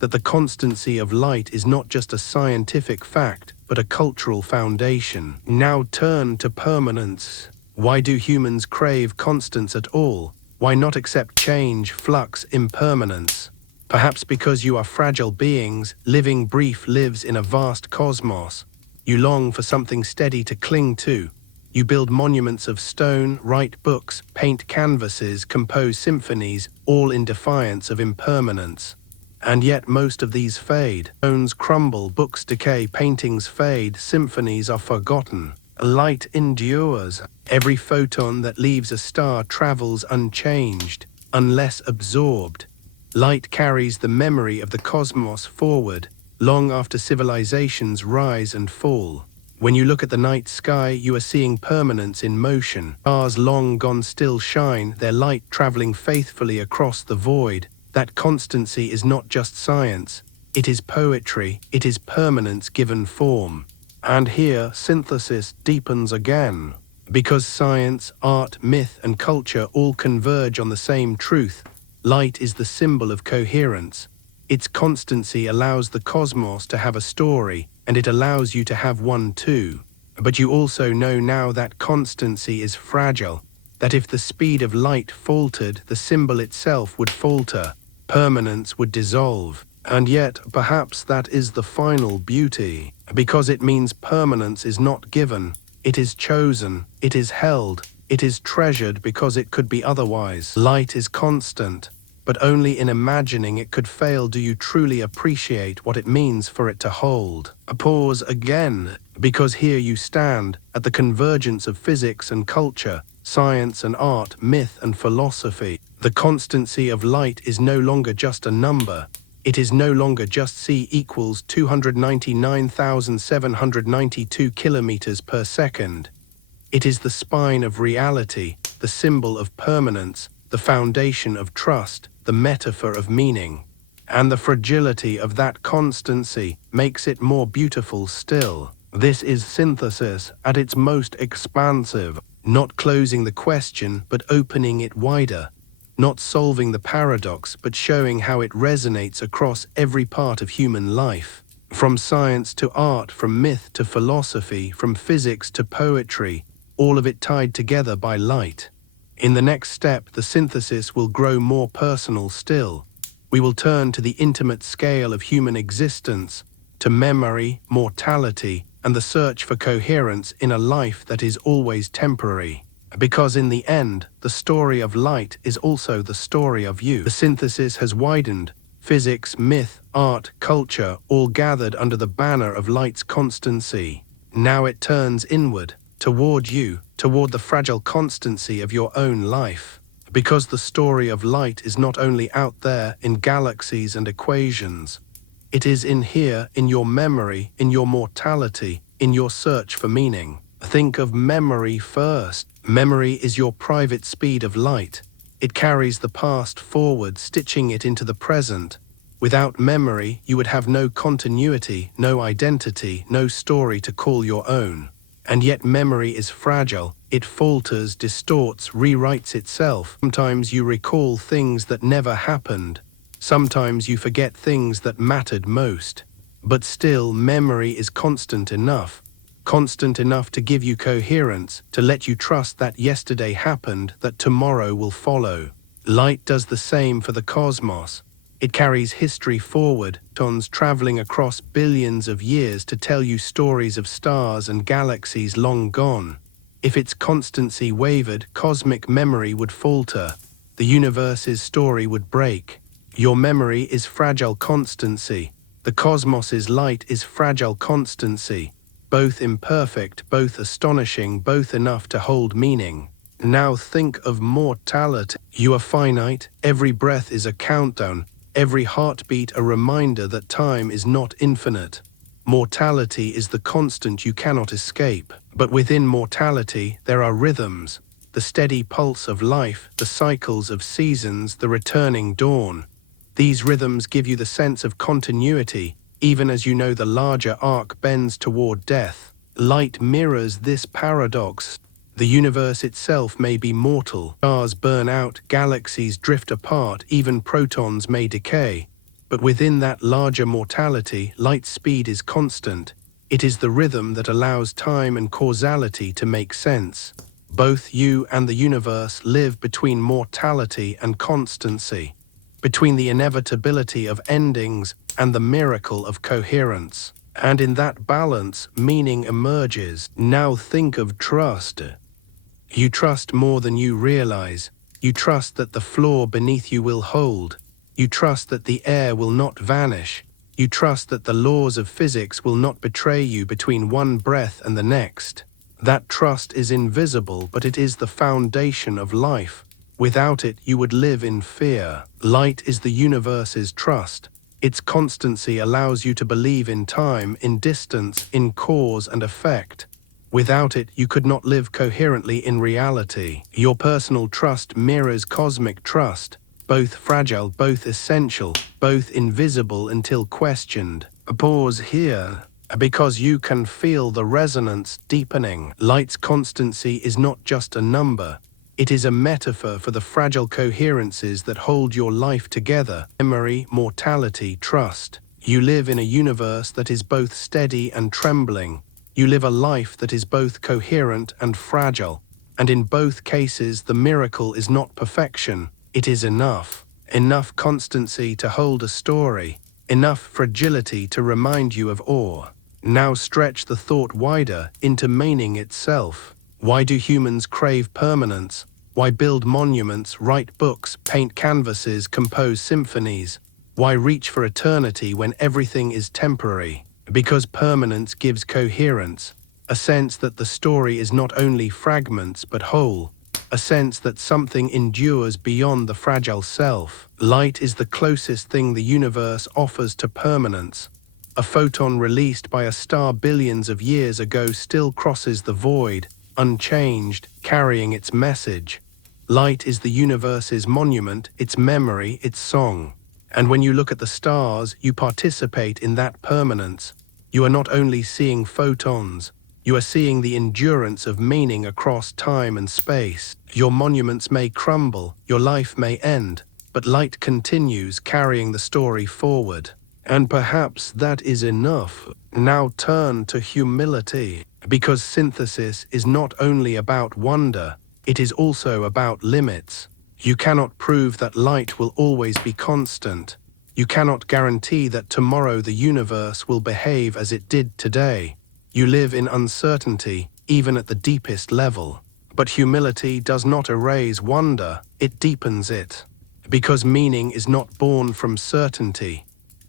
That the constancy of light is not just a scientific fact, but a cultural foundation. Now turn to permanence. Why do humans crave constants at all? Why not accept change, flux, impermanence? Perhaps because you are fragile beings, living brief lives in a vast cosmos. You long for something steady to cling to. You build monuments of stone, write books, paint canvases, compose symphonies, all in defiance of impermanence. And yet most of these fade. Stones crumble, books decay, paintings fade, symphonies are forgotten. Light endures. Every photon that leaves a star travels unchanged, unless absorbed. Light carries the memory of the cosmos forward, long after civilizations rise and fall. When you look at the night sky, you are seeing permanence in motion. Stars long gone still shine, their light traveling faithfully across the void. That constancy is not just science, it is poetry, it is permanence given form. And here, synthesis deepens again. Because science, art, myth, and culture all converge on the same truth, light is the symbol of coherence. Its constancy allows the cosmos to have a story, and it allows you to have one too. But you also know now that constancy is fragile, that if the speed of light faltered, the symbol itself would falter, permanence would dissolve. And yet, perhaps that is the final beauty, because it means permanence is not given, it is chosen, it is held, it is treasured because it could be otherwise. Light is constant, but only in imagining it could fail do you truly appreciate what it means for it to hold. A pause again, because here you stand, at the convergence of physics and culture, science and art, myth and philosophy. The constancy of light is no longer just a number. It is no longer just C equals 299,792 kilometers per second. It is the spine of reality, the symbol of permanence, the foundation of trust, the metaphor of meaning. And the fragility of that constancy makes it more beautiful still. This is synthesis at its most expansive, not closing the question but opening it wider. Not solving the paradox, but showing how it resonates across every part of human life. From science to art, from myth to philosophy, from physics to poetry, all of it tied together by light. In the next step, the synthesis will grow more personal still. We will turn to the intimate scale of human existence, to memory, mortality, and the search for coherence in a life that is always temporary. Because in the end, the story of light is also the story of you. The synthesis has widened. Physics, myth, art, culture, all gathered under the banner of light's constancy. Now it turns inward, toward you, toward the fragile constancy of your own life. Because the story of light is not only out there in galaxies and equations. It is in here, in your memory, in your mortality, in your search for meaning. Think of memory first. Memory is your private speed of light. It carries the past forward, stitching it into the present. Without memory, you would have no continuity, no identity, no story to call your own. And yet memory is fragile. It falters, distorts, rewrites itself. Sometimes you recall things that never happened. Sometimes you forget things that mattered most. But still, memory is constant enough to give you coherence, to let you trust that yesterday happened, that tomorrow will follow. Light does the same for the cosmos. It carries history forward, photons traveling across billions of years to tell you stories of stars and galaxies long gone. If its constancy wavered, cosmic memory would falter. The universe's story would break. Your memory is fragile constancy. The cosmos's light is fragile constancy. Both imperfect, both astonishing, both enough to hold meaning. Now think of mortality. You are finite, every breath is a countdown, every heartbeat a reminder that time is not infinite. Mortality is the constant you cannot escape. But within mortality, there are rhythms, the steady pulse of life, the cycles of seasons, the returning dawn. These rhythms give you the sense of continuity, even as you know the larger arc bends toward death. Light mirrors this paradox. The universe itself may be mortal. Stars burn out, galaxies drift apart, even protons may decay. But within that larger mortality, light speed is constant. It is the rhythm that allows time and causality to make sense. Both you and the universe live between mortality and constancy, between the inevitability of endings and the miracle of coherence. And in that balance, meaning emerges. Now think of trust. You trust more than you realize. You trust that the floor beneath you will hold. You trust that the air will not vanish. You trust that the laws of physics will not betray you between one breath and the next. That trust is invisible, but it is the foundation of life. Without it, you would live in fear. Light is the universe's trust. Its constancy allows you to believe in time, in distance, in cause and effect. Without it, you could not live coherently in reality. Your personal trust mirrors cosmic trust, both fragile, both essential, both invisible until questioned. A pause here, because you can feel the resonance deepening. Light's constancy is not just a number. It is a metaphor for the fragile coherences that hold your life together: memory, mortality, trust. You live in a universe that is both steady and trembling. You live a life that is both coherent and fragile. And in both cases, the miracle is not perfection. It is enough. Enough constancy to hold a story. Enough fragility to remind you of awe. Now stretch the thought wider into meaning itself. Why do humans crave permanence? Why build monuments, write books, paint canvases, compose symphonies? Why reach for eternity when everything is temporary? Because permanence gives coherence, a sense that the story is not only fragments but whole, a sense that something endures beyond the fragile self. Light is the closest thing the universe offers to permanence. A photon released by a star billions of years ago still crosses the void, unchanged, carrying its message. Light is the universe's monument, its memory, its song. And when you look at the stars, you participate in that permanence. You are not only seeing photons, you are seeing the endurance of meaning across time and space. Your monuments may crumble, your life may end, but light continues, carrying the story forward. And perhaps that is enough. Now turn to humility, because synthesis is not only about wonder, it is also about limits. You cannot prove that light will always be constant. You cannot guarantee that tomorrow the universe will behave as it did today. You live in uncertainty, even at the deepest level. But humility does not erase wonder, it deepens it. Because meaning is not born from certainty.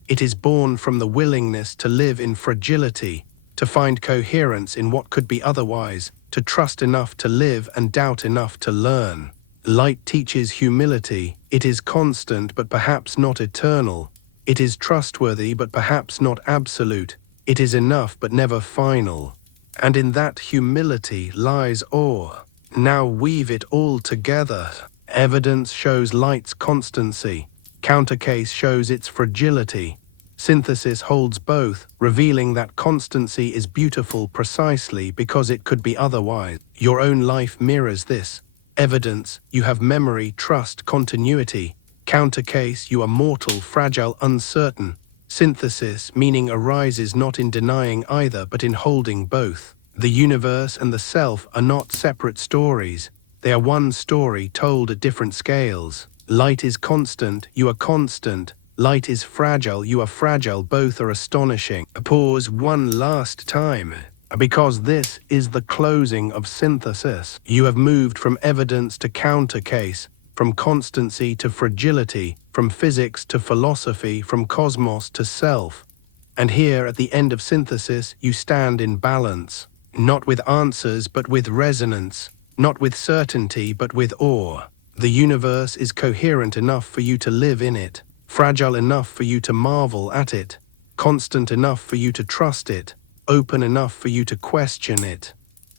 It is born from the willingness to live in fragility, to find coherence in what could be otherwise, to trust enough to live and doubt enough to learn. Light teaches humility. It is constant but perhaps not eternal. It is trustworthy but perhaps not absolute. It is enough but never final. And in that humility lies awe. Now weave it all together. Evidence shows light's constancy. Countercase shows its fragility. Synthesis holds both, revealing that constancy is beautiful precisely because it could be otherwise. Your own life mirrors this. Evidence, you have memory, trust, continuity. Countercase, you are mortal, fragile, uncertain. Synthesis, meaning arises not in denying either but in holding both. The universe and the self are not separate stories. They are one story told at different scales. Light is constant, you are constant. Light is fragile, you are fragile, both are astonishing. Pause one last time, because this is the closing of synthesis. You have moved from evidence to countercase, from constancy to fragility, from physics to philosophy, from cosmos to self. And here at the end of synthesis, you stand in balance, not with answers but with resonance, not with certainty but with awe. The universe is coherent enough for you to live in it, fragile enough for you to marvel at it, constant enough for you to trust it, open enough for you to question it.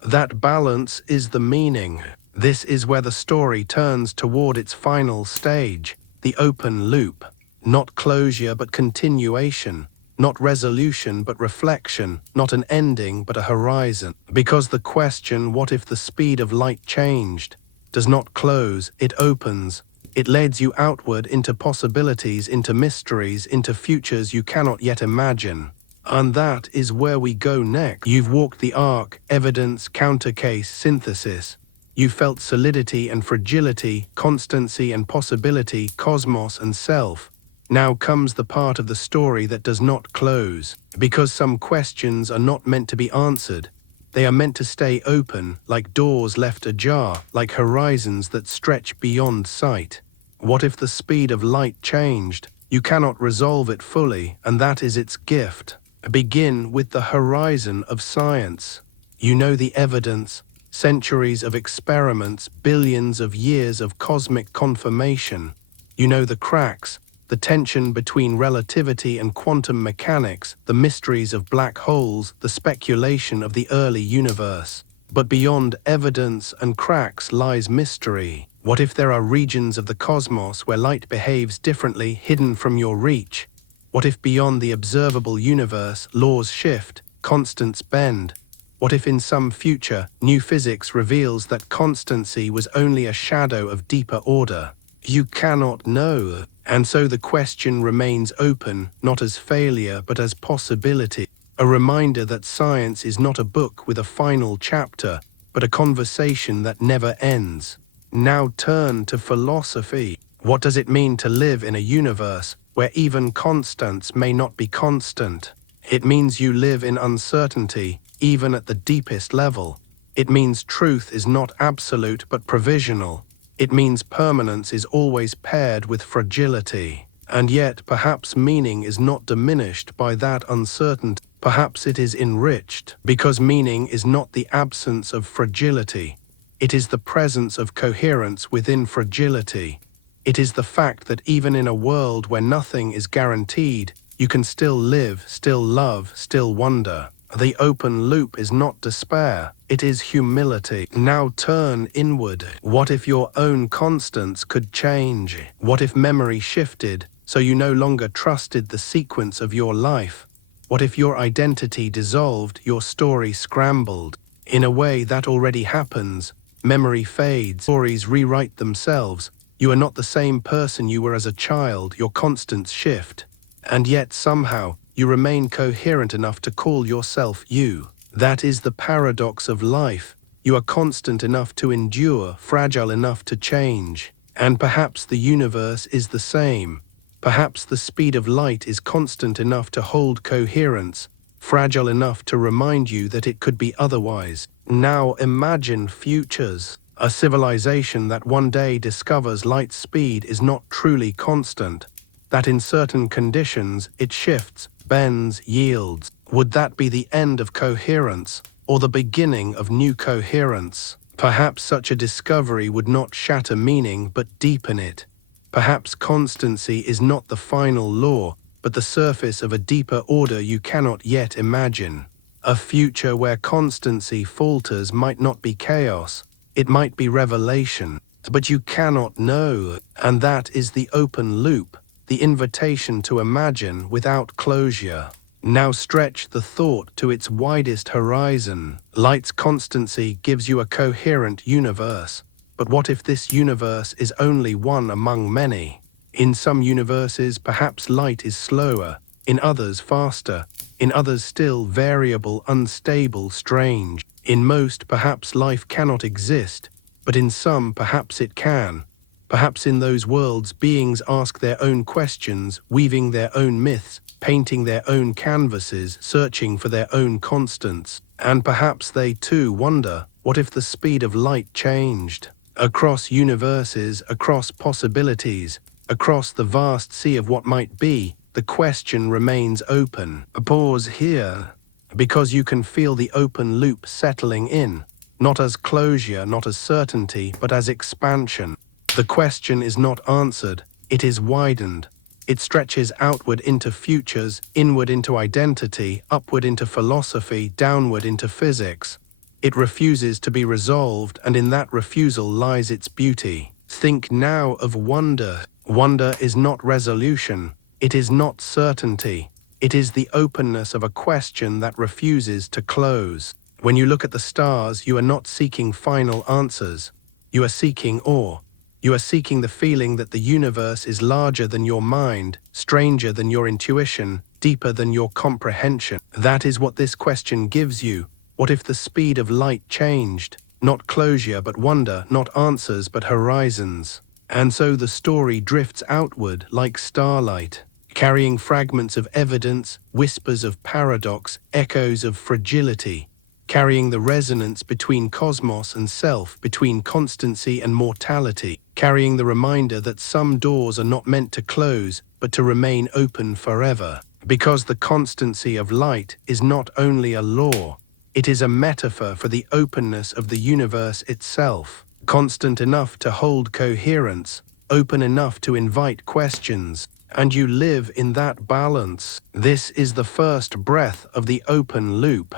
That balance is the meaning. This is where the story turns toward its final stage, the open loop. Not closure but continuation, not resolution but reflection, not an ending but a horizon. Because the question, what if the speed of light changed, does not close, it opens. It leads you outward into possibilities, into mysteries, into futures you cannot yet imagine. And that is where we go next. You've walked the arc, evidence, countercase, synthesis. You felt solidity and fragility, constancy and possibility, cosmos and self. Now comes the part of the story that does not close. Because some questions are not meant to be answered. They are meant to stay open, like doors left ajar, like horizons that stretch beyond sight. What if the speed of light changed? You cannot resolve it fully, and that is its gift. Begin with the horizon of science. You know the evidence, centuries of experiments, billions of years of cosmic confirmation. You know the cracks, the tension between relativity and quantum mechanics, the mysteries of black holes, the speculation of the early universe. But beyond evidence and cracks lies mystery. What if there are regions of the cosmos where light behaves differently, hidden from your reach? What if beyond the observable universe laws shift, constants bend? What if in some future, new physics reveals that constancy was only a shadow of deeper order? You cannot know, and so the question remains open, not as failure but as possibility. A reminder that science is not a book with a final chapter, but a conversation that never ends. Now turn to philosophy. What does it mean to live in a universe where even constants may not be constant? It means you live in uncertainty, even at the deepest level. It means truth is not absolute but provisional. It means permanence is always paired with fragility. And yet, perhaps meaning is not diminished by that uncertainty. Perhaps it is enriched, because meaning is not the absence of fragility. It is the presence of coherence within fragility. It is the fact that even in a world where nothing is guaranteed, you can still live, still love, still wonder. The open loop is not despair, it is humility. Now turn inward. What if your own constants could change? What if memory shifted, so you no longer trusted the sequence of your life? What if your identity dissolved, your story scrambled? In a way that already happens. Memory fades, stories rewrite themselves. You are not the same person you were as a child, your constants shift. And yet somehow, you remain coherent enough to call yourself you. That is the paradox of life. You are constant enough to endure, fragile enough to change. And perhaps the universe is the same. Perhaps the speed of light is constant enough to hold coherence, fragile enough to remind you that it could be otherwise. Now imagine futures. A civilization that one day discovers light speed is not truly constant, that in certain conditions it shifts, bends, yields. Would that be the end of coherence, or the beginning of new coherence? Perhaps such a discovery would not shatter meaning but deepen it. Perhaps constancy is not the final law, but the surface of a deeper order you cannot yet imagine. A future where constancy falters might not be chaos, it might be revelation. But you cannot know, and that is the open loop, the invitation to imagine without closure. Now stretch the thought to its widest horizon. Light's constancy gives you a coherent universe. But what if this universe is only one among many? In some universes, perhaps light is slower, in others faster, in others still variable, unstable, strange. In most, perhaps life cannot exist, but in some, perhaps it can. Perhaps in those worlds, beings ask their own questions, weaving their own myths, painting their own canvases, searching for their own constants. And perhaps they too wonder, what if the speed of light changed? Across universes, across possibilities, across the vast sea of what might be, the question remains open. Pause here, because you can feel the open loop settling in, not as closure, not as certainty, but as expansion. The question is not answered, it is widened. It stretches outward into futures, inward into identity, upward into philosophy, downward into physics. It refuses to be resolved, and in that refusal lies its beauty. Think now of wonder. Wonder is not resolution. It is not certainty. It is the openness of a question that refuses to close. When you look at the stars, you are not seeking final answers. You are seeking awe. You are seeking the feeling that the universe is larger than your mind, stranger than your intuition, deeper than your comprehension. That is what this question gives you. What if the speed of light changed? Not closure but wonder, not answers but horizons. And so the story drifts outward like starlight, carrying fragments of evidence, whispers of paradox, echoes of fragility, carrying the resonance between cosmos and self, between constancy and mortality, carrying the reminder that some doors are not meant to close, but to remain open forever. Because the constancy of light is not only a law, It is a metaphor for the openness of the universe itself, constant enough to hold coherence, open enough to invite questions, and you live in that balance. This is the first breath of the open loop.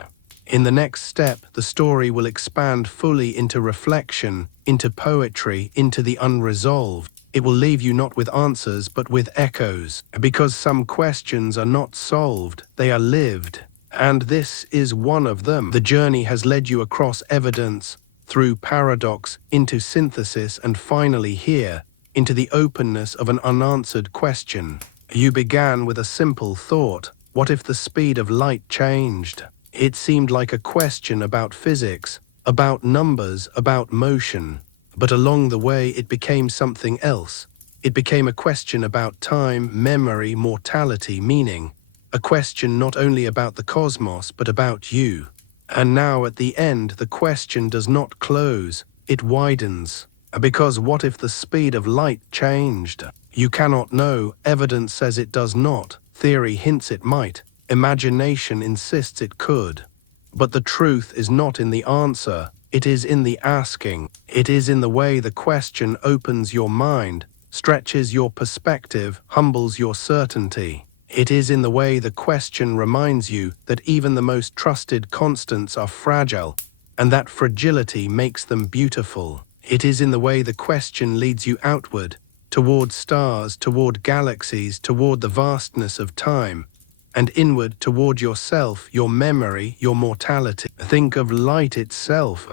In the next step, the story will expand fully into reflection, into poetry, into the unresolved. It will leave you not with answers but with echoes, because some questions are not solved, they are lived. And this is one of them. The journey has led you across evidence, through paradox, into synthesis, and finally here, into the openness of an unanswered question. You began with a simple thought: what if the speed of light changed? It seemed like a question about physics, about numbers, about motion. But along the way it became something else. It became a question about time, memory, mortality, meaning. A question not only about the cosmos, but about you. And now at the end, the question does not close, it widens. Because what if the speed of light changed? You cannot know, evidence says it does not, theory hints it might, imagination insists it could. But the truth is not in the answer, it is in the asking. It is in the way the question opens your mind, stretches your perspective, humbles your certainty. It is in the way the question reminds you that even the most trusted constants are fragile, and that fragility makes them beautiful. It is in the way the question leads you outward, toward stars, toward galaxies, toward the vastness of time, and inward toward yourself, your memory, your mortality. Think of light itself.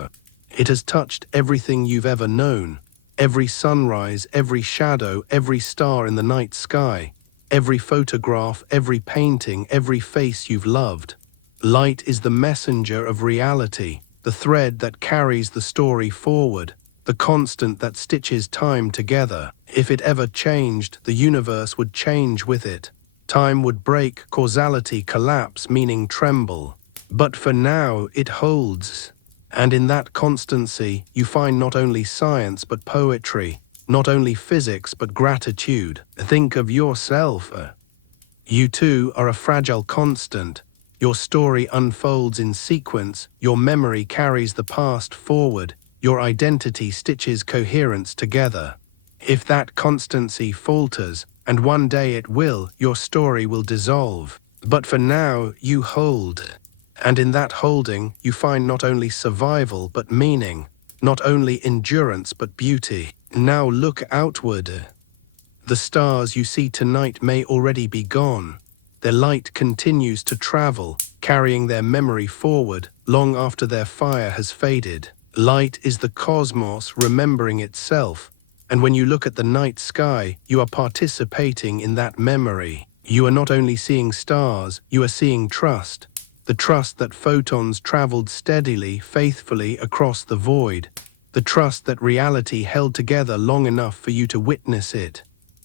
It has touched everything you've ever known. Every sunrise, every shadow, every star in the night sky, every photograph, every painting, every face you've loved. Light is the messenger of reality, the thread that carries the story forward, the constant that stitches time together. If it ever changed, the universe would change with it. Time would break, causality collapse, meaning tremble. But for now, it holds. And in that constancy, you find not only science but poetry, not only physics but gratitude. Think of yourself. You too are a fragile constant. Your story unfolds in sequence, your memory carries the past forward, your identity stitches coherence together. If that constancy falters, and one day it will, your story will dissolve. But for now, you hold. And in that holding, you find not only survival but meaning, not only endurance but beauty. Now look outward. The stars you see tonight may already be gone. Their light continues to travel, carrying their memory forward, long after their fire has faded. Light is the cosmos remembering itself, and when you look at the night sky, you are participating in that memory. You are not only seeing stars, you are seeing trust. The trust that photons traveled steadily, faithfully across the void. The trust that reality held together long enough for you to witness it.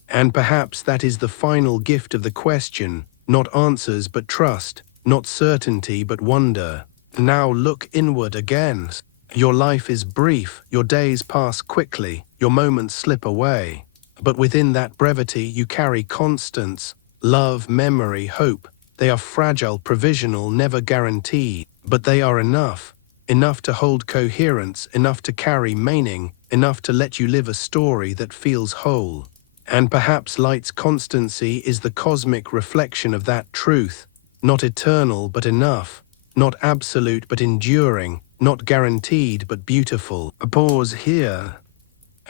And perhaps that is the final gift of the question, not answers but trust, not certainty but wonder. Now look inward again. Your life is brief, your days pass quickly, your moments slip away. But within that brevity you carry constants, love, memory, hope. They are fragile, provisional, never guaranteed, but they are enough. Enough to hold coherence, enough to carry meaning, enough to let you live a story that feels whole. And perhaps light's constancy is the cosmic reflection of that truth, not eternal but enough, not absolute but enduring, not guaranteed but beautiful. A pause here,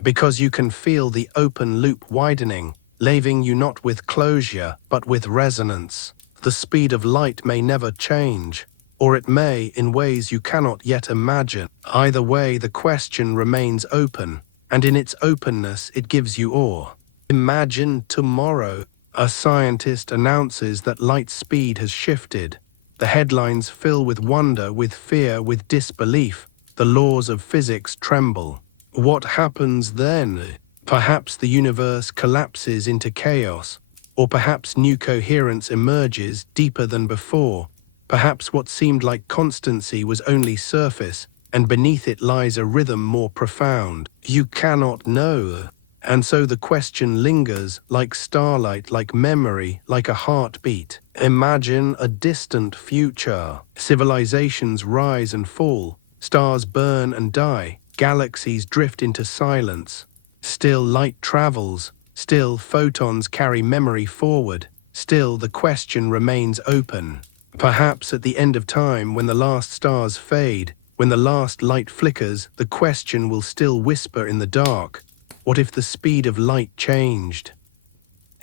because you can feel the open loop widening, leaving you not with closure but with resonance. The speed of light may never change, or it may in ways you cannot yet imagine. Either way, the question remains open, and in its openness it gives you awe. Imagine tomorrow. A scientist announces that light speed has shifted. The headlines fill with wonder, with fear, with disbelief. The laws of physics tremble. What happens then? Perhaps the universe collapses into chaos, or perhaps new coherence emerges deeper than before. Perhaps what seemed like constancy was only surface, and beneath it lies a rhythm more profound. You cannot know. And so the question lingers, like starlight, like memory, like a heartbeat. Imagine a distant future. Civilizations rise and fall, stars burn and die, galaxies drift into silence. Still light travels, still photons carry memory forward, still the question remains open. Perhaps at the end of time, when the last stars fade, when the last light flickers, the question will still whisper in the dark. What if the speed of light changed?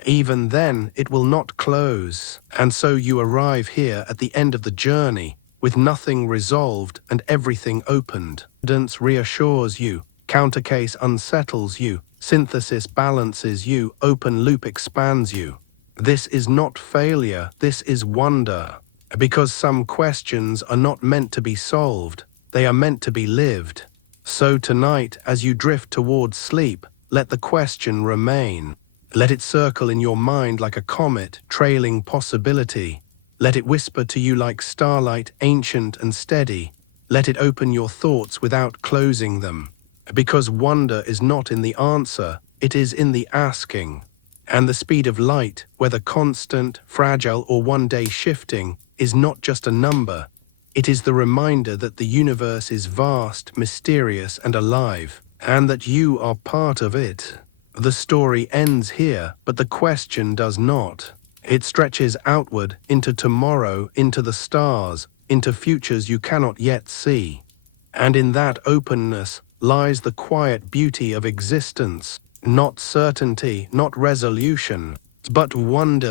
Even then, it will not close. And so you arrive here at the end of the journey, with nothing resolved and everything opened. Evidence reassures you, countercase unsettles you, synthesis balances you, open loop expands you. This is not failure, this is wonder. Because some questions are not meant to be solved, they are meant to be lived. So tonight, as you drift towards sleep, let the question remain. Let it circle in your mind like a comet, trailing possibility. Let it whisper to you like starlight, ancient and steady. Let it open your thoughts without closing them. Because wonder is not in the answer, it is in the asking. And the speed of light, whether constant, fragile, or one day shifting, is not just a number. It is the reminder that the universe is vast, mysterious, and alive, and that you are part of it. The story ends here, but the question does not. It stretches outward, into tomorrow, into the stars, into futures you cannot yet see. And in that openness lies the quiet beauty of existence, not certainty, not resolution, but wonder.